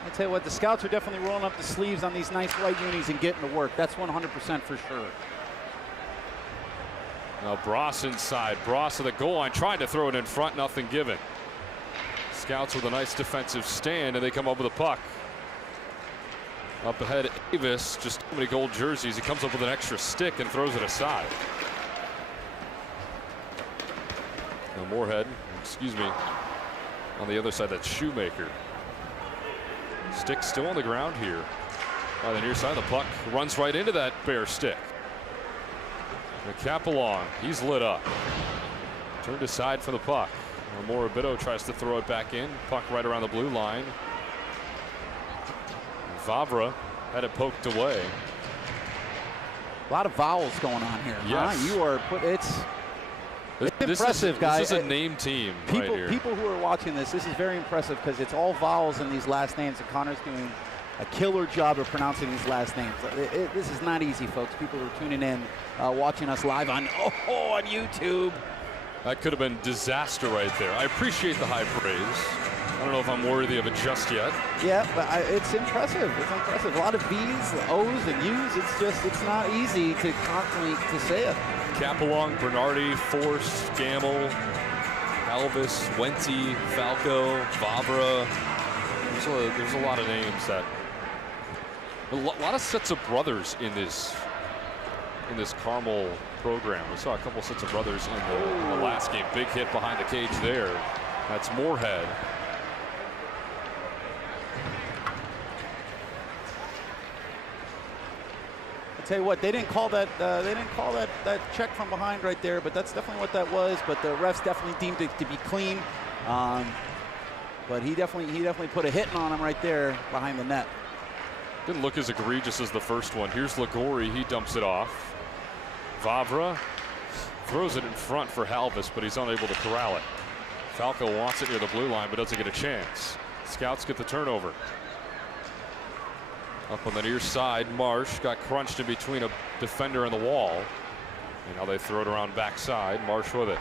I tell you what, the Scouts are definitely rolling up the sleeves on these nice white unis and getting to work. That's 100% for sure. Now Bross inside. Bross to the goal line, tried to throw it in front, nothing given. Scouts with a nice defensive stand, and they come up with a puck. Up ahead, Avis, just too many gold jerseys. He comes up with an extra stick and throws it aside. Now Moorhead, excuse me, on the other side, that's Shoemaker. Stick still on the ground here. By the near side, the puck runs right into that bare stick. And Capelong, he's lit up. Turned aside for the puck. Now Morabito tries to throw it back in. Puck right around the blue line. Vavra had it poked away. A lot of vowels going on here. Yes. Huh? You are it's impressive, guys. This is a name team right here. People who are watching this is very impressive because it's all vowels in these last names, and Connor's doing a killer job of pronouncing these last names. This is not easy, folks. People who are tuning in, watching us live on YouTube. That could have been disaster right there. I appreciate the high praise. I don't know if I'm worthy of it just yet. Yeah, but it's impressive. It's impressive. A lot of V's, O's, and U's. It's not easy to constantly say it. Capelong, Bernardi, Force, Gamble, Alvis, Wente, Falco, Vavra. There's a lot of names that. A lot of sets of brothers in this Carmel program. We saw a couple sets of brothers in the last game. Big hit behind the cage there. That's Moorhead. Tell you what, they didn't call that. That check from behind right there, but that's definitely what that was. But the refs definitely deemed it to be clean. But he definitely put a hitting on him right there behind the net. Didn't look as egregious as the first one. Here's Ligori. He dumps it off. Vavra throws it in front for Halvis, but he's unable to corral it. Falco wants it near the blue line, but doesn't get a chance. Scouts get the turnover. Up on the near side, Marsh got crunched in between a defender and the wall. And now they throw it around backside. Marsh with it.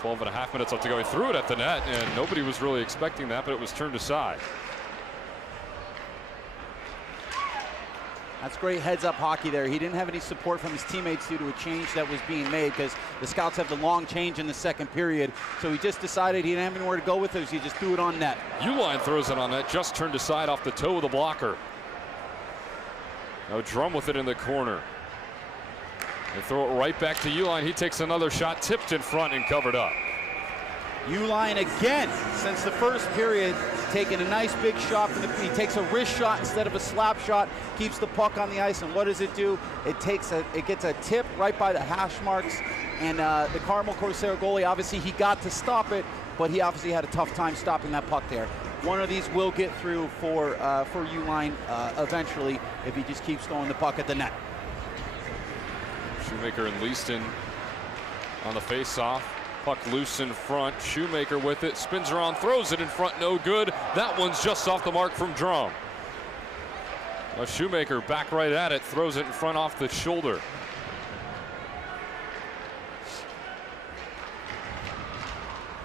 12.5 minutes left to go. He threw it at the net, and nobody was really expecting that, but it was turned aside. That's great heads-up hockey there. He didn't have any support from his teammates due to a change that was being made because the Scouts have the long change in the second period. So he just decided he didn't have anywhere to go with it, so he just threw it on net. Uline throws it on net, just turned aside off the toe of the blocker. Now Drum with it in the corner. They throw it right back to Uline. He takes another shot, tipped in front and covered up. Uline again, since the first period, taking a nice big shot. He takes a wrist shot instead of a slap shot, keeps the puck on the ice, and what does it do? It gets a tip right by the hash marks, and the Carmel Corsair goalie, obviously he got to stop it, but he obviously had a tough time stopping that puck there. One of these will get through for Uline eventually if he just keeps throwing the puck at the net. Shoemaker and Leaston on the face-off. Puck loose in front. Shoemaker with it. Spins around, throws it in front. No good. That one's just off the mark from Drum. Shoemaker back right at it. Throws it in front off the shoulder.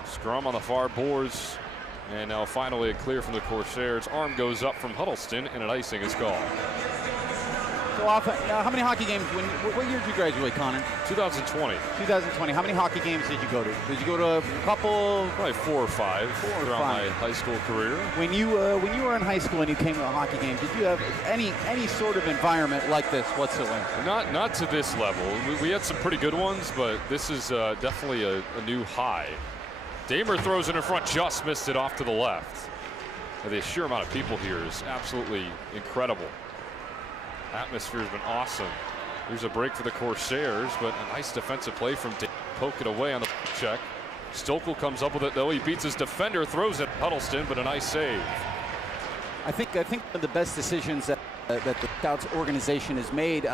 Scrum on the far boards. And now finally a clear from the Corsairs. Arm goes up from Huddleston and an icing is called. So often, how many hockey games, what year did you graduate, Connor? 2020. 2020. How many hockey games did you go to? Did you go to a couple? Probably 4 or 5 throughout my high school career. When you were in high school and you came to a hockey game, did you have any sort of environment like this whatsoever? Not to this level. We had some pretty good ones, but this is definitely a new high. Damer throws it in front, just missed it off to the left. And the sheer amount of people here is absolutely incredible. Atmosphere has been awesome. Here's a break for the Corsairs, but a nice defensive play from Damer. Poke it away on the check. Stokel comes up with it though. He beats his defender, throws it Huddleston, but a nice save. I think one of the best decisions that the Scouts organization has made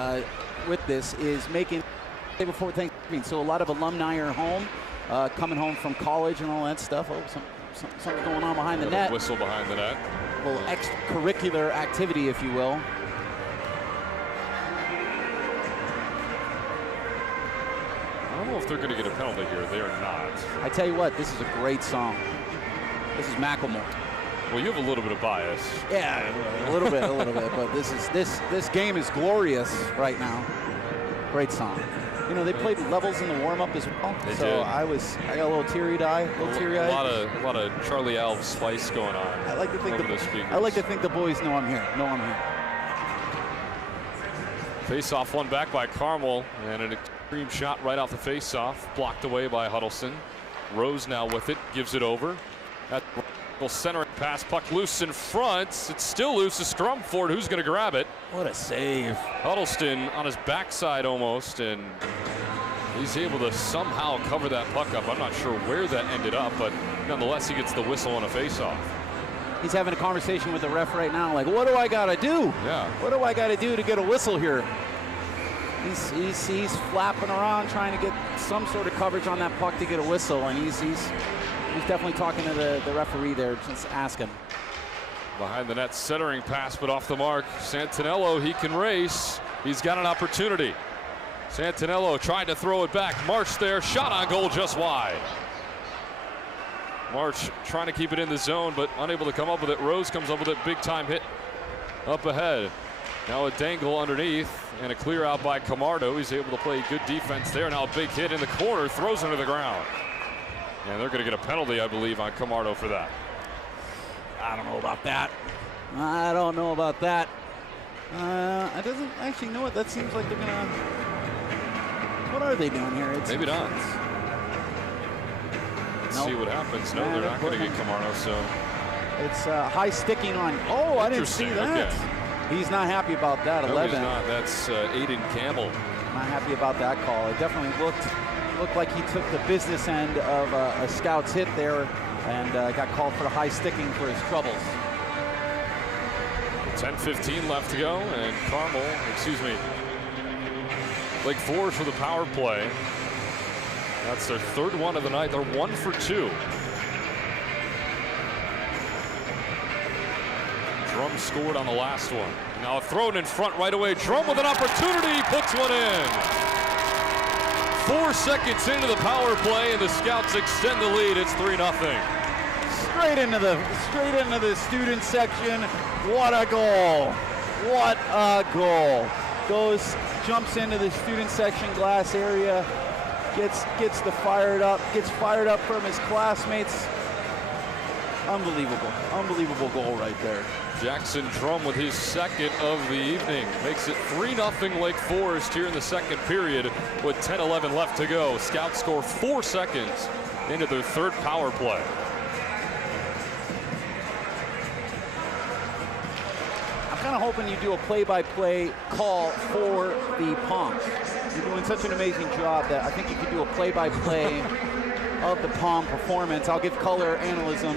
with this is making day before Thanksgiving. So a lot of alumni are home. Coming home from college and all that stuff. Oh, something going on behind the net. Whistle behind the net. A little extracurricular activity, if you will. I don't know if they're going to get a penalty here. They are not. I tell you what, this is a great song. This is Macklemore. Well, you have a little bit of bias. Yeah, a little bit. But this game is glorious right now. Great song. You know, they played levels in the warm-up as well. They so did. I got a little teary-eyed. A lot of Charlie Alves spice going on. I like to think the boys know I'm here. Face-off one back by Carmel, and an extreme shot right off the face-off, blocked away by Huddleston. Rose now with it, gives it over. That centering pass, puck loose in front. It's still loose. A scrum for it. Who's going to grab it? What a save. Huddleston on his backside almost, and he's able to somehow cover that puck up. I'm not sure where that ended up, but nonetheless, he gets the whistle on a face-off. He's having a conversation with the ref right now, like, what do I got to do? Yeah. What do I got to do to get a whistle here? He's flapping around trying to get some sort of coverage on that puck to get a whistle, and he's definitely talking to the referee there, just asking. Behind the net, centering pass, but off the mark. Santinello, he can race. He's got an opportunity. Santinello tried to throw it back. March there, shot on goal just wide. March trying to keep it in the zone, but unable to come up with it. Rose comes up with it, big time hit up ahead. Now a dangle underneath and a clear out by Camardo. He's able to play good defense there. Now a big hit in the corner, throws him to the ground. And they're going to get a penalty, I believe, on Camardo for that. I don't know about that. I doesn't actually know what that seems like. They're gonna. What are they doing here? Maybe not. Let's see what happens. No, they're not going to get Camardo. So it's high sticking on. Oh, I didn't see that. Okay. He's not happy about that. No, 11. He's not. That's Aiden Campbell. Not happy about that call. It definitely looked like he took the business end of a Scout's hit there and got called for the high sticking for his troubles. 10:15 left to go, and Lake Forest with a power play. That's their third one of the night. They're 1 for 2. Drum scored on the last one. Now thrown in front right away. Drum with an opportunity, puts one in. 4 seconds into the power play, and the Scouts extend the lead. It's 3-0. Straight into the student section. What a goal! What a goal! Jumps into the student section glass area, gets fired up from his classmates. Unbelievable goal right there. Jackson Drum with his second of the evening makes it 3-0 Lake Forest here in the second period with 10:11 left to go. Scouts score 4 seconds into their third power play. I'm kind of hoping you do a play-by-play call for the Poms. You're doing such an amazing job that I think you could do a play-by-play of the Pom performance. I'll give color analysm.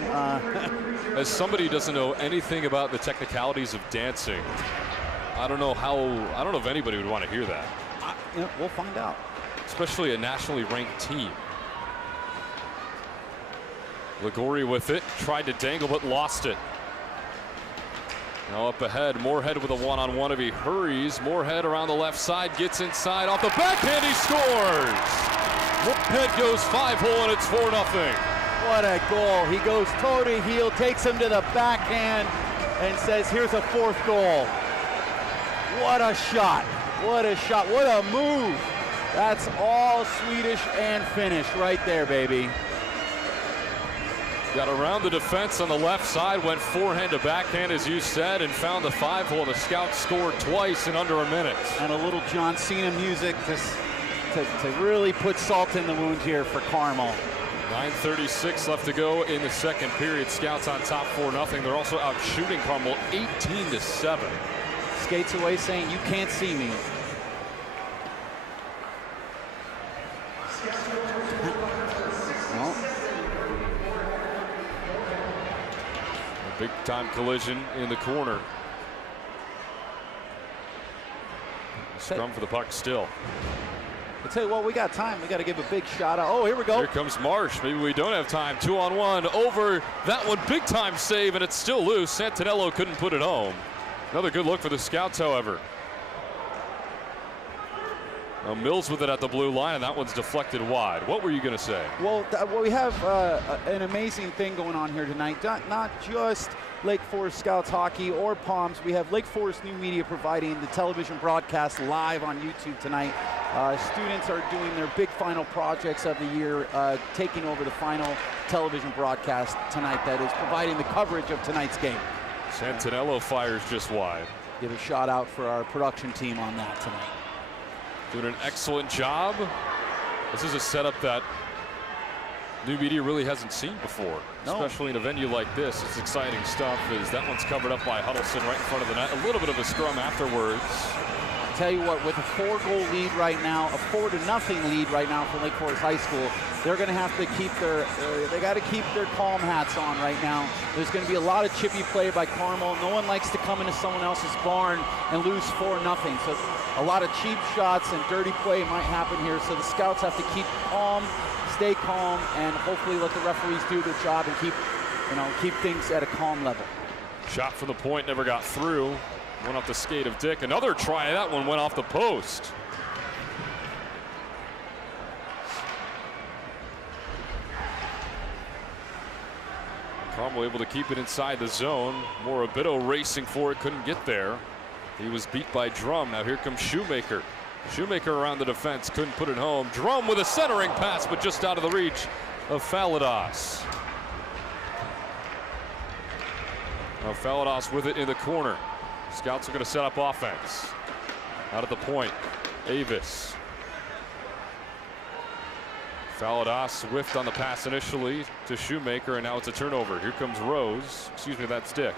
As somebody who doesn't know anything about the technicalities of dancing, I don't know if anybody would want to hear that. We'll find out. Especially a nationally ranked team. Ligori with it, tried to dangle but lost it. Now up ahead, Moorhead with a one-on-one if he hurries. Moorhead around the left side, gets inside, off the backhand, he scores! Moorhead goes 5-hole and it's 4-0. What a goal. He goes toe to heel, takes him to the backhand, and says, here's a 4th goal. What a shot. What a shot. What a move. That's all Swedish and Finnish right there, baby. Got around the defense on the left side, went forehand to backhand, as you said, and found the 5-hole. The Scouts scored twice in under a minute. And a little John Cena music to really put salt in the wound here for Carmel. 9:36 left to go in the second period. Scouts on top 4-0. They're also out shooting Carmel 18-7. Skates away saying, you can't see me. Big time collision in the corner. Scrum for the puck still. I'll tell you what, we got time. We got to give a big shout out. Oh, here we go. Here comes Marsh. Maybe we don't have time. 2-on-1 over that one. Big time save, and it's still loose. Santinello couldn't put it home. Another good look for the Scouts, however. Now Mills with it at the blue line, and that one's deflected wide. What were you going to say? Well, we have an amazing thing going on here tonight. Not just Lake Forest Scouts hockey or Poms. We have Lake Forest New Media providing the television broadcast live on YouTube tonight. Students are doing their big final projects of the year, taking over the final television broadcast tonight that is providing the coverage of tonight's game. Santinello fires just wide. Give a shout out for our production team on that tonight. Doing an excellent job. This is a setup that New Media really hasn't seen before, especially in a venue like this. It's exciting stuff. That one's covered up by Huddleston right in front of the net. A little bit of a scrum afterwards. I tell you what, with a 4-goal lead right now, a 4-0 lead right now for Lake Forest High School, they're going to have to keep they got to keep their calm hats on right now. There's going to be a lot of chippy play by Carmel. No one likes to come into someone else's barn and lose 4-0. So a lot of cheap shots and dirty play might happen here. So the Scouts have to keep calm, stay calm, and hopefully let the referees do their job and keep things at a calm level. Shot from the point never got through. Went off the skate of Dick. Another try. That one went off the post. Carmel able to keep it inside the zone. Morabito racing for it, couldn't get there. He was beat by Drum. Now here comes Shoemaker. Shoemaker around the defense, couldn't put it home. Drum with a centering pass, but just out of the reach of Faladas. Now Faladas with it in the corner. Scouts are going to set up offense. Out at the point, Avis. Faladas whiffed on the pass initially to Shoemaker, and now it's a turnover. Here comes Rose. Excuse me, that's Dick.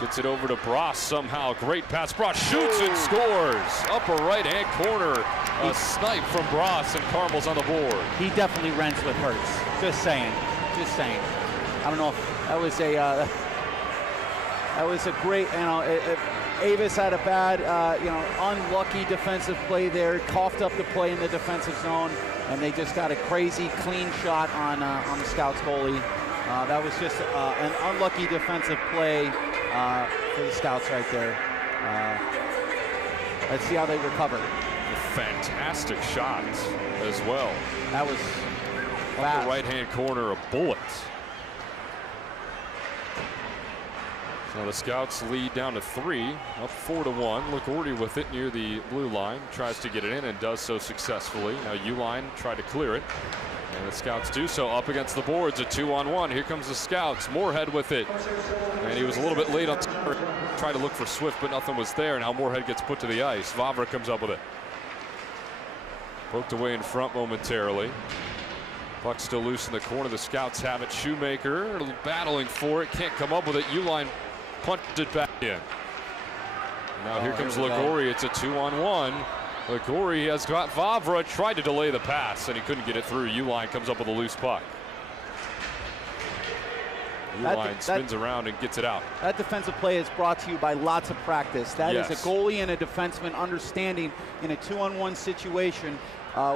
Gets it over to Bross somehow. Great pass. Bross shoots and scores. Upper right-hand corner. A snipe from Bross, and Carmel's on the board. He definitely rents with Hurts. Just saying. Just saying. I don't know if that was a great, Avis had a bad, unlucky defensive play there, coughed up the play in the defensive zone, and they just got a crazy clean shot on the Scouts goalie. That was just an unlucky defensive play for the Scouts right there. Let's see how they recover. A fantastic shot as well. That was up the right-hand corner, a bullet. So the Scouts lead down to 3, up 4-1. Ligori with it near the blue line, tries to get it in and does so successfully. Now Uline tried to clear it, and the Scouts do so up against the boards. A 2-on-1. Here comes the Scouts. Moorhead with it, and he was a little bit late on tried to look for Swift, but nothing was there. Now Moorhead gets put to the ice. Vavra comes up with it. Poked away in front momentarily. Puck still loose in the corner. The Scouts have it. Shoemaker battling for it, can't come up with it. Uline punched it back in. Now here comes Ligori. It's a 2-on-1. Ligori has got Vavra, tried to delay the pass, and he couldn't get it through. Uline comes up with a loose puck. Uline spins around and gets it out. That defensive play is brought to you by lots of practice. That is a goalie and a defenseman understanding in a 2-on-1 situation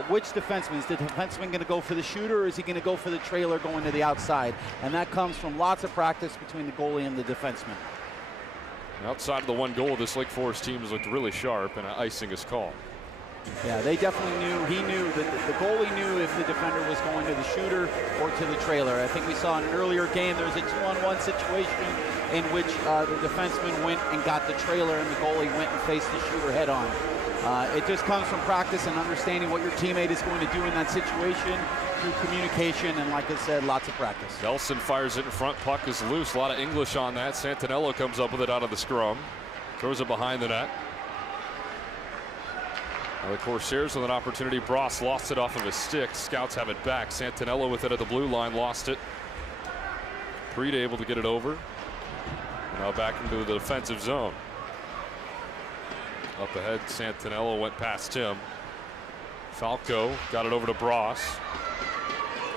which defenseman. Is the defenseman going to go for the shooter, or is he going to go for the trailer going to the outside? And that comes from lots of practice between the goalie and the defenseman. Outside of the one goal, this Lake Forest team has looked really sharp, and an icing is called. Yeah, they definitely knew. He knew that the goalie knew if the defender was going to the shooter or to the trailer. I think we saw in an earlier game there was a 2-on-1 situation in which the defenseman went and got the trailer, and the goalie went and faced the shooter head on. It just comes from practice and understanding what your teammate is going to do in that situation through communication and, like I said, lots of practice. Nelson fires it in front. Puck is loose. A lot of English on that. Santinello comes up with it out of the scrum. Throws it behind the net. Now the Corsairs with an opportunity. Bross lost it off of his stick. Scouts have it back. Santinello with it at the blue line, lost it. Preet able to get it over. Now back into the defensive zone. Up ahead, Santinello went past him. Falco got it over to Bross.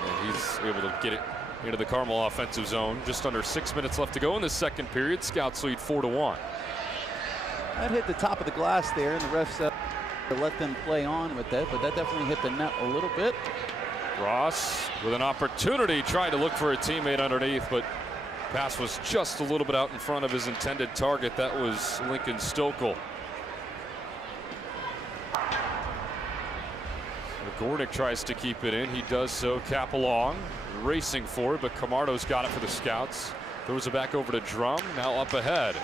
And he's able to get it into the Carmel offensive zone. Just under 6 minutes left to go in the second period. Scouts lead 4-1. That hit the top of the glass there, and the refs let them play on with that, but that definitely hit the net a little bit. Ross with an opportunity, tried to look for a teammate underneath, but pass was just a little bit out in front of his intended target. That was Lincoln Stokel. Gornick tries to keep it in. He does so. Capelong racing for it, but Camardo's got it for the Scouts. Throws it back over to Drum. Now up ahead.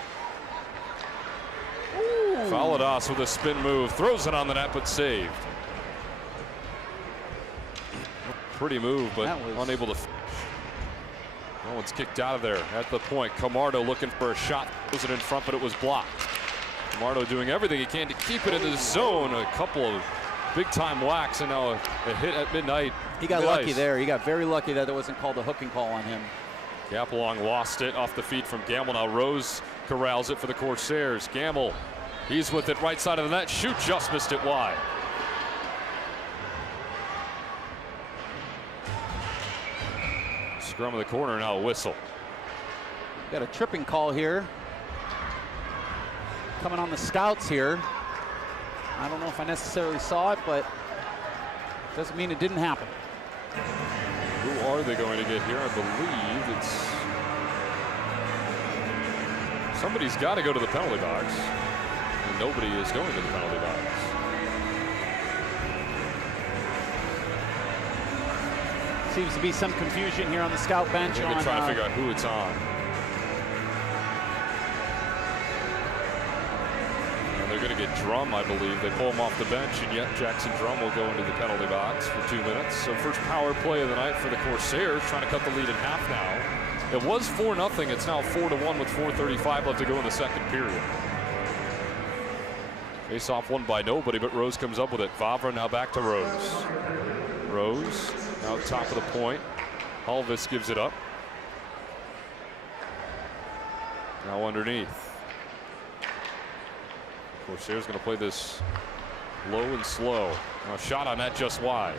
Valadas with a spin move. Throws it on the net, but saved. Pretty move, but unable to finish. No one's kicked out of there at the point. Camardo looking for a shot. Throws it in front, but it was blocked. Camardo doing everything he can to keep it in the zone. A couple of big-time whacks, and now a hit at midnight. He got lucky there. He got very lucky that it wasn't called a hooking call on him. Capelong lost it off the feet from Gamble. Now Rose corrals it for the Corsairs. Gamble, he's with it right side of the net. Shoot, just missed it wide. Scrum of the corner, now a whistle. Got a tripping call here. Coming on the Scouts here. I don't know if I necessarily saw it, but doesn't mean it didn't happen. Who are they going to get here? I believe it's somebody's got to go to the penalty box, and nobody is going to the penalty box. Seems to be some confusion here on the Scout bench. They're trying to figure out who it's on. They're going to get Drum, I believe. They pull him off the bench, and yet Jackson Drum will go into the penalty box for 2 minutes. So first power play of the night for the Corsairs, trying to cut the lead in half now. It was 4-0. It's now 4-1 with 4:35 left to go in the second period. Face off won by nobody, but Rose comes up with it. Vavra now back to Rose. Rose now top of the point. Halvis gives it up. Now underneath. Corsairs going to play this low and slow. Now shot on that just wide.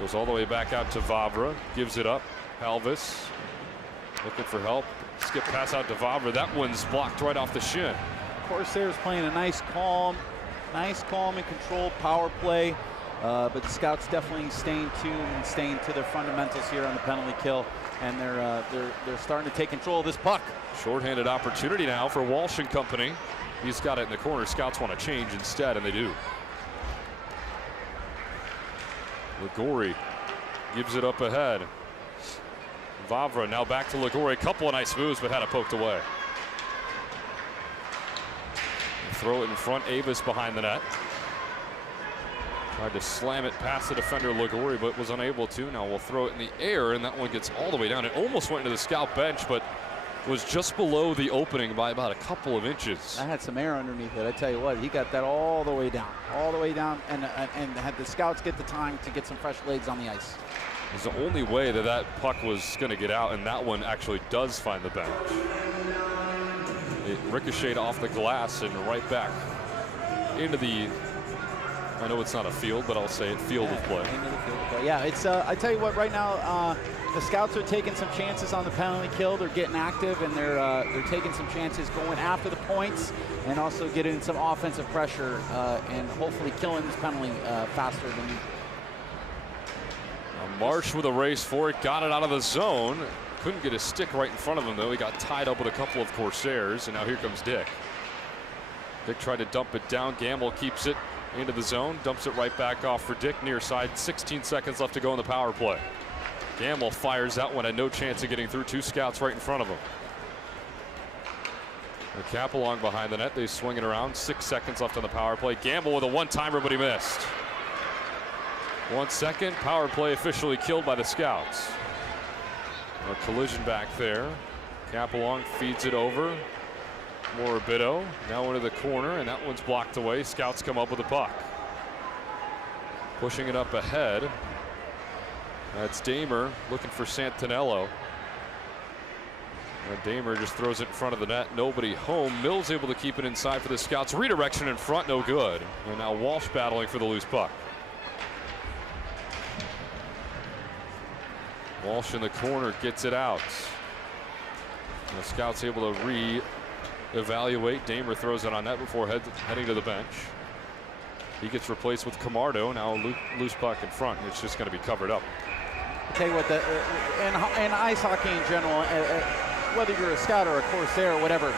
Goes all the way back out to Vavra. Gives it up. Halvis looking for help. Skip pass out to Vavra. That one's blocked right off the shin. Corsairs playing a nice calm and controlled power play. But the Scouts definitely staying tuned and staying to their fundamentals here on the penalty kill. And they're starting to take control of this puck. Shorthanded opportunity now for Walsh and company. He's got it in the corner. Scouts want to change instead, and they do. Ligori gives it up ahead. Vavra now back to Ligori. A couple of nice moves, but had it poked away. Throw it in front. Avis behind the net. Tried to slam it past the defender Ligori, but was unable to. Now we'll throw it in the air, and that one gets all the way down. It almost went into the Scout bench, but was just below the opening by about a couple of inches. I had some air underneath it. I tell you what, he got that all the way down, and had the Scouts get the time to get some fresh legs on the ice. It was the only way that puck was going to get out, and that one actually does find the bench. It ricocheted off the glass and right back into the I know it's not a field, but I'll say it, field of play. Into the field of play. Yeah, it's. I tell you what, right now the Scouts are taking some chances on the penalty kill. They're getting active, and they're taking some chances going after the points, and also getting some offensive pressure, and hopefully killing this penalty faster than. Marsh with a race for it, got it out of the zone. Couldn't get his stick right in front of him, though. He got tied up with a couple of Corsairs, and now here comes Dick. Dick tried to dump it down. Gamble keeps it into the zone, dumps it right back off for Dick near side. 16 seconds left to go in the power play. Gamble fires that one, had no chance of getting through. 2 Scouts right in front of him. A cap along behind the net. They swing it around. 6 seconds left on the power play. Gamble with a one-timer, but he missed. 1 second. Power play officially killed by the Scouts. A collision back there. Capelong feeds it over. Morabito now into the corner, and that one's blocked away. Scouts come up with the puck. Pushing it up ahead. That's Damer looking for Santinello. And Damer just throws it in front of the net. Nobody home. Mills able to keep it inside for the Scouts. Redirection in front, no good. And now Walsh battling for the loose puck. Walsh in the corner gets it out. And the Scouts able to re-evaluate. Damer throws it on net before heading to the bench. He gets replaced with Camardo. Now a loose puck in front. It's just going to be covered up. I'll tell you what, in ice hockey in general, whether you're a Scout or a Corsair or whatever,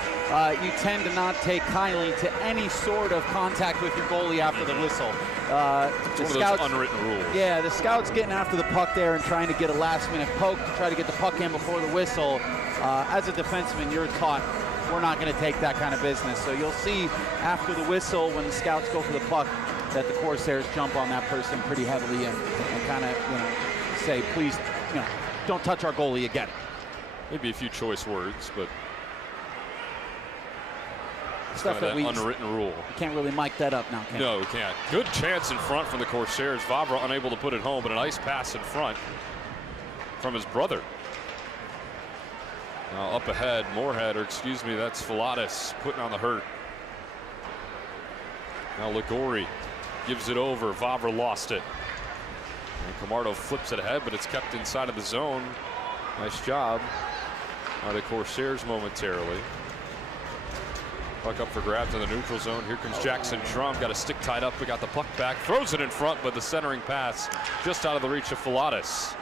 you tend to not take kindly to any sort of contact with your goalie after the whistle. It's one of those unwritten rules. Yeah, the Scouts getting after the puck there and trying to get a last-minute poke to try to get the puck in before the whistle. As a defenseman, you're taught we're not going to take that kind of business. So you'll see after the whistle when the Scouts go for the puck that the Corsairs jump on that person pretty heavily and kind of, say, please, don't touch our goalie again. Maybe a few choice words, but stuff that unwritten rule. You can't really mic that up now, can you? No, we can't. Good chance in front from the Corsairs. Vavra unable to put it home, but a nice pass in front from his brother. Now up ahead, Moorhead, or excuse me, that's Philatis putting on the hurt. Now Ligori gives it over. Vavra lost it. And Camardo flips it ahead, but it's kept inside of the zone. Nice job by the Corsairs momentarily. Puck up for grabs in the neutral zone. Here comes Jackson Drum. Got a stick tied up. We got the puck back. Throws it in front, but the centering pass just out of the reach of Philatis.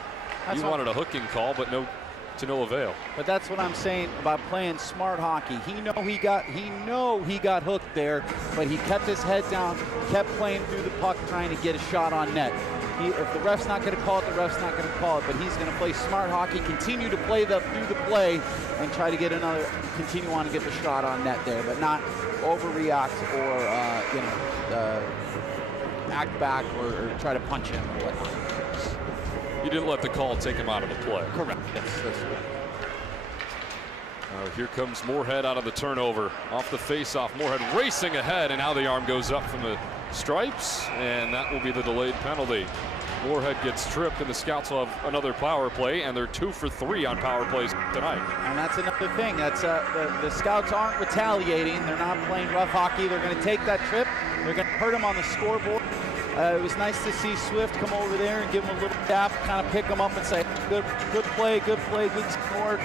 He wanted a hooking call, but to no avail. But that's what I'm saying about playing smart hockey. He got hooked there, but he kept his head down, kept playing through the puck, trying to get a shot on net. If the ref's not going to call it, the ref's not going to call it. But he's going to play smart hockey, continue to play through the play, and try to get continue on to get the shot on net there, but not overreact or act back or try to punch him or whatnot. You didn't let the call take him out of the play. Correct. Yes, that's right. Here comes Moorhead out of the turnover. Off the face-off, Moorhead racing ahead, and now the arm goes up from the stripes, and that will be the delayed penalty. Moorhead gets tripped, and the Scouts will have another power play, and they're 2 for 3 on power plays tonight. And that's another thing. That's the Scouts aren't retaliating. They're not playing rough hockey. They're going to take that trip. They're going to hurt him on the scoreboard. It was nice to see Swift come over there and give him a little tap, kind of pick him up and say, good play, good score.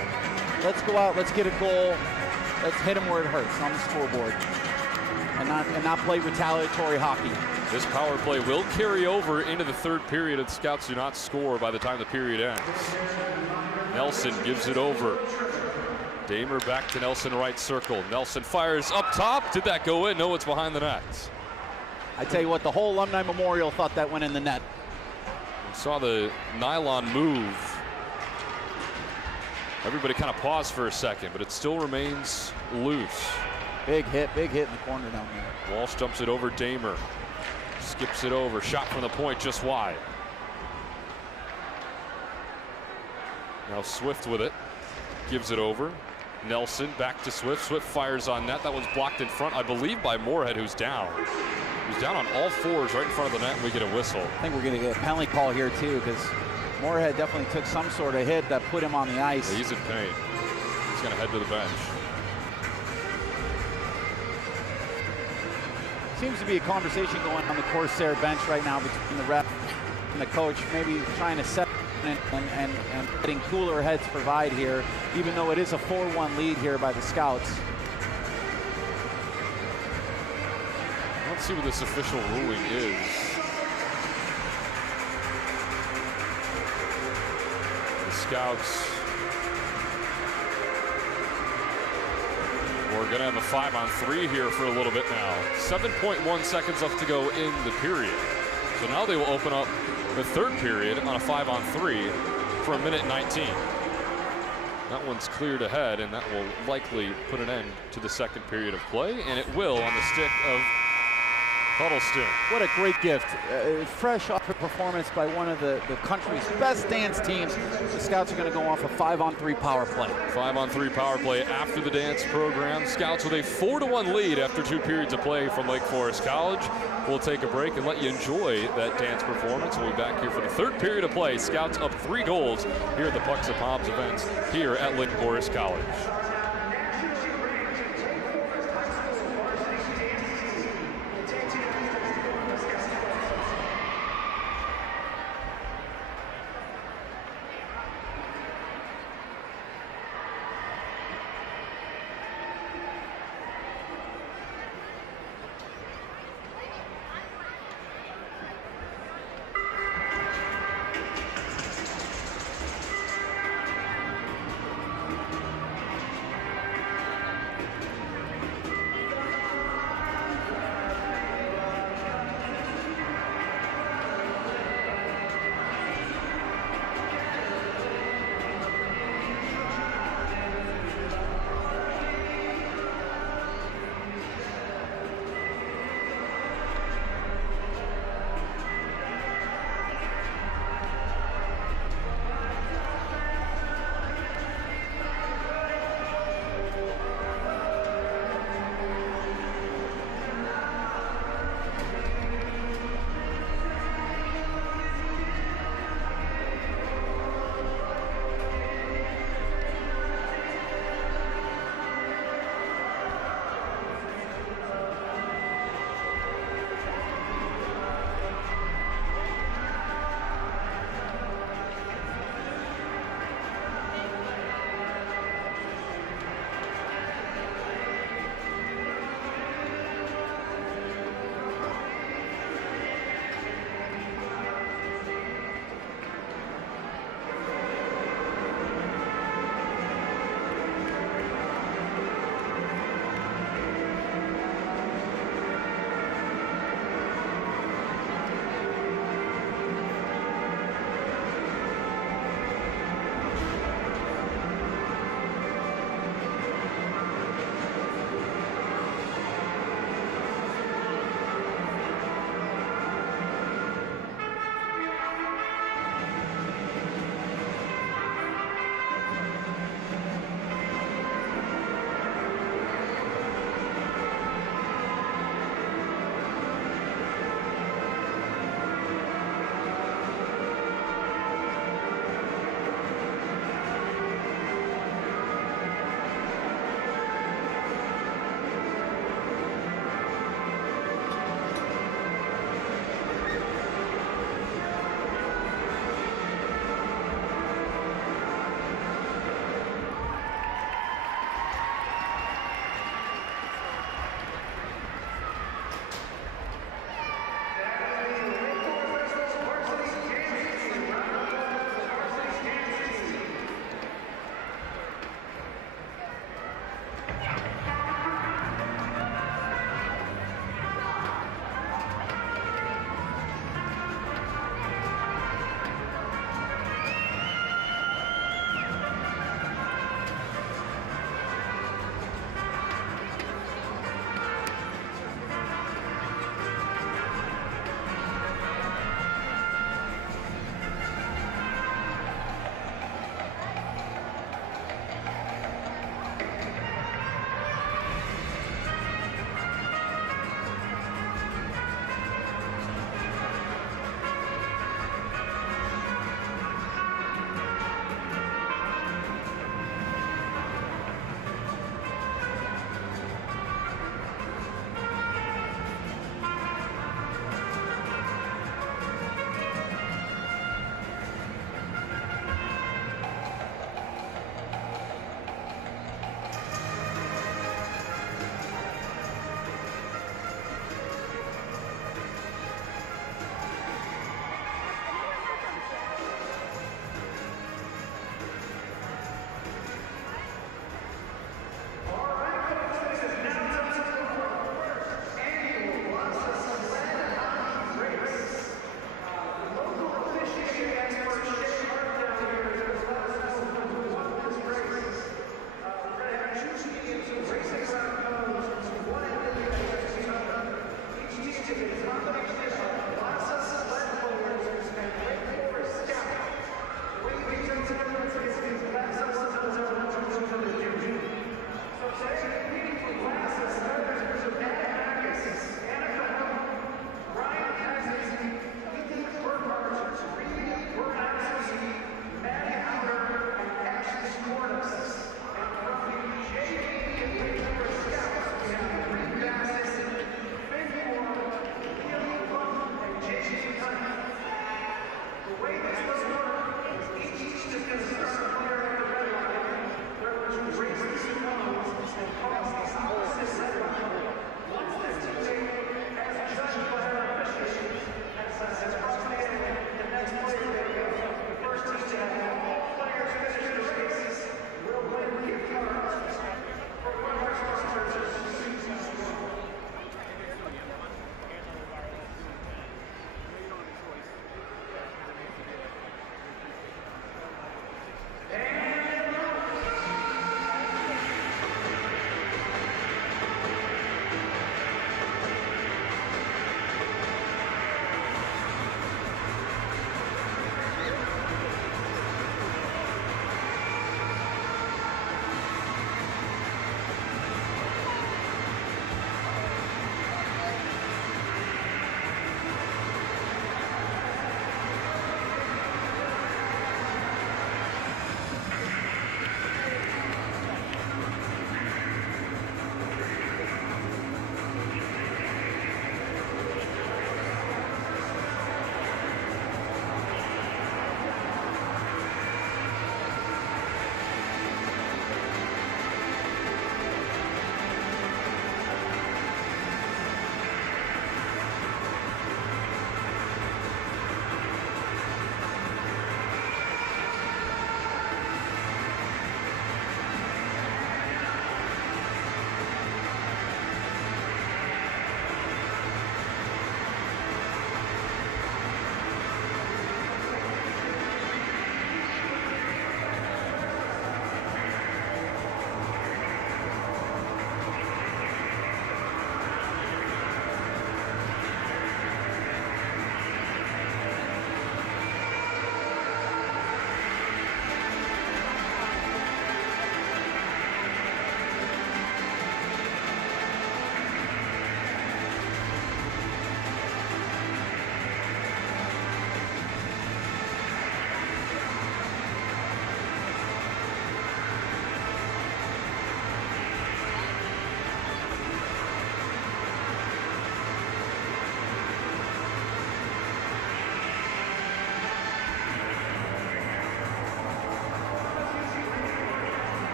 Let's go out, let's get a goal. Let's hit him where it hurts, on the scoreboard. And not play retaliatory hockey. This power play will carry over into the third period, and the Scouts do not score by the time the period ends. Nelson gives it over. Damer back to Nelson, right circle. Nelson fires up top. Did that go in? No, it's behind the net. I tell you what, the whole Alumni Memorial thought that went in the net. We saw the nylon move. Everybody kind of paused for a second, but it still remains loose. Big hit in the corner down there. Walsh dumps it over Damer. Skips it over. Shot from the point just wide. Now Swift with it. Gives it over. Nelson back to Swift. Swift fires on net. That one's blocked in front, I believe, by Moorhead, who's down. He's down on all fours right in front of the net, and we get a whistle. I think we're going to get a penalty call here, too, because Moorhead definitely took some sort of hit that put him on the ice. Yeah, he's in pain. He's going to head to the bench. Seems to be a conversation going on the Corsair bench right now between the ref and the coach, maybe trying to set and letting cooler heads provide here, even though it is a 4-1 lead here by the Scouts. Let's see what this official ruling is. The Scouts, we're going to have a 5-on-3 here for a little bit now. 7.1 seconds left to go in the period. So now they will open up the third period on a 5-on-3 for 1:19. That one's cleared ahead, and that will likely put an end to the second period of play, and it will on the stick of Huddleston. What a great gift. Fresh off a performance by one of the country's best dance teams. The Scouts are going to go off a 5-on-3 power play. 5-on-3 power play after the dance program. Scouts with a 4-1 lead after 2 periods of play from Lake Forest College. We'll take a break and let you enjoy that dance performance. We'll be back here for the third period of play. Scouts up 3 goals here at the Pucks and Poms events here at Lake Forest College.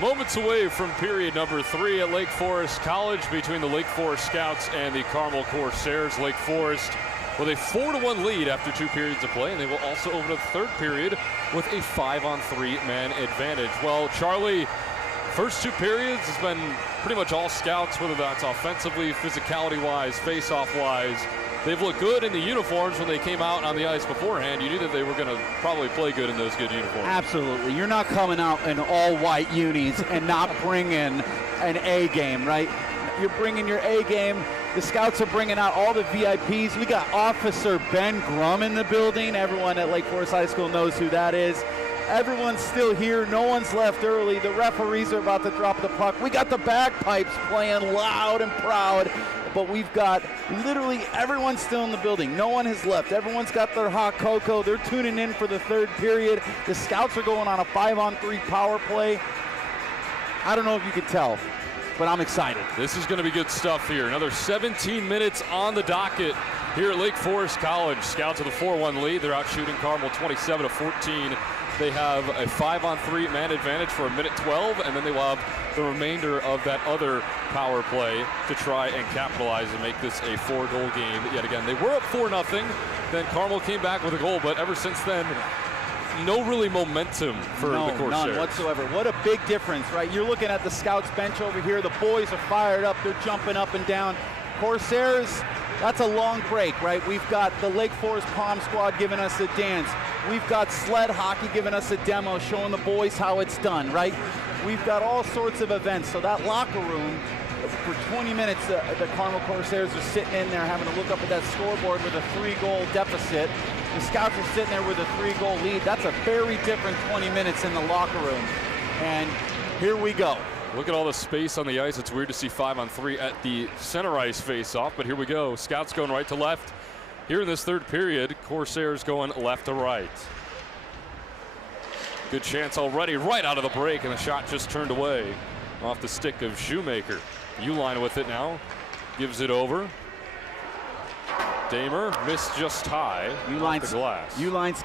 Moments away from period number 3 at Lake Forest College between the Lake Forest Scouts and the Carmel Corsairs. Lake Forest with a 4-1 lead after 2 periods of play, and they will also open the third period with a 5-on-3 man advantage. Well, Charlie, first 2 periods has been pretty much all Scouts, whether that's offensively, physicality-wise, face-off-wise. They've looked good in the uniforms when they came out on the ice beforehand. You knew that they were going to probably play good in those good uniforms. Absolutely. You're not coming out in all white unis and not bringing an A game, right? You're bringing your A game. The Scouts are bringing out all the VIPs. We got Officer Ben Grum in the building. Everyone at Lake Forest High School knows who that is. Everyone's still here. No one's left early. The referees are about to drop the puck. We got the bagpipes playing loud and proud. But we've got literally everyone still in the building. No one has left. Everyone's got their hot cocoa. They're tuning in for the third period. The Scouts are going on a 5-on-3 power play. I don't know if you can tell, but I'm excited. This is going to be good stuff here. Another 17 minutes on the docket here at Lake Forest College. Scouts with a 4-1 lead. They're out shooting Carmel 27-14. They have a 5-on-3 man advantage for 1:12, and then they will have the remainder of that other power play to try and capitalize and make this a 4-goal game yet again. They were up 4-0, then Carmel came back with a goal, but ever since then, no really momentum for the Corsairs. None whatsoever. What a big difference, right? You're looking at the Scouts bench over here. The boys are fired up. They're jumping up and down. Corsairs, that's a long break, right? We've got the Lake Forest Poms squad giving us a dance. We've got sled hockey giving us a demo, showing the boys how it's done, right? We've got all sorts of events. So that locker room, for 20 minutes, the Carmel Corsairs are sitting in there having to look up at that scoreboard with a 3-goal deficit. The Scouts are sitting there with a 3-goal lead. That's a very different 20 minutes in the locker room. And here we go. Look at all the space on the ice. It's weird to see 5-on-3 at the center ice face-off, but here we go. Scouts going right to left. Here in this third period, Corsairs going left to right. Good chance already right out of the break, and the shot just turned away off the stick of Shoemaker. Uline with it now. Gives it over. Damer missed just high off the glass. Uline's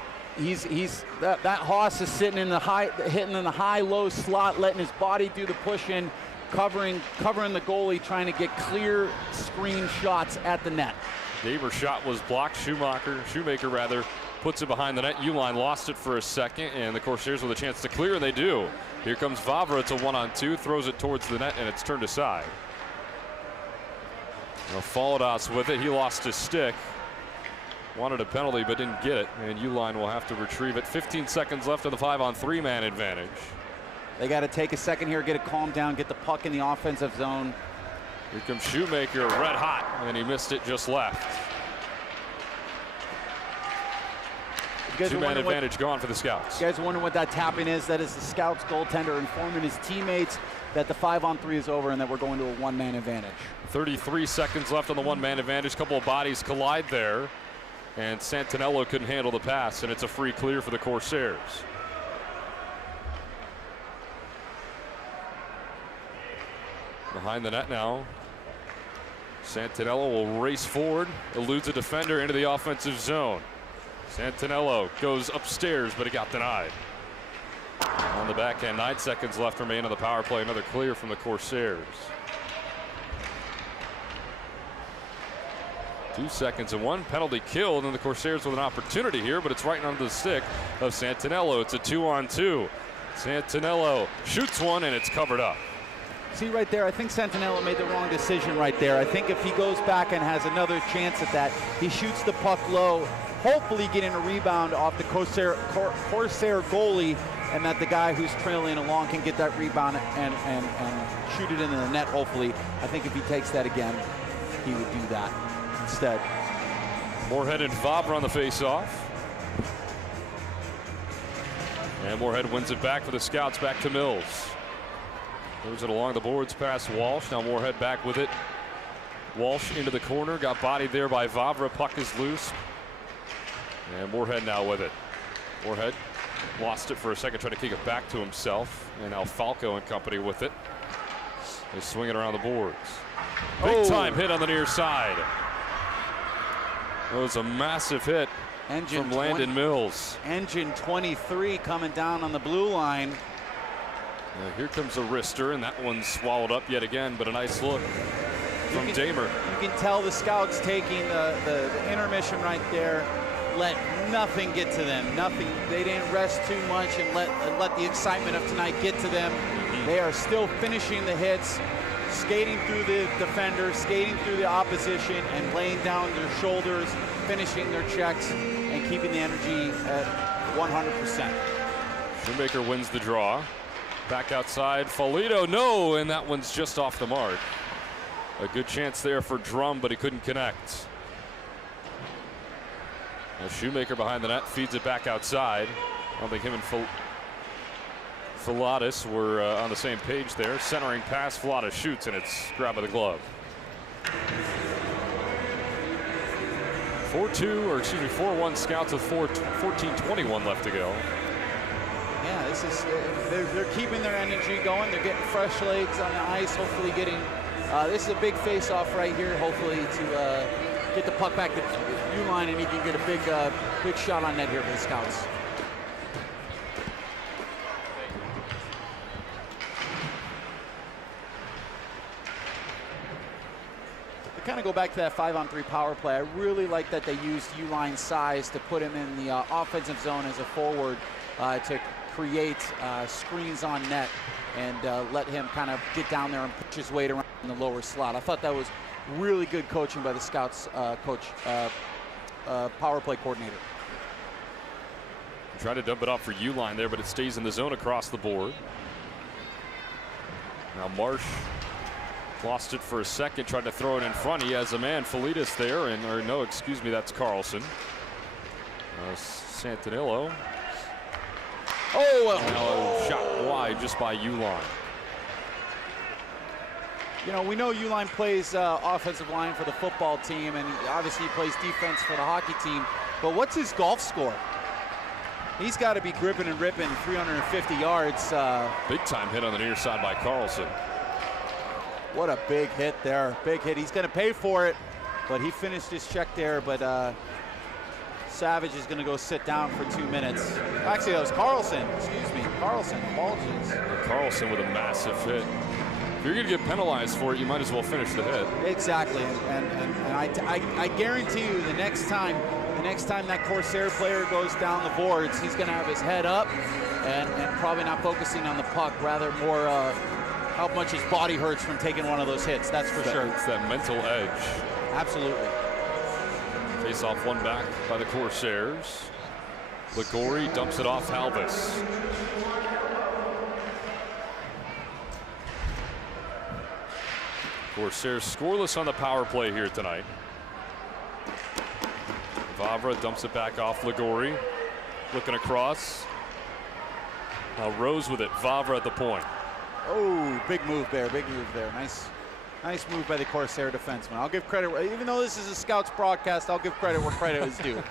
that Haas is sitting in the high, hitting in the high-low slot, letting his body do the push-in, covering the goalie, trying to get clear screen shots at the net. Damer's shot was blocked. Shoemaker puts it behind the net. Uline lost it for a second, and the Corsairs with a chance to clear, and they do. Here comes Vavra. It's a 1-on-2, throws it towards the net, and it's turned aside. Faladas with it. He lost his stick. Wanted a penalty, but didn't get it, and Uline will have to retrieve it. 15 seconds left of the 5-on-3 man advantage. They got to take a second here, get it calmed down, get the puck in the offensive zone. Here comes Shoemaker, red hot, and he missed it just left. 2-man advantage gone for the Scouts. You guys are wondering what that tapping is? That is the Scouts goaltender informing his teammates that the 5-on-3 is over and that we're going to a 1-man advantage. 33 seconds left on the 1-man advantage. Couple of bodies collide there, and Santinello couldn't handle the pass, and it's a free clear for the Corsairs. Behind the net now. Santinello will race forward, eludes a defender into the offensive zone. Santinello goes upstairs, but it got denied. On the backhand, 9 seconds left remain on the power play. Another clear from the Corsairs. 2 seconds and 1 penalty killed, and the Corsairs with an opportunity here, but it's right under the stick of Santinello. It's a 2-on-2. Santinello shoots one, and it's covered up. See right there, I think Santinello made the wrong decision right there. I think if he goes back and has another chance at that, he shoots the puck low, hopefully getting a rebound off the Corsair goalie, and that the guy who's trailing along can get that rebound and shoot it into the net, hopefully. I think if he takes that again, he would do that instead. Moorhead and Vavra on the face-off. And Moorhead wins it back for the Scouts, back to Mills. Moves it along the boards past Walsh. Now Moorhead back with it. Walsh into the corner, got bodied there by Vavra. Puck is loose. And Moorhead now with it. Moorhead lost it for a second, trying to kick it back to himself. And now Falco and company with it. They swing it around the boards. Big time hit on the near side. It was a massive hit from Landon Mills. Engine 23 coming down on the blue line. Here comes a wrister, and that one's swallowed up yet again, but a nice look from Damer. You can tell the scouts taking the intermission right there. Let nothing get to them. Nothing. They didn't rest too much and let the excitement of tonight get to them. They are still finishing the hits, skating through the defenders, skating through the opposition, and laying down their shoulders, finishing their checks, and keeping the energy at 100%. Shoemaker wins the draw. Back outside, Folito, no, and that one's just off the mark. A good chance there for Drum, but he couldn't connect. Now Shoemaker behind the net feeds it back outside. I don't think him and Philatis were on the same page there. Centering pass, Philatis shoots, and it's grab of the glove. 4-1 Scouts with 14:21 left to go. Yeah, this is they're keeping their energy going. They're getting fresh legs on the ice. Hopefully, getting this is a big face-off right here. Hopefully, to get the puck back to Uline, and he can get a big shot on net here for the Scouts. To kind of go back to that 5-on-3 power play, I really like that they used Uline's size to put him in the offensive zone as a forward to create screens on net and let him kind of get down there and push his weight around in the lower slot. I thought that was really good coaching by the Scouts power play coordinator. Try to dump it off for Uline there, but it stays in the zone across the board. Now Marsh lost it for a second, tried to throw it in front. He has a man, Felitas there, that's Carlson. Santanillo. Oh, now shot wide just by Uline. You know, we know Uline plays offensive line for the football team, and obviously he plays defense for the hockey team. But what's his golf score? He's got to be gripping and ripping 350 yards. Big time hit on the near side by Carlson. What a big hit there. Big hit. He's going to pay for it, but he finished his check there. But Savage is going to go sit down for 2 minutes. Actually, that was Carlson. Excuse me. Carlson. Apologies. Carlson with a massive hit. If you're going to get penalized for it, you might as well finish the hit. Exactly. And I guarantee you the next time that Corsair player goes down the boards, he's going to have his head up and probably not focusing on the puck, rather more how much his body hurts from taking one of those hits. That's for sure. It's that mental edge. Absolutely. Face off one back by the Corsairs. Ligori dumps it off Halvis. Corsairs scoreless on the power play here tonight. Vavra dumps it back off Ligori. Looking across. Now Rose with it. Vavra at the point. Oh, big move there. Big move there. Nice move by the Corsair defenseman. I'll give credit, even though this is a Scouts broadcast, I'll give credit where credit is due.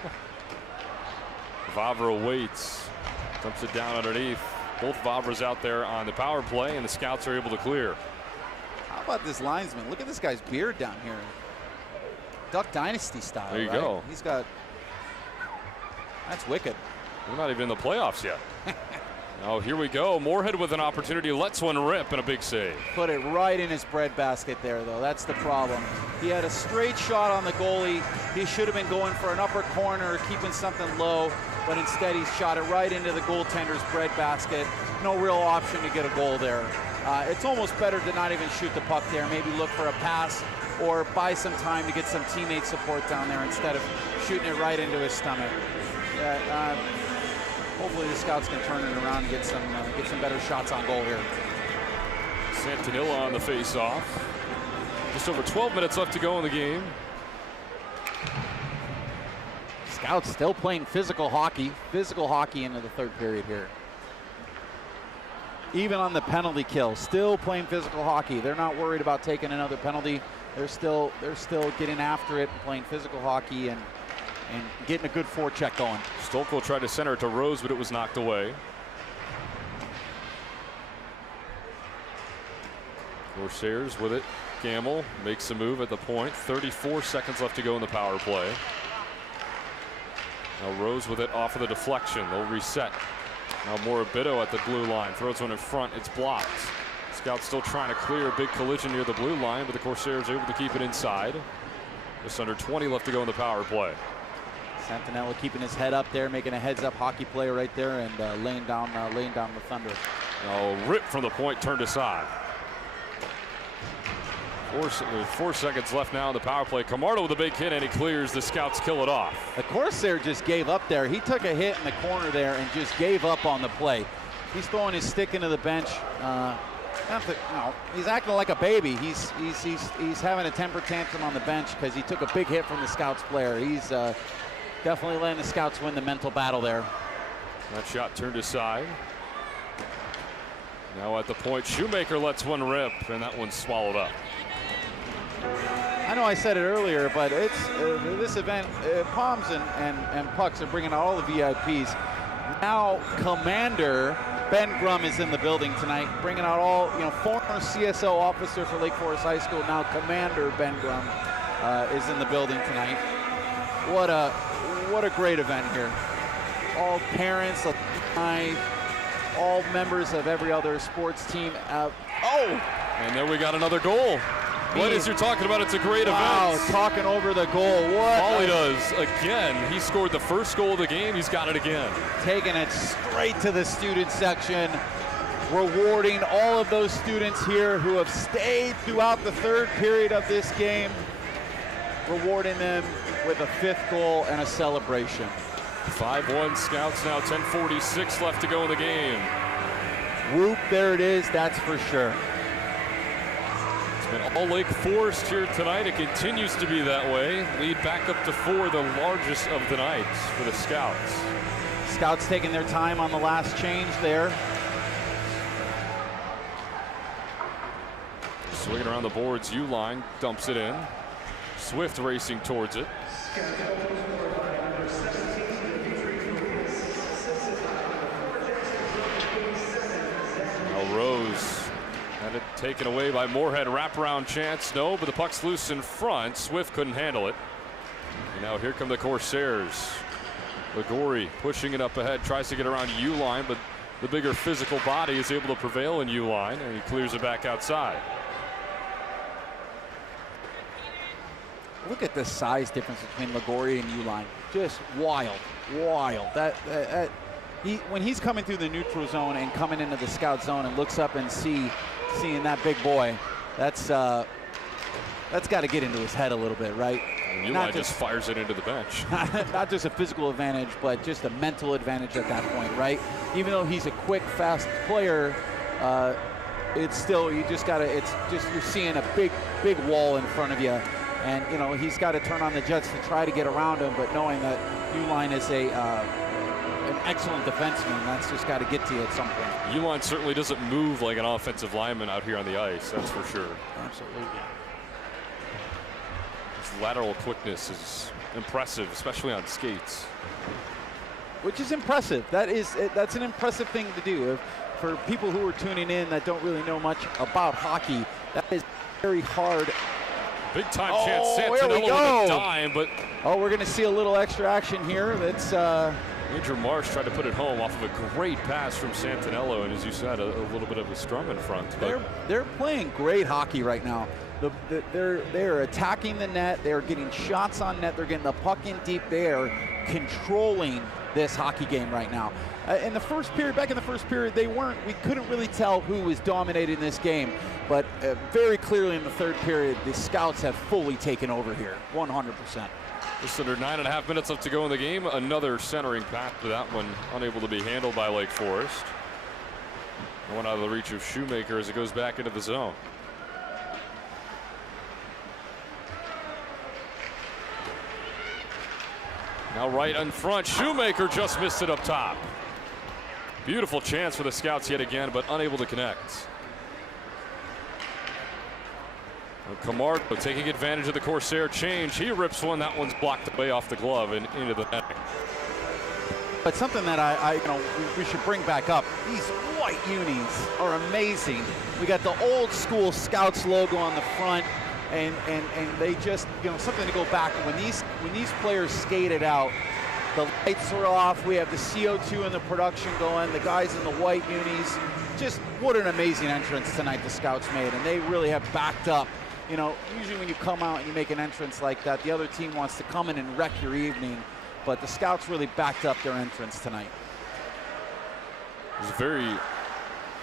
Vavra waits, dumps it down underneath. Both Vavras out there on the power play, and the Scouts are able to clear. How about this linesman? Look at this guy's beard down here. Duck Dynasty style. There you go. He's got, that's wicked. We're not even in the playoffs yet. Oh, here we go. Moorhead with an opportunity, lets one rip, and a big save. Put it right in his breadbasket there, though. That's the problem. He had a straight shot on the goalie. He should have been going for an upper corner, keeping something low, but instead he shot it right into the goaltender's breadbasket. No real option to get a goal there. It's almost better to not even shoot the puck there. Maybe look for a pass or buy some time to get some teammate support down there instead of shooting it right into his stomach. Hopefully the Scouts can turn it around and get some better shots on goal here. Santanilla on the face-off. Just over 12 minutes left to go in the game. Scouts still playing physical hockey into the third period here. Even on the penalty kill, still playing physical hockey. They're not worried about taking another penalty. They're still getting after it, playing physical hockey and getting a good forecheck going. Stolko tried to center it to Rose, but it was knocked away. Corsairs with it. Gamble makes a move at the point. 34 seconds left to go in the power play. Now Rose with it off of the deflection. They'll reset. Now Morabito at the blue line. Throws one in front. It's blocked. Scouts still trying to clear a big collision near the blue line, but the Corsairs able to keep it inside. Just under 20 left to go in the power play. Santinello keeping his head up there, making a heads-up hockey play right there, and laying down the Thunder. Now rip from the point, turned aside. 4 seconds left now in the power play. Camardo with a big hit, and he clears. The Scouts kill it off. The Corsair just gave up there. He took a hit in the corner there and just gave up on the play. He's throwing his stick into the bench. He's acting like a baby. He's having a temper tantrum on the bench because he took a big hit from the Scouts player. He's definitely letting the Scouts win the mental battle there. That shot turned aside. Now at the point, Shoemaker lets one rip, and that one's swallowed up. I know I said it earlier, but it's this event, Poms and Pucks are bringing out all the VIPs. Now Commander Ben Grum is in the building tonight, bringing out all, former CSO officer for Lake Forest High School. Now Commander Ben Grum is in the building tonight. What a great event here. All parents, all members of every other sports team. And then we got another goal. What is you're talking about? It's a great event. Talking over the goal. All he does, again, he scored the first goal of the game. He's got it again. Taking it straight to the student section. Rewarding all of those students here who have stayed throughout the third period of this game. Rewarding them with a 5th goal and a celebration. 5-1 Scouts now, 10:46 left to go in the game. Whoop, there it is, that's for sure. And all Lake Forest here tonight. It continues to be that way. Lead back up to 4, the largest of the night for the Scouts. Scouts taking their time on the last change there. Swinging around the boards, Uline dumps it in. Swift racing towards it. Now Rose had it taken away by Moorhead. Wraparound chance, no, but the puck's loose in front. Swift couldn't handle it. And now here come the Corsairs. Ligori pushing it up ahead, tries to get around Uline, but the bigger physical body is able to prevail in Uline, and he clears it back outside. Look at the size difference between Ligori and Uline. Just wild. When he's coming through the neutral zone and coming into the scout zone and looks up and seeing that big boy, that's got to get into his head a little bit, right? Uline just fires it into the bench. Not just a physical advantage, but just a mental advantage at that point, right? Even though he's a quick, fast player, it's still, you're seeing a big wall in front of you. And, he's got to turn on the jets to try to get around him, but knowing that Uline is an excellent defenseman, that's just got to get to you at some point. Uline certainly doesn't move like an offensive lineman out here on the ice, that's for sure. Absolutely. His lateral quickness is impressive, especially on skates. Which is impressive. That's an impressive thing to do. For people who are tuning in that don't really know much about hockey, that is very hard. Big time chance, Santinello with a dime, but we're going to see a little extra action here. That's Andrew Marsh tried to put it home off of a great pass from Santinello, and as you said, a little bit of a strum in front. They're playing great hockey right now. They're attacking the net. They're getting shots on net. They're getting the puck in deep. They are controlling this hockey game right now. Back in the first period, we couldn't really tell who was dominating this game, but very clearly in the third period, the Scouts have fully taken over here, 100%. Just under 9.5 minutes left to go in the game. Another centering pass to that one, unable to be handled by Lake Forest. One out of the reach of Shoemaker as it goes back into the zone. Now right in front, Shoemaker just missed it up top. Beautiful chance for the Scouts yet again, but unable to connect. Camardo taking advantage of the Corsair change. He rips one. That one's blocked away off the glove and into the net. But something that we should bring back up. These white unis are amazing. We got the old school Scouts logo on the front, and they just something to go back. When these players skated out, The lights are off. We have the CO2 and the production going. The guys in the white unis. Just what an amazing entrance tonight the Scouts made, and they really have backed up. You know, usually when you come out and you make an entrance like that, the other team wants to come in and wreck your evening, but the Scouts really backed up their entrance tonight. It was a very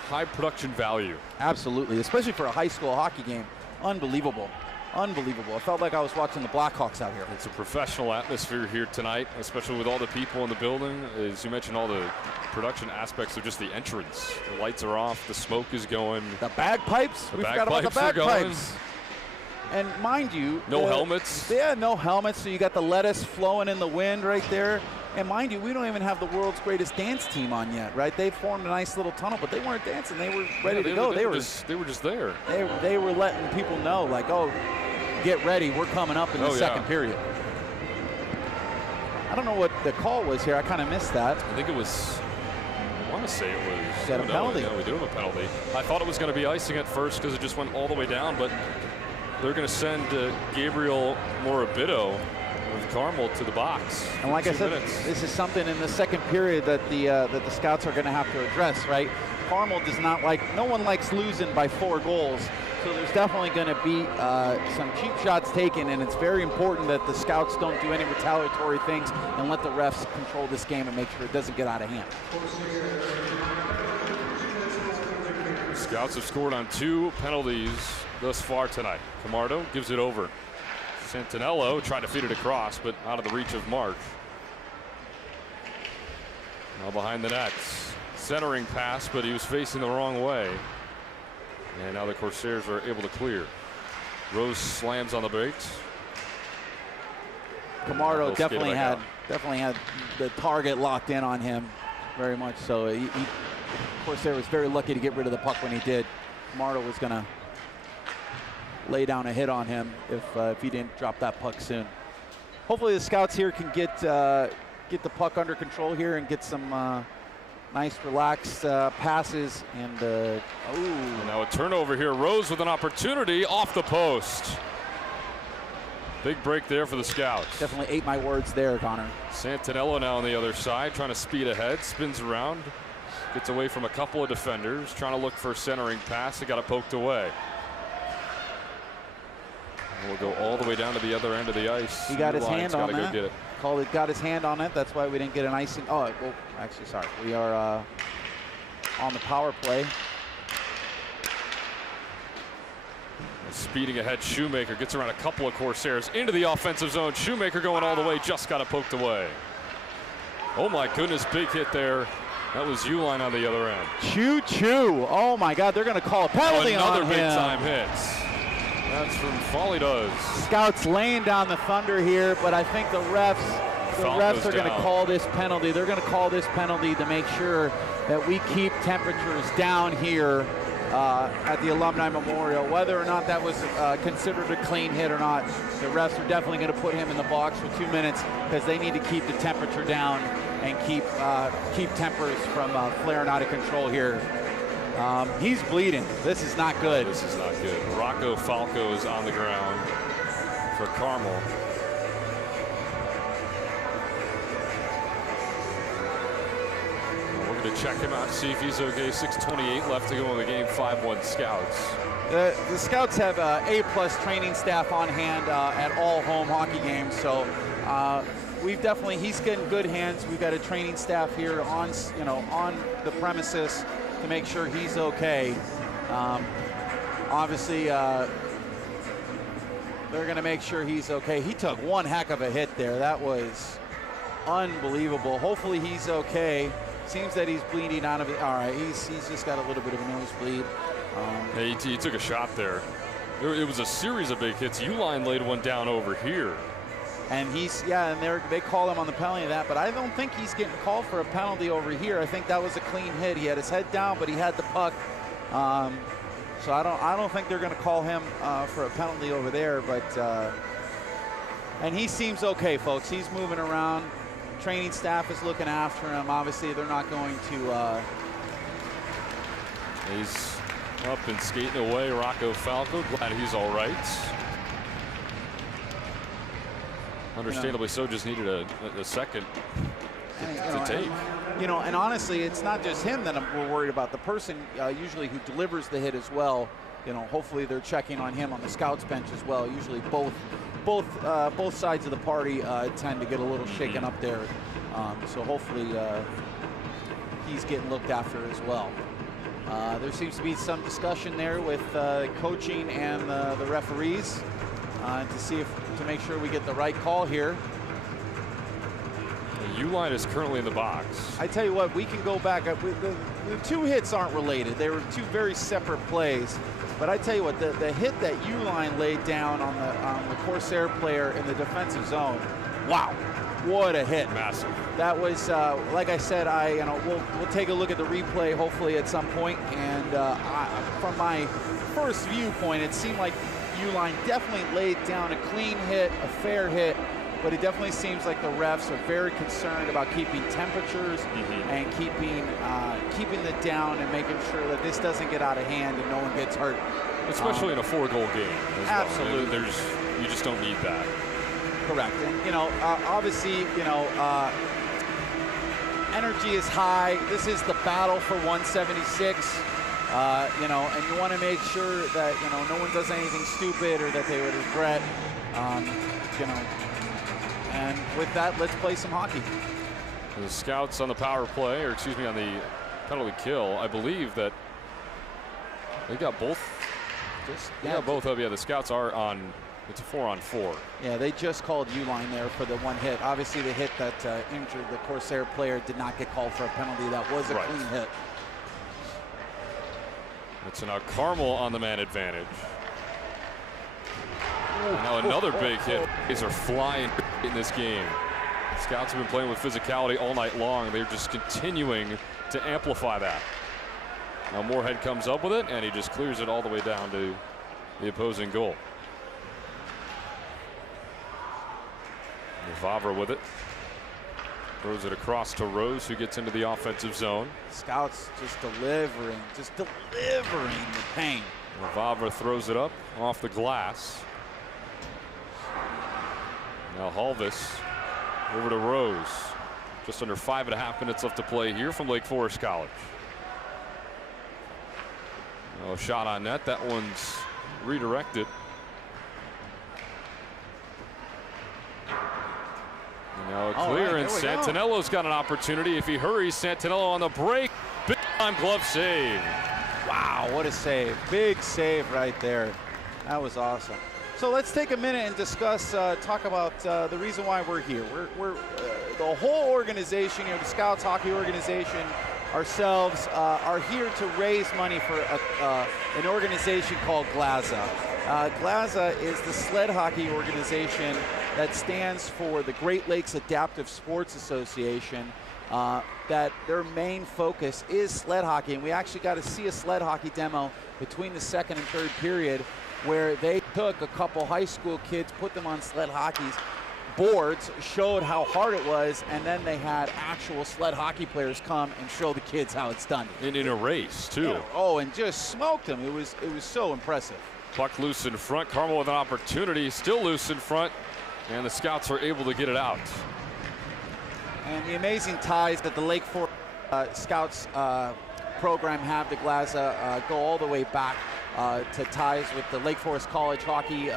high production value. Absolutely, especially for a high school hockey game. Unbelievable. Unbelievable. I felt like I was watching the Blackhawks out here. It's a professional atmosphere here tonight, especially with all the people in the building. As you mentioned, all the production aspects of just the entrance. The lights are off, the smoke is going. The bagpipes? We forgot about the bagpipes. And mind you, no helmets. Yeah, no helmets. So you got the lettuce flowing in the wind right there. And mind you, we don't even have the world's greatest dance team on yet, right? They formed a nice little tunnel, but they weren't dancing. They were ready to go. They were just there. They were letting people know, like, oh, get ready. We're coming up in the second period. I don't know what the call was here. I kind of missed that. I think it was, I want to say it was. Is that a penalty? No, we do have a penalty. I thought it was going to be icing at first because it just went all the way down, but they're going to send Gabriel Morabito of Carmel to the box. And like I said, this is something in the second period that the Scouts are going to have to address, right? Carmel does not like, no one likes losing by 4 goals. So there's definitely going to be some cheap shots taken, and it's very important that the Scouts don't do any retaliatory things and let the refs control this game and make sure it doesn't get out of hand. Scouts have scored on 2 penalties thus far tonight. Camardo gives it over. Santinello tried to feed it across, but out of the reach of March. Now behind the net. Centering pass, but he was facing the wrong way. And now the Corsairs are able to clear. Rose slams on the brakes. Camardo definitely had the target locked in on him, very much so. Corsair was very lucky to get rid of the puck when he did. Camardo was going to lay down a hit on him if he didn't drop that puck soon. Hopefully the Scouts here can get the puck under control here and get some nice relaxed passes. And now a turnover here. Rose with an opportunity off the post. Big break there for the Scouts. Definitely ate my words there, Connor. Santinello now on the other side, trying to speed ahead, spins around, gets away from a couple of defenders, trying to look for a centering pass. It got it poked away. We'll go all the way down to the other end of the ice. He got his hand on that. Go get it. Got his hand on it. That's why we didn't get an icing. Oh, well, actually, sorry. We are on the power play. Speeding ahead, Shoemaker gets around a couple of Corsairs into the offensive zone. Shoemaker going all the way, just got it poked away. Oh my goodness, big hit there. That was Uline on the other end. Choo-choo. Oh my God, they're going to call a penalty on him. Another big-time hit. That's from Folly Does. Scouts laying down the Thunder here, but I think the refs are going to call this penalty. They're going to call this penalty to make sure that we keep temperatures down here at the Alumni Memorial. Whether or not that was considered a clean hit or not, the refs are definitely going to put him in the box for 2 minutes because they need to keep the temperature down and keep tempers from flaring out of control here. He's bleeding. This is not good. This is not good. Rocco Falco is on the ground for Carmel. We're going to check him out, see if he's okay. 6:28 left to go in the game. 5-1 Scouts. The Scouts have A+ training staff on hand at all home hockey games, so he's getting good hands. We've got a training staff here on the premises to make sure he's okay. Obviously, they're going to make sure he's okay. He took one heck of a hit there. That was unbelievable. Hopefully he's okay. Seems that he's bleeding out of it. All right, he's just got a little bit of a nosebleed. He took a shot there. It was a series of big hits. Uline laid one down over here. And they call him on the penalty of that, but I don't think he's getting called for a penalty over here. I think that was a clean hit. He had his head down, but he had the puck. So I don't think they're going to call him for a penalty over there. But and he seems okay, folks. He's moving around. Training staff is looking after him. Obviously, they're not going to. He's up and skating away. Rocco Falco, glad he's all right. Understandably so, just needed a second to take. And honestly, it's not just him that we're worried about. The person usually who delivers the hit as well. Hopefully they're checking on him on the scouts bench as well. Usually both sides of the party tend to get a little shaken up there. So hopefully he's getting looked after as well. There seems to be some discussion there with coaching and the referees to make sure we get the right call here. The U-line is currently in the box. I tell you what, we can go back. The two hits aren't related. They were two very separate plays. But I tell you what, the hit that U-line laid down on the Corsair player in the defensive zone, wow, what a hit. Massive. That was, like I said, we'll take a look at the replay hopefully at some point. And from my first viewpoint, it seemed like U-line definitely laid down a clean hit, a fair hit. But it definitely seems like the refs are very concerned about keeping temperatures and keeping the down and making sure that this doesn't get out of hand and no one gets hurt. Especially in a 4-goal game. Absolutely. Well. You just don't need that. Correct. And, obviously, energy is high. This is the battle for 176. And you want to make sure that, no one does anything stupid or that they would regret, And with that, let's play some hockey. The Scouts on the power play, on the penalty kill. I believe that they got both. Both of you. The Scouts are on. It's a 4-on-4. Yeah, they just called U-line there for the one hit. Obviously, the hit that injured the Corsair player did not get called for a penalty. That was a clean hit. It's now Carmel on the man advantage. Now another big hit. These are flying in this game. Scouts have been playing with physicality all night long. They're just continuing to amplify that. Now Moorhead comes up with it, and he just clears it all the way down to the opposing goal. Vavra with it. Throws it across to Rose, who gets into the offensive zone. Scouts just delivering the pain. Vavra throws it up off the glass. Now Halvis over to Rose. Just under 5.5 minutes left to play here from Lake Forest College. No shot on net. That one's redirected. And now a clear, and Santinello's got an opportunity. If he hurries, Santinello on the break. Big time glove save. Wow, what a save. Big save right there. That was awesome. So let's take a minute and discuss, talk about the reason why we're here. We're the whole organization, the Scouts Hockey Organization, ourselves, are here to raise money for an organization called GLAZA. GLAZA is the sled hockey organization that stands for the Great Lakes Adaptive Sports Association. That their main focus is sled hockey, and we actually got to see a sled hockey demo between the second and third period where they took a couple high school kids, put them on sled hockey's boards, showed how hard it was, and then they had actual sled hockey players come and show the kids how it's done. And in a race, too. Oh, and just smoked them. It was so impressive. Puck loose in front. Carmel with an opportunity, still loose in front, and the Scouts are able to get it out. And the amazing ties that the Lake Forest Scouts program have to GLAZA go all the way back to ties with the Lake Forest College Hockey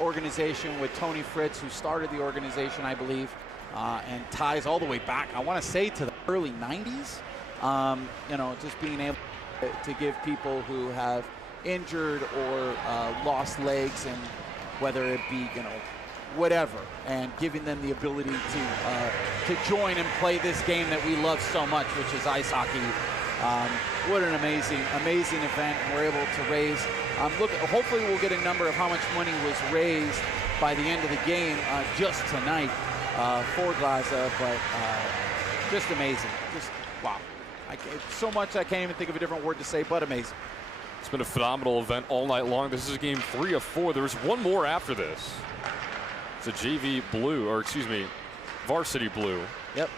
organization with Tony Fritz, who started the organization, I believe, and ties all the way back, I want to say, to the early 90s. Just being able to give people who have injured or lost legs, and whether it be, whatever, and giving them the ability to join and play this game that we love so much, which is ice hockey. What an amazing event, and we're able to raise. Hopefully we'll get a number of how much money was raised by the end of the game just tonight for GLAZA, but just amazing. Just wow. So much I can't even think of a different word to say, but amazing. It's been a phenomenal event all night long. This is game 3 of 4. There's one more after this. It's a JV blue, or excuse me, varsity blue. Yep.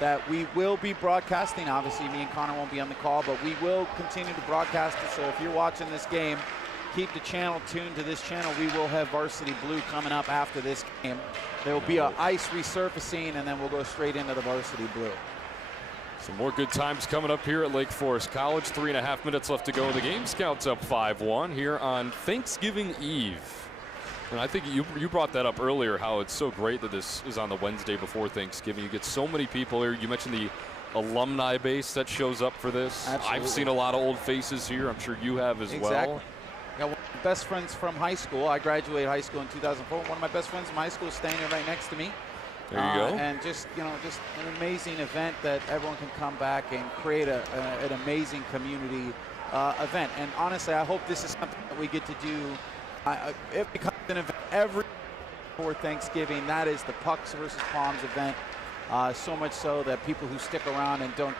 That we will be broadcasting. Obviously, me and Connor won't be on the call, but we will continue to broadcast it. So if you're watching this game, keep the channel tuned to this channel. We will have varsity blue coming up after this game. There will be an ice resurfacing, and then we'll go straight into the varsity blue. Some more good times coming up here at Lake Forest College. 3.5 minutes left to go in the game. Scouts up 5-1 here on Thanksgiving Eve. And I think you brought that up earlier, how it's so great that this is on the Wednesday before Thanksgiving. You get so many people here. You mentioned the alumni base that shows up for this. Absolutely. I've seen a lot of old faces here. I'm sure you have as well. Got one of my best friends from high school. I graduated high school in 2004. One of my best friends from high school is staying here right next to me. There you go. And just an amazing event that everyone can come back and create an amazing community event. And honestly, I hope this is something that we get to do. It becomes an event every before Thanksgiving. That is the Pucks versus Poms event. So much so that people who stick around and don't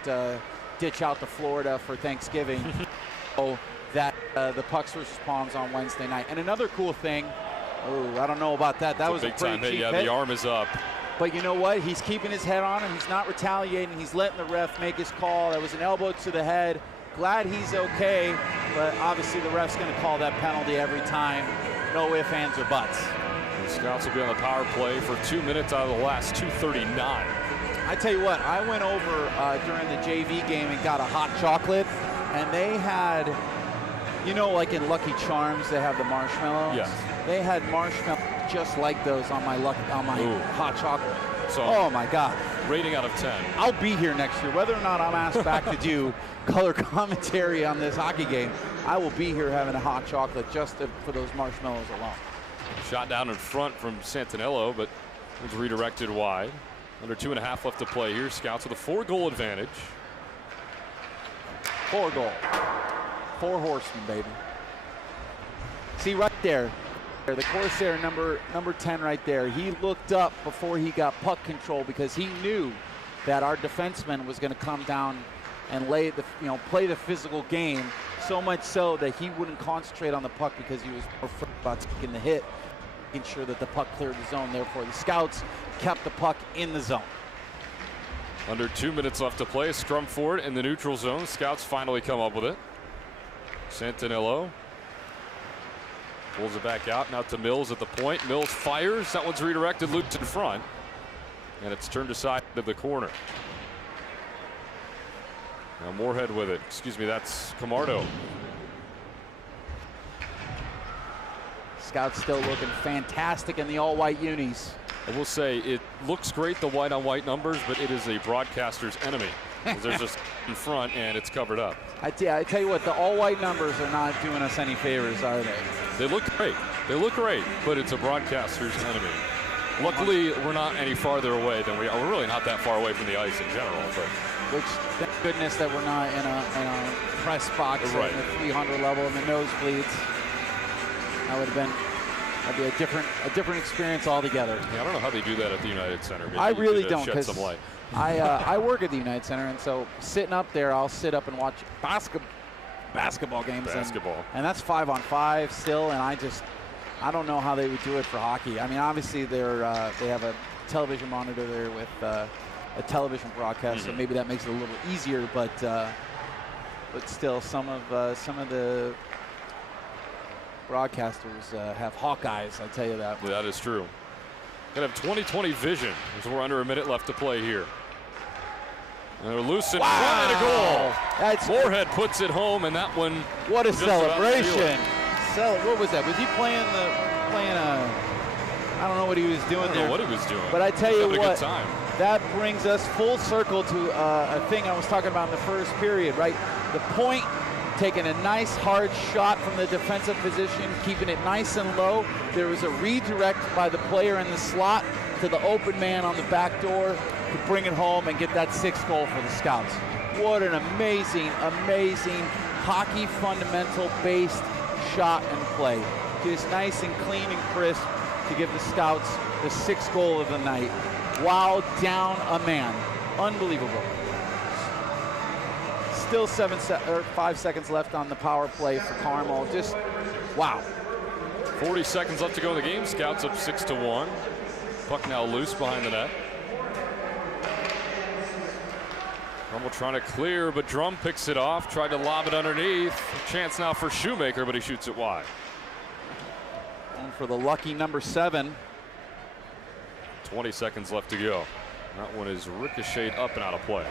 ditch out to Florida for Thanksgiving know that the Pucks versus Poms on Wednesday night. And another cool thing, I don't know about that. That was a pretty cheap hit. The arm is up. But you know what? He's keeping his head on him. He's not retaliating. He's letting the ref make his call. That was an elbow to the head. Glad he's okay, but obviously the ref's going to call that penalty every time. No ifs, ands, or buts. The Scouts will be on the power play for 2 minutes out of the last 2:39. I tell you what, I went over during the JV game and got a hot chocolate, and they had, like in Lucky Charms, they have the marshmallows. Yes. They had marshmallows just like those on my hot chocolate. So, oh my God. Rating out of 10. I'll be here next year. Whether or not I'm asked back to do color commentary on this hockey game, I will be here having a hot chocolate just for those marshmallows alone. Shot down in front from Santinello, but was redirected wide. Under 2.5 left to play here. Scouts with a 4-goal advantage. 4 goal. 4 horsemen, baby. See right there. The Corsair number 10 right there. He looked up before he got puck control because he knew that our defenseman was going to come down and play the physical game, so much so that he wouldn't concentrate on the puck because he was afraid about taking the hit, making sure that the puck cleared the zone. Therefore, the Scouts kept the puck in the zone. Under 2 minutes left to play. Scrum forward in the neutral zone. Scouts finally come up with it. Santinello pulls it back out. Now to Mills at the point. Mills fires. That one's redirected. Looped in front. And it's turned aside to the corner. Now Moorhead with it. Excuse me, that's Camardo. Scouts still looking fantastic in the all-white unis. I will say it looks great, the white-on-white numbers, but it is a broadcaster's enemy. There's just in front, and it's covered up. I tell you what, the all-white numbers are not doing us any favors, are they? They look great. They look great, but it's a broadcaster's enemy. Luckily, we're not any farther away than we are. We're really not that far away from the ice in general. But which, thank goodness that we're not in a press box right at the 300 level in the nosebleeds. That'd be a different experience altogether. Yeah, I don't know how they do that at the United Center. Maybe I really don't, shed some light. I work at the United Center, and so sitting up there, I'll sit up and watch basketball games. And that's 5-on-5 still, and I don't know how they would do it for hockey. I mean, obviously they have a television monitor there with a television broadcast, so maybe that makes it a little easier. But still, some of the broadcasters have hawk eyes. I'll tell you that. That is true. Gonna have 20/20 vision as we're under a minute left to play here. And they're loose in front and a goal. Moorhead puts it home, and that one. What a celebration! What was that? Was he playing I don't know what he was doing there. I don't know what he was doing. But I tell you what, time. That brings us full circle to a thing I was talking about in the first period, right? The point, taking a nice hard shot from the defensive position, keeping it nice and low. There was a redirect by the player in the slot to the open man on the back door to bring it home and get that 6th goal for the Scouts. What an amazing, amazing hockey fundamental-based shot and play. Just nice and clean and crisp to give the Scouts the 6th goal of the night. Wow, down a man. Unbelievable. Still 5 seconds left on the power play for Carmel. Just, wow. 40 seconds left to go in the game. Scouts up 6-1. Puck now loose behind the net. Carmel trying to clear, but Drum picks it off, tried to lob it underneath. Chance now for Shoemaker, but he shoots it wide. And for the lucky number 7. 20 seconds left to go. That one is ricocheted up and out of play.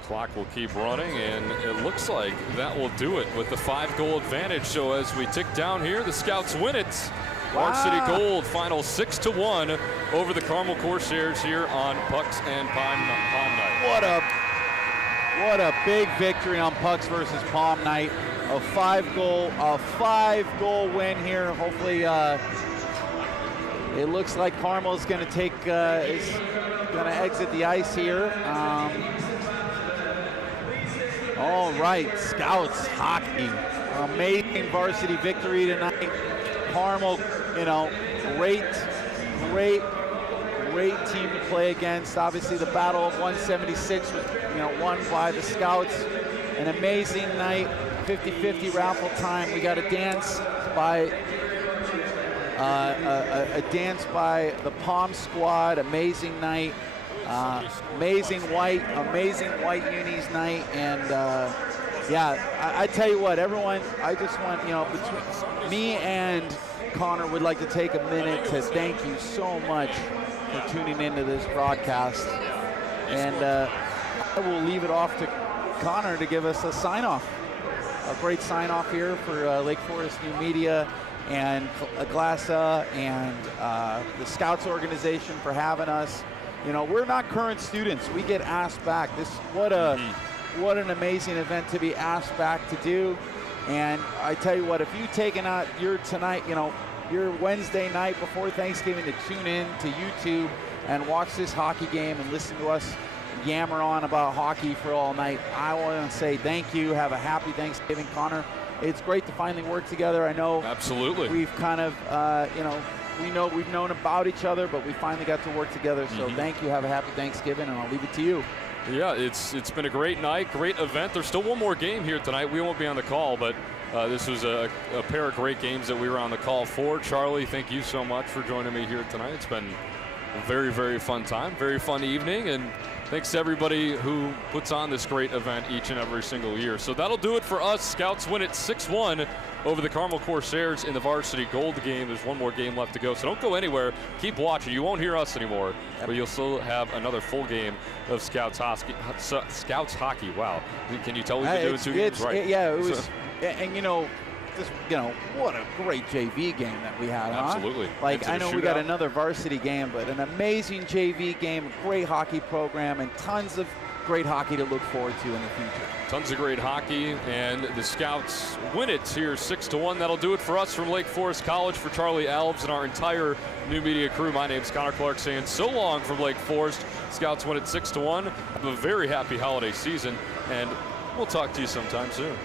The clock will keep running, and it looks like that will do it with the 5-goal advantage. So as we tick down here, the Scouts win it. Varsity Gold final 6-1 over the Carmel Corsairs here on Pucks and Pom Night. What a big victory on Pucks versus Pom Night. A 5-goal win here. Hopefully, it looks like Carmel is going to take is going to exit the ice here. All right, Scouts hockey, amazing varsity victory tonight. Carmel, you know, great team to play against. Obviously, the Battle of 176 was, you know, won by the Scouts. An amazing night, 50-50 raffle time. We got a dance by the Poms squad. Amazing night. Amazing white unis night, and yeah, I tell you what, everyone, I just want, you know, between me and Connor would like to take a minute to thank you so much for tuning into this broadcast, and I will leave it off to Connor to give us a sign-off, a great sign-off here for Lake Forest New Media and Glassa and the Scouts organization for having us. You know, we're not current students. We get asked back. What an amazing event to be asked back to do. And I tell you what, if you've taken out your tonight, you know, your Wednesday night before Thanksgiving to tune in to YouTube and watch this hockey game and listen to us yammer on about hockey for all night, I want to say thank you. Have a happy Thanksgiving, Connor. It's great to finally work together. I know absolutely we've kind of, you know, we've known about each other, but we finally got to work together. So thank you. Have a happy Thanksgiving, and I'll leave it to you. Yeah, it's been a great night, great event. There's still one more game here tonight. We won't be on the call, but this was a pair of great games that we were on the call for. Charlie, thank you so much for joining me here tonight. It's been a very, very fun time, very fun evening, and thanks to everybody who puts on this great event each and every single year. So that'll do it for us. Scouts win it 6-1 over the Carmel Corsairs in the Varsity Gold game. There's one more game left to go, so don't go anywhere. Keep watching. You won't hear us anymore, but you'll still have another full game of Scouts hockey. Wow. Can you tell we've been doing 2 games right? Yeah, it was, and you know, what a great JV game that we had, Absolutely. Huh? Like, I know we got another varsity game, but an amazing JV game, a great hockey program, and tons of great hockey to look forward to in the future. Tons of great hockey, and the Scouts win it here 6-1. That'll do it for us from Lake Forest College. For Charlie Alves and our entire New Media crew, my name's Connor Clark saying so long from Lake Forest. Scouts win it 6-1. Have a very happy holiday season, and we'll talk to you sometime soon.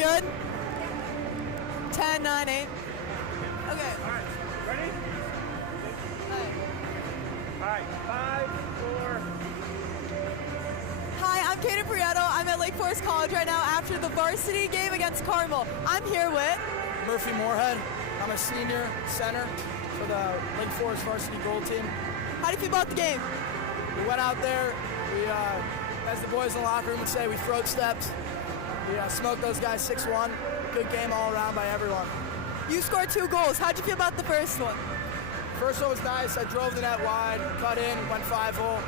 good? 10, 9, 8. Okay. All right, ready? All right, 5, 4. Hi, I'm Kaden Prieto. I'm at Lake Forest College right now after the varsity game against Carmel. I'm here with Murphy Moorhead. I'm a senior center for the Lake Forest varsity goal team. How do you feel about the game? We went out there, we, as the boys in the locker room would say, we throat stepped. We smoked those guys 6-1. Good game all around by everyone. You scored 2 goals. How'd you feel about the first one? First one was nice. I drove the net wide, cut in, went 5-hole.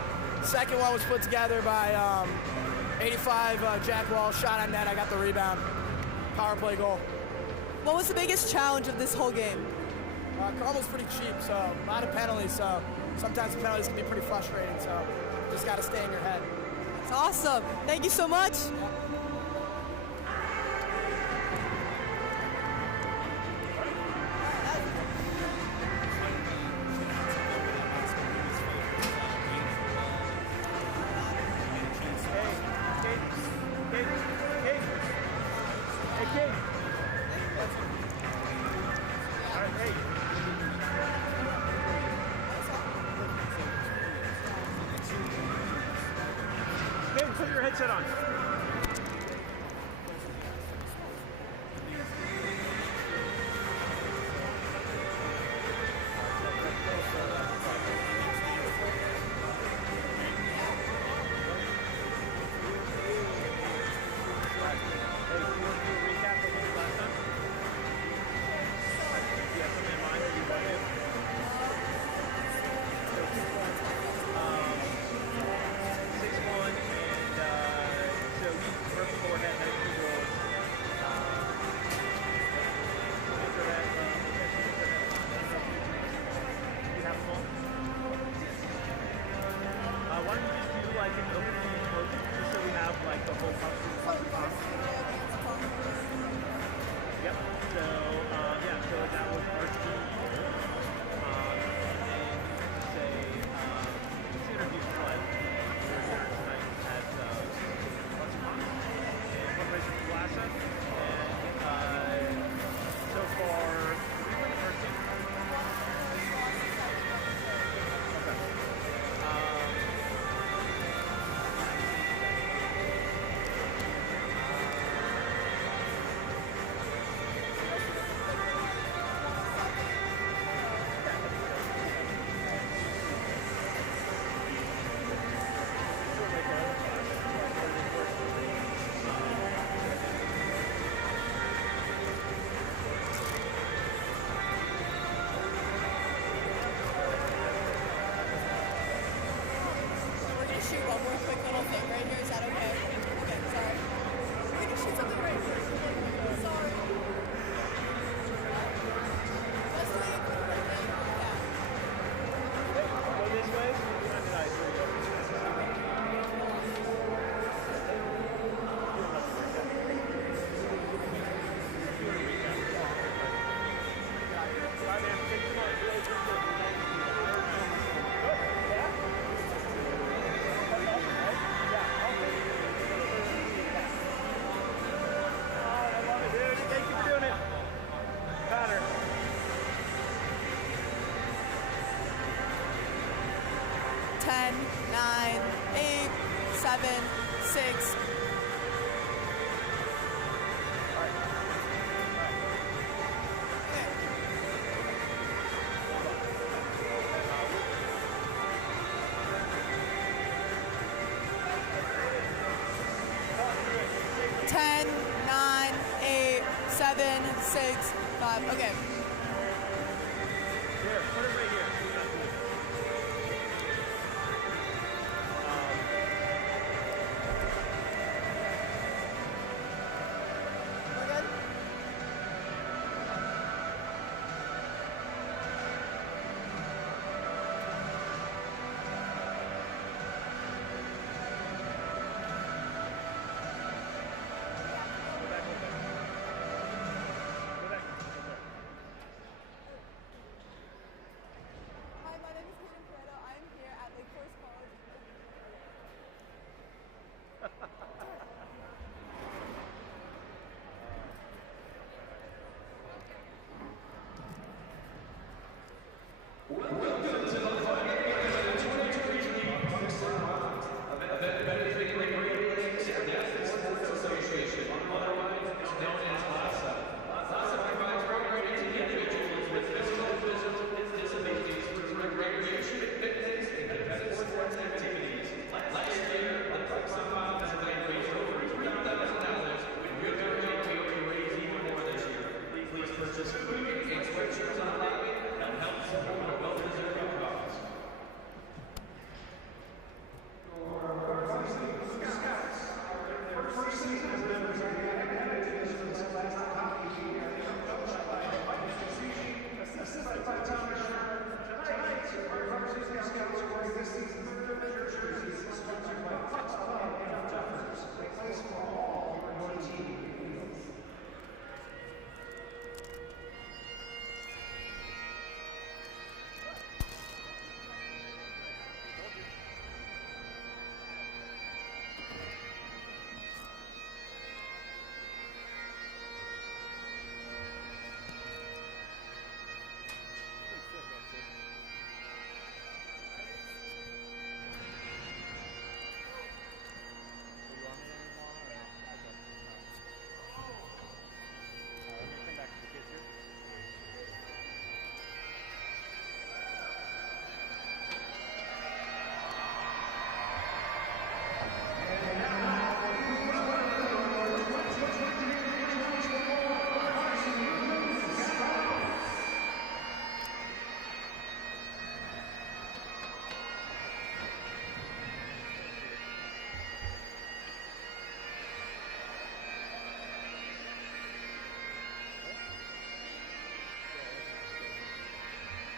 Second one was put together by 85 Jack Wall, shot on net. I got the rebound. Power play goal. What was the biggest challenge of this whole game? Carmel's pretty cheap, so a lot of penalties. So sometimes the penalties can be pretty frustrating. So just got to stay in your head. It's awesome. Thank you so much. Put your headset on. Why don't you just do like an overview just so we have like the whole process. Yep. So yeah. So that was our team. And then say this interview was like we're here tonight at Poms and Corporation Plaza, and so far we were the first team. We're gonna shoot one more quick little thing right here. Is that okay? Okay, sorry. We're gonna shoot something right here. Sorry. Just leave. Yeah. Go this way. I love it, dude. Thank you for doing it. Connor. Ten, 9, 8, 7, 6. Ten, 9, 8, 7, 6, 5. Okay. Here, put it right here. We're good? Go back.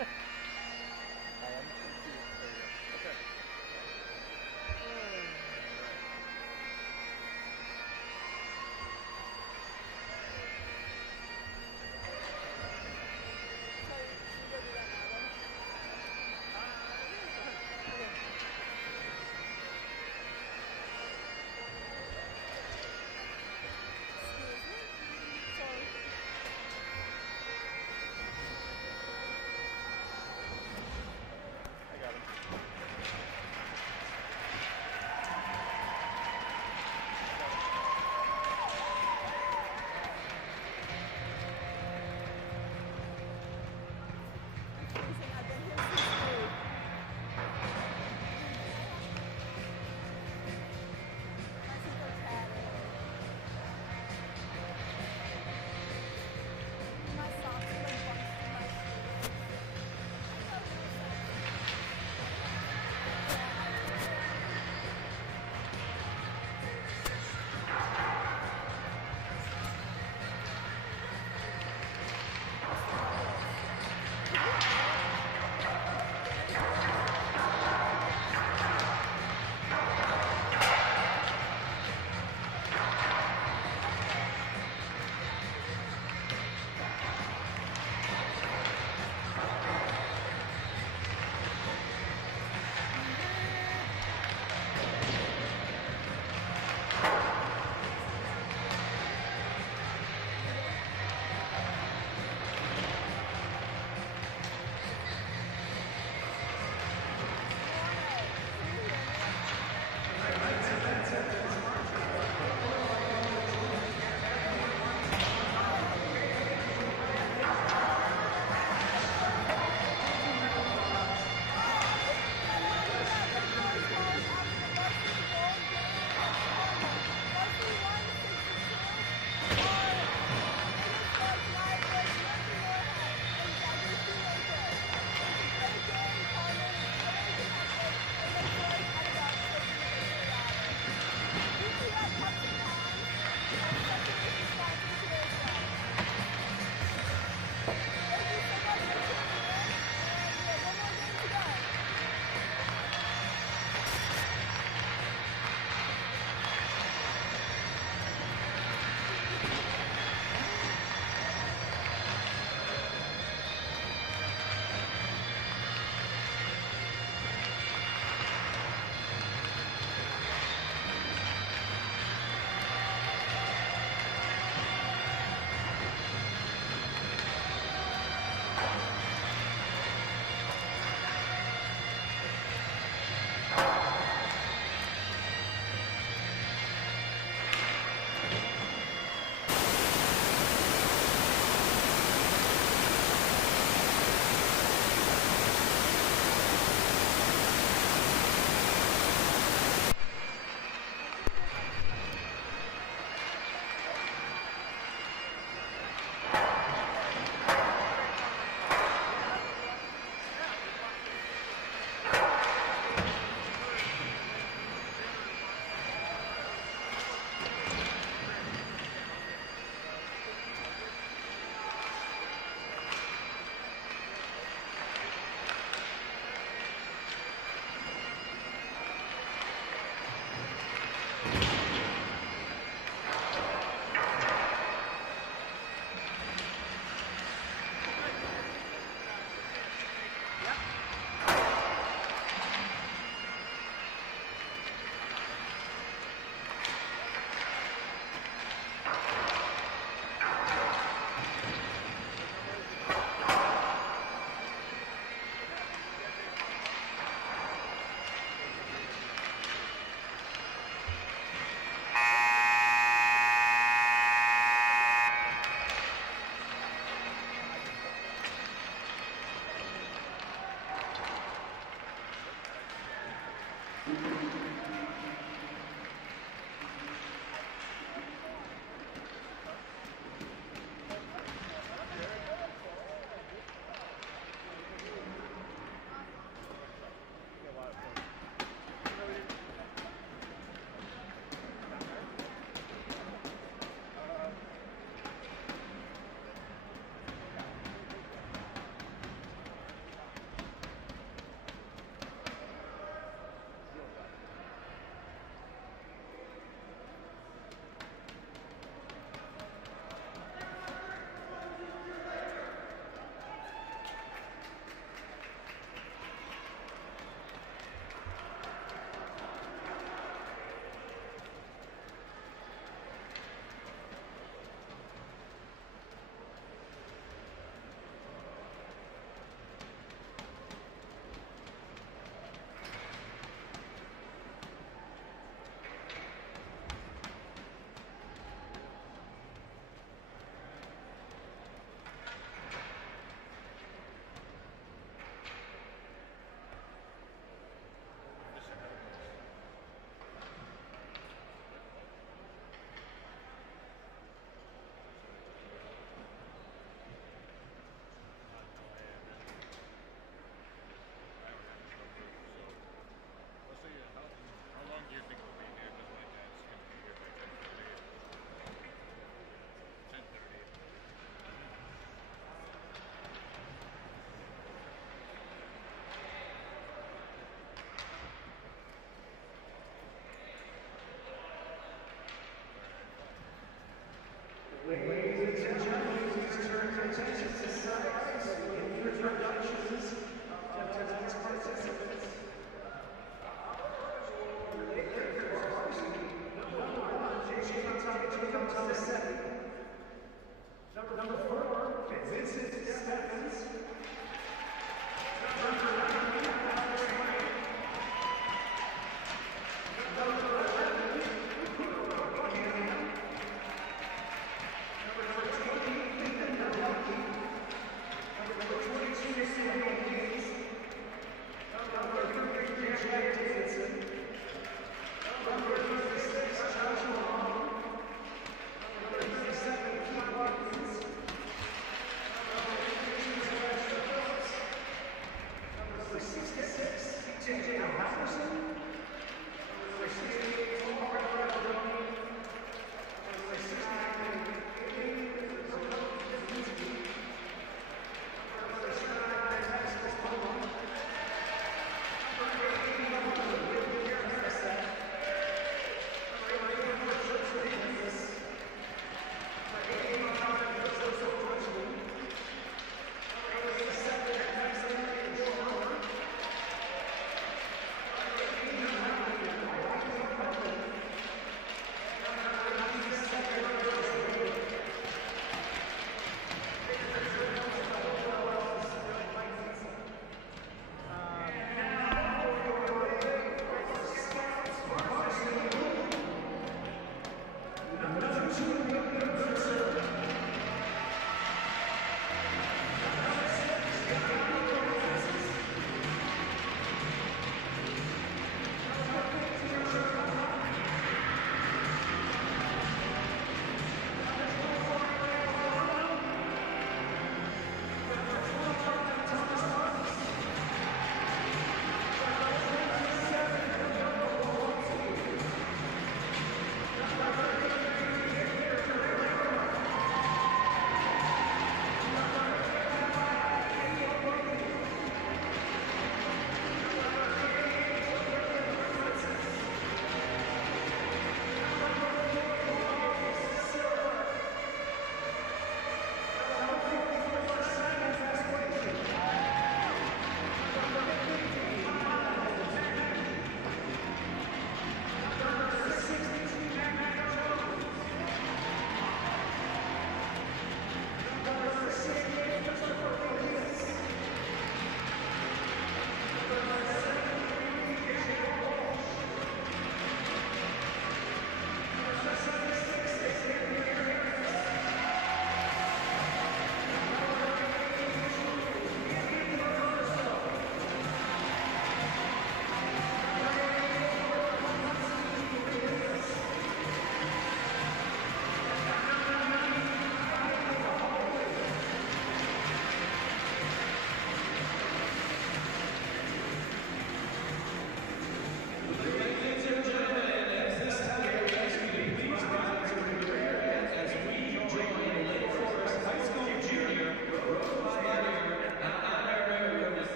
Okay.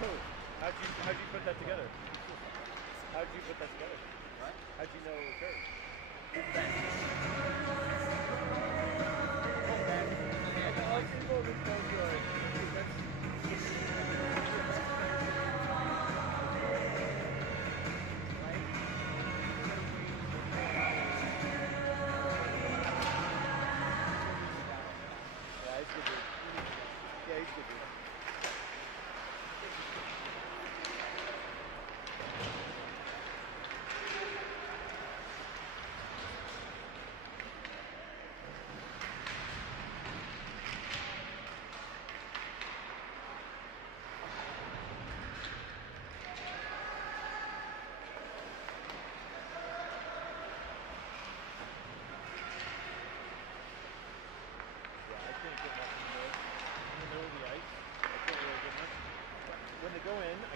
How'd you put that together? How'd you put that together? What? How'd you know it was hers? People that don't good. Yeah, he's good dude. Yeah, he's good dude. Yeah, I can't get much in the middle of the ice. I can't really get much. When they go in,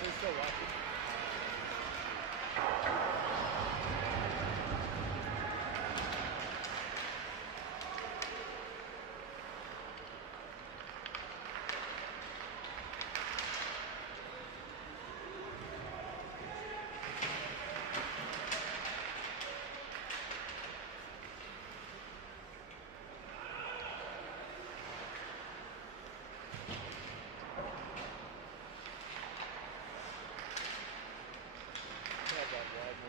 They're still watching. Have that red.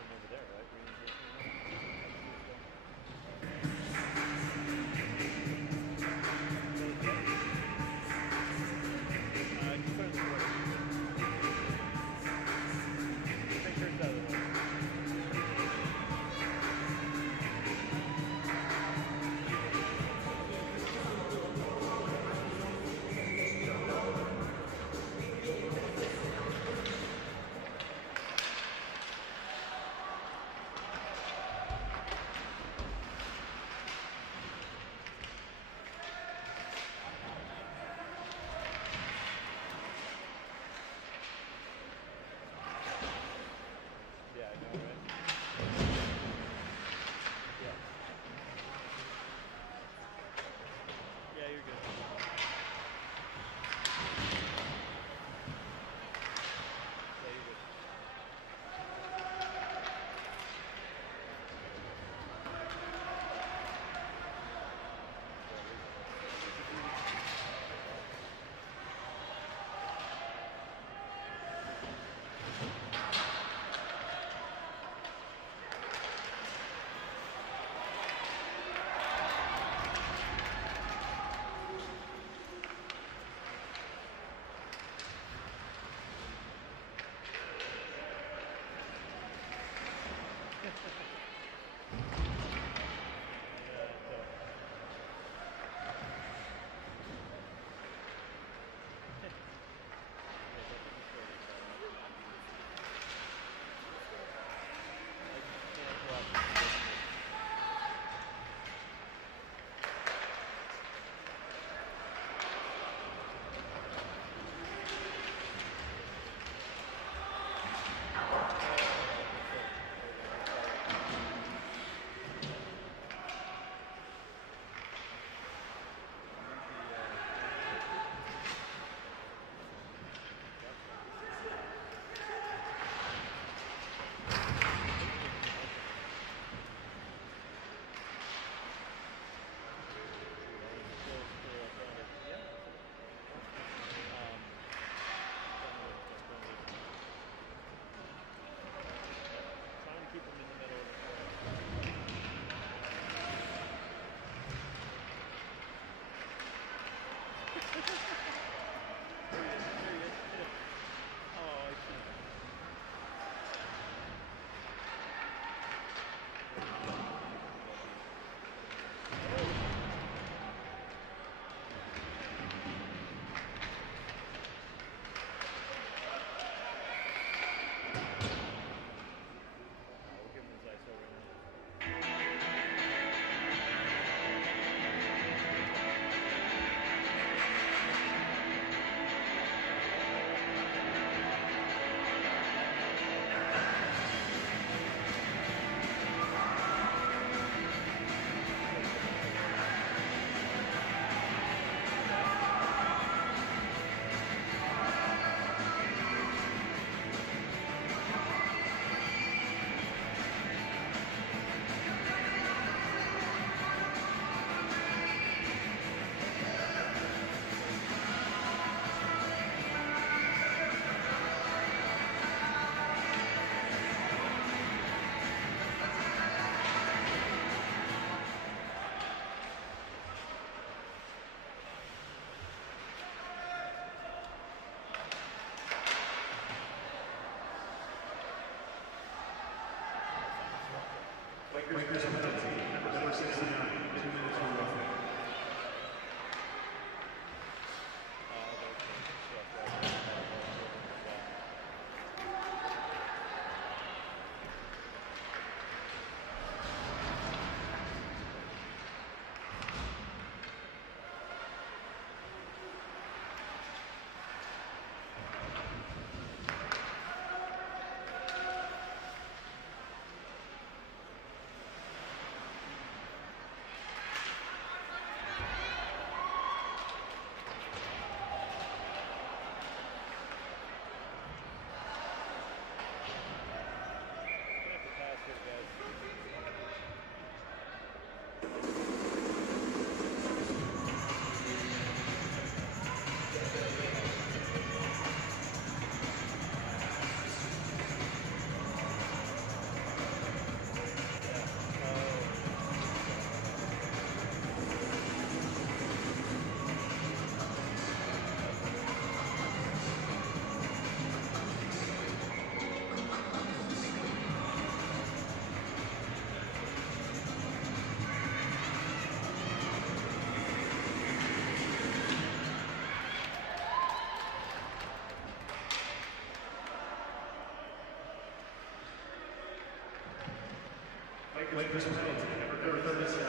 late Christmas penalty, number 37,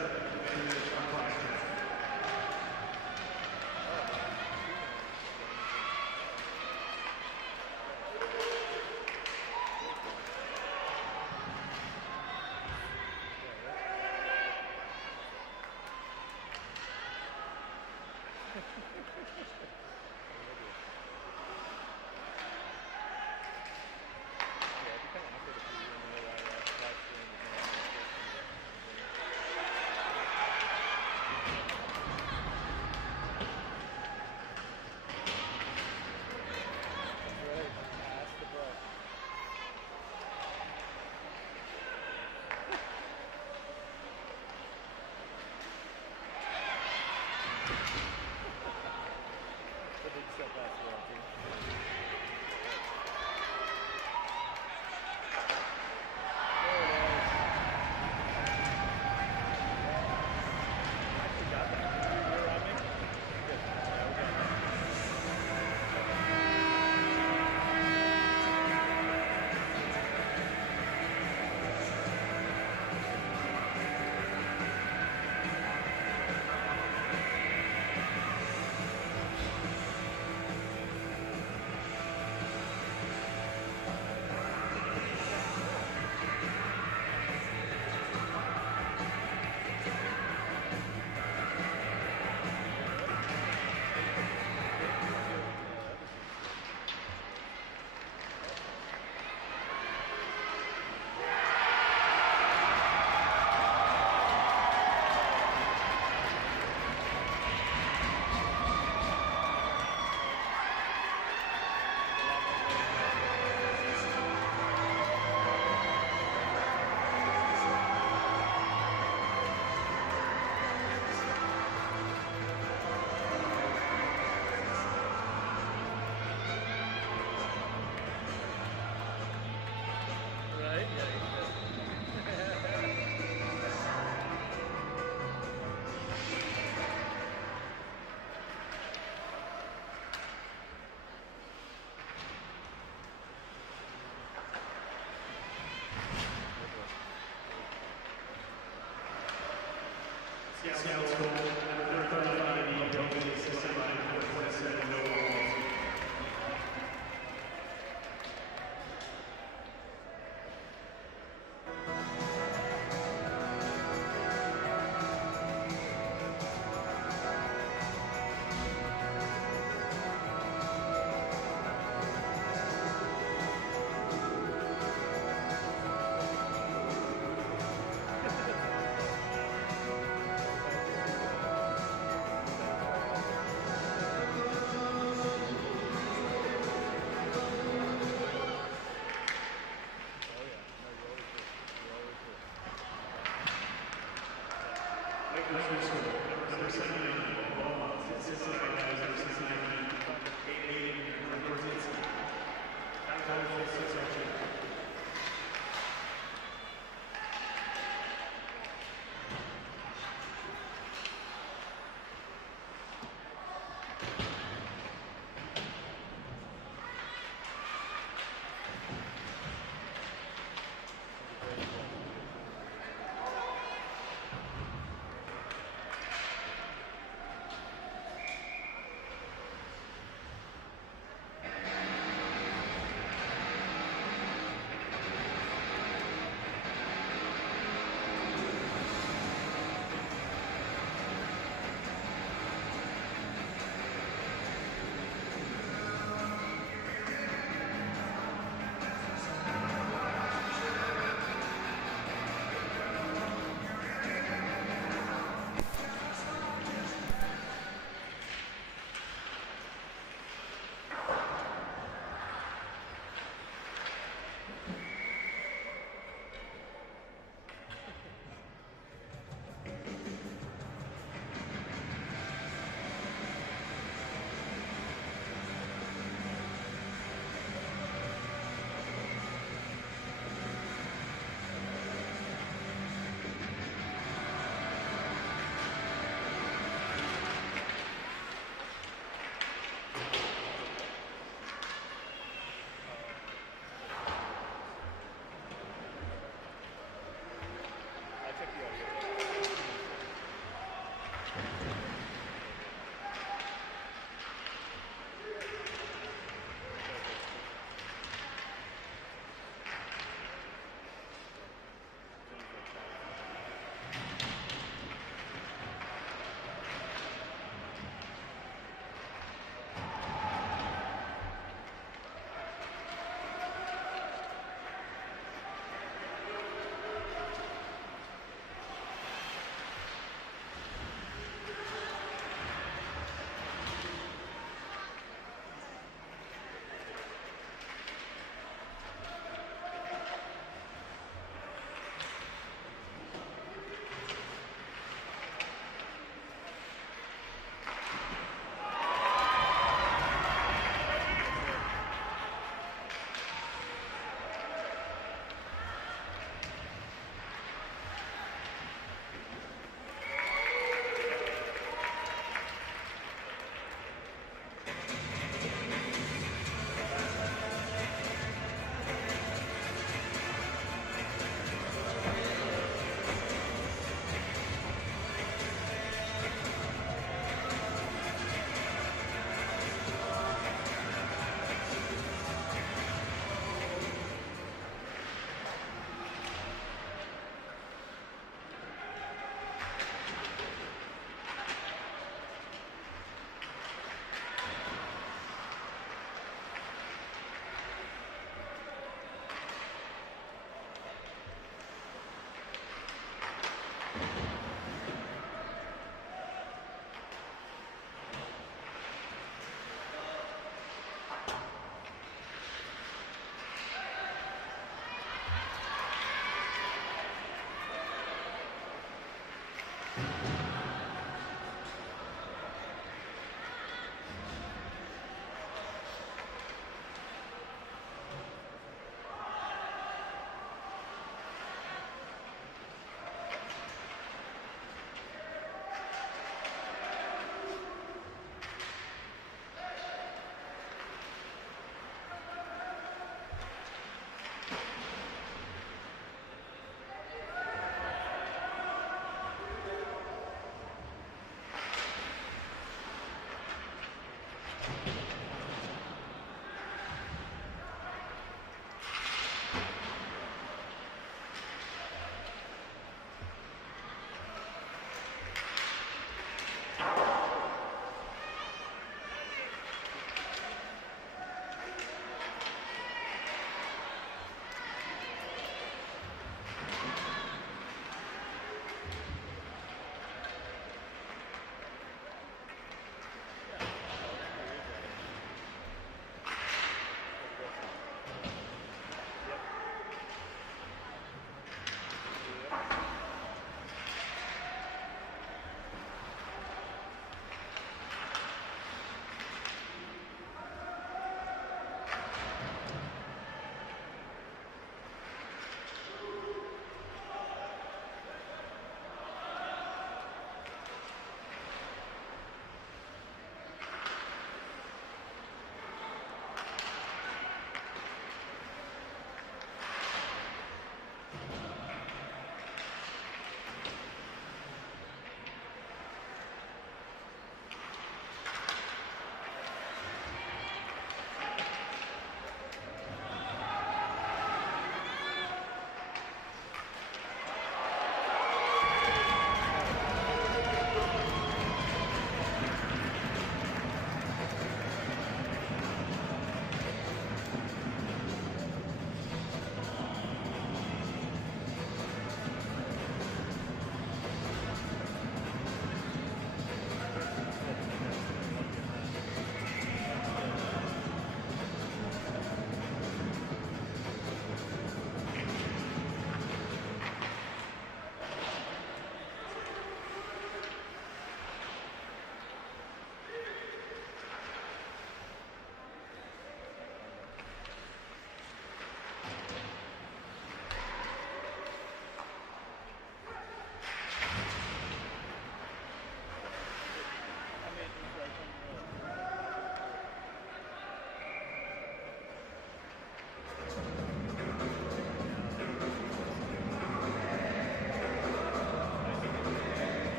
on cross.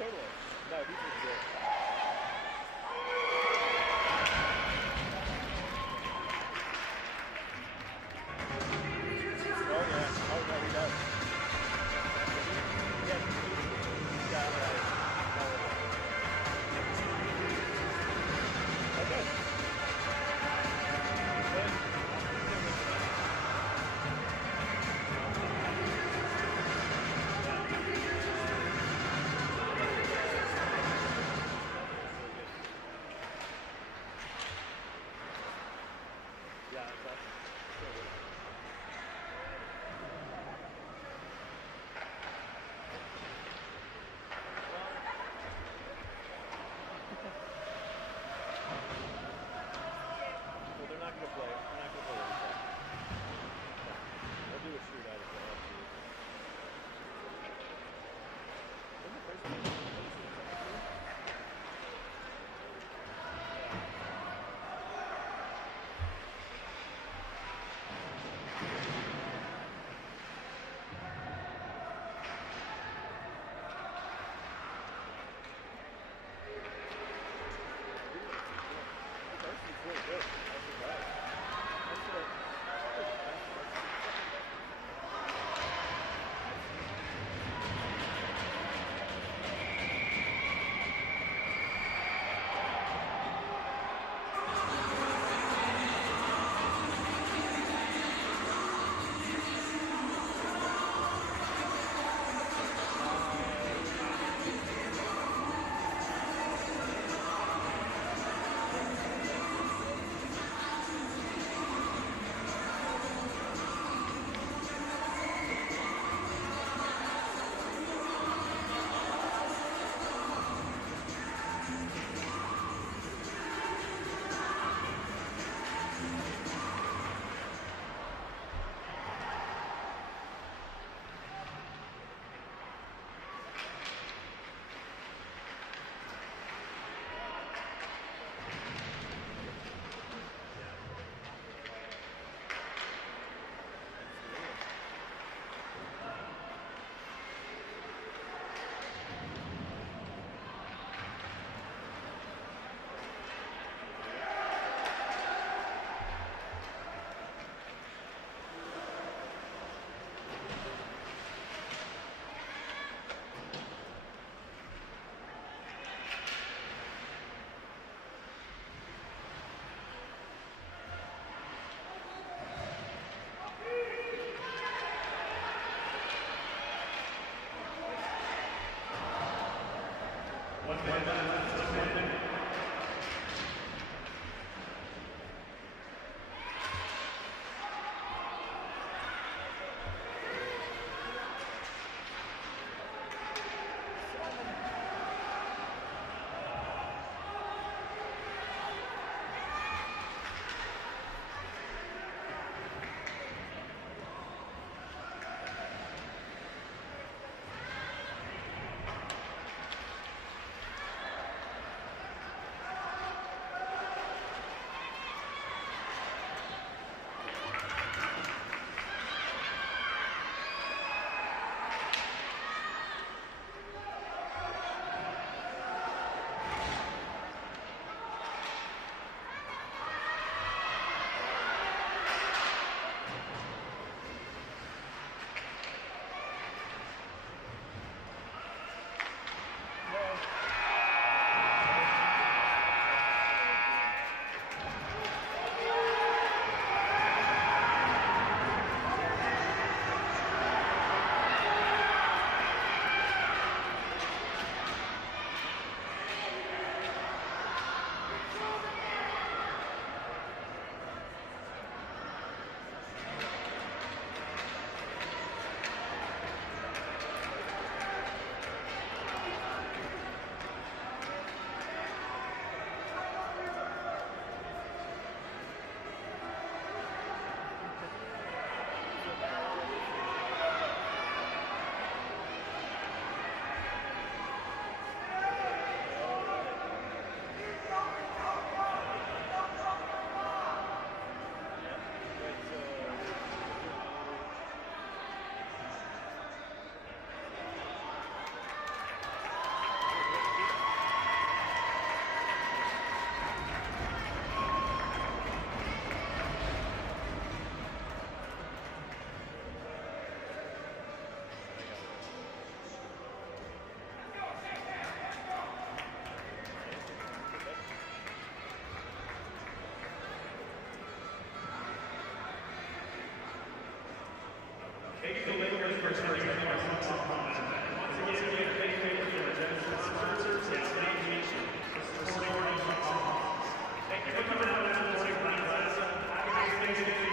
totally. No, he's legit. Oh yeah. Oh no, he does. Yeah, he's got okay. David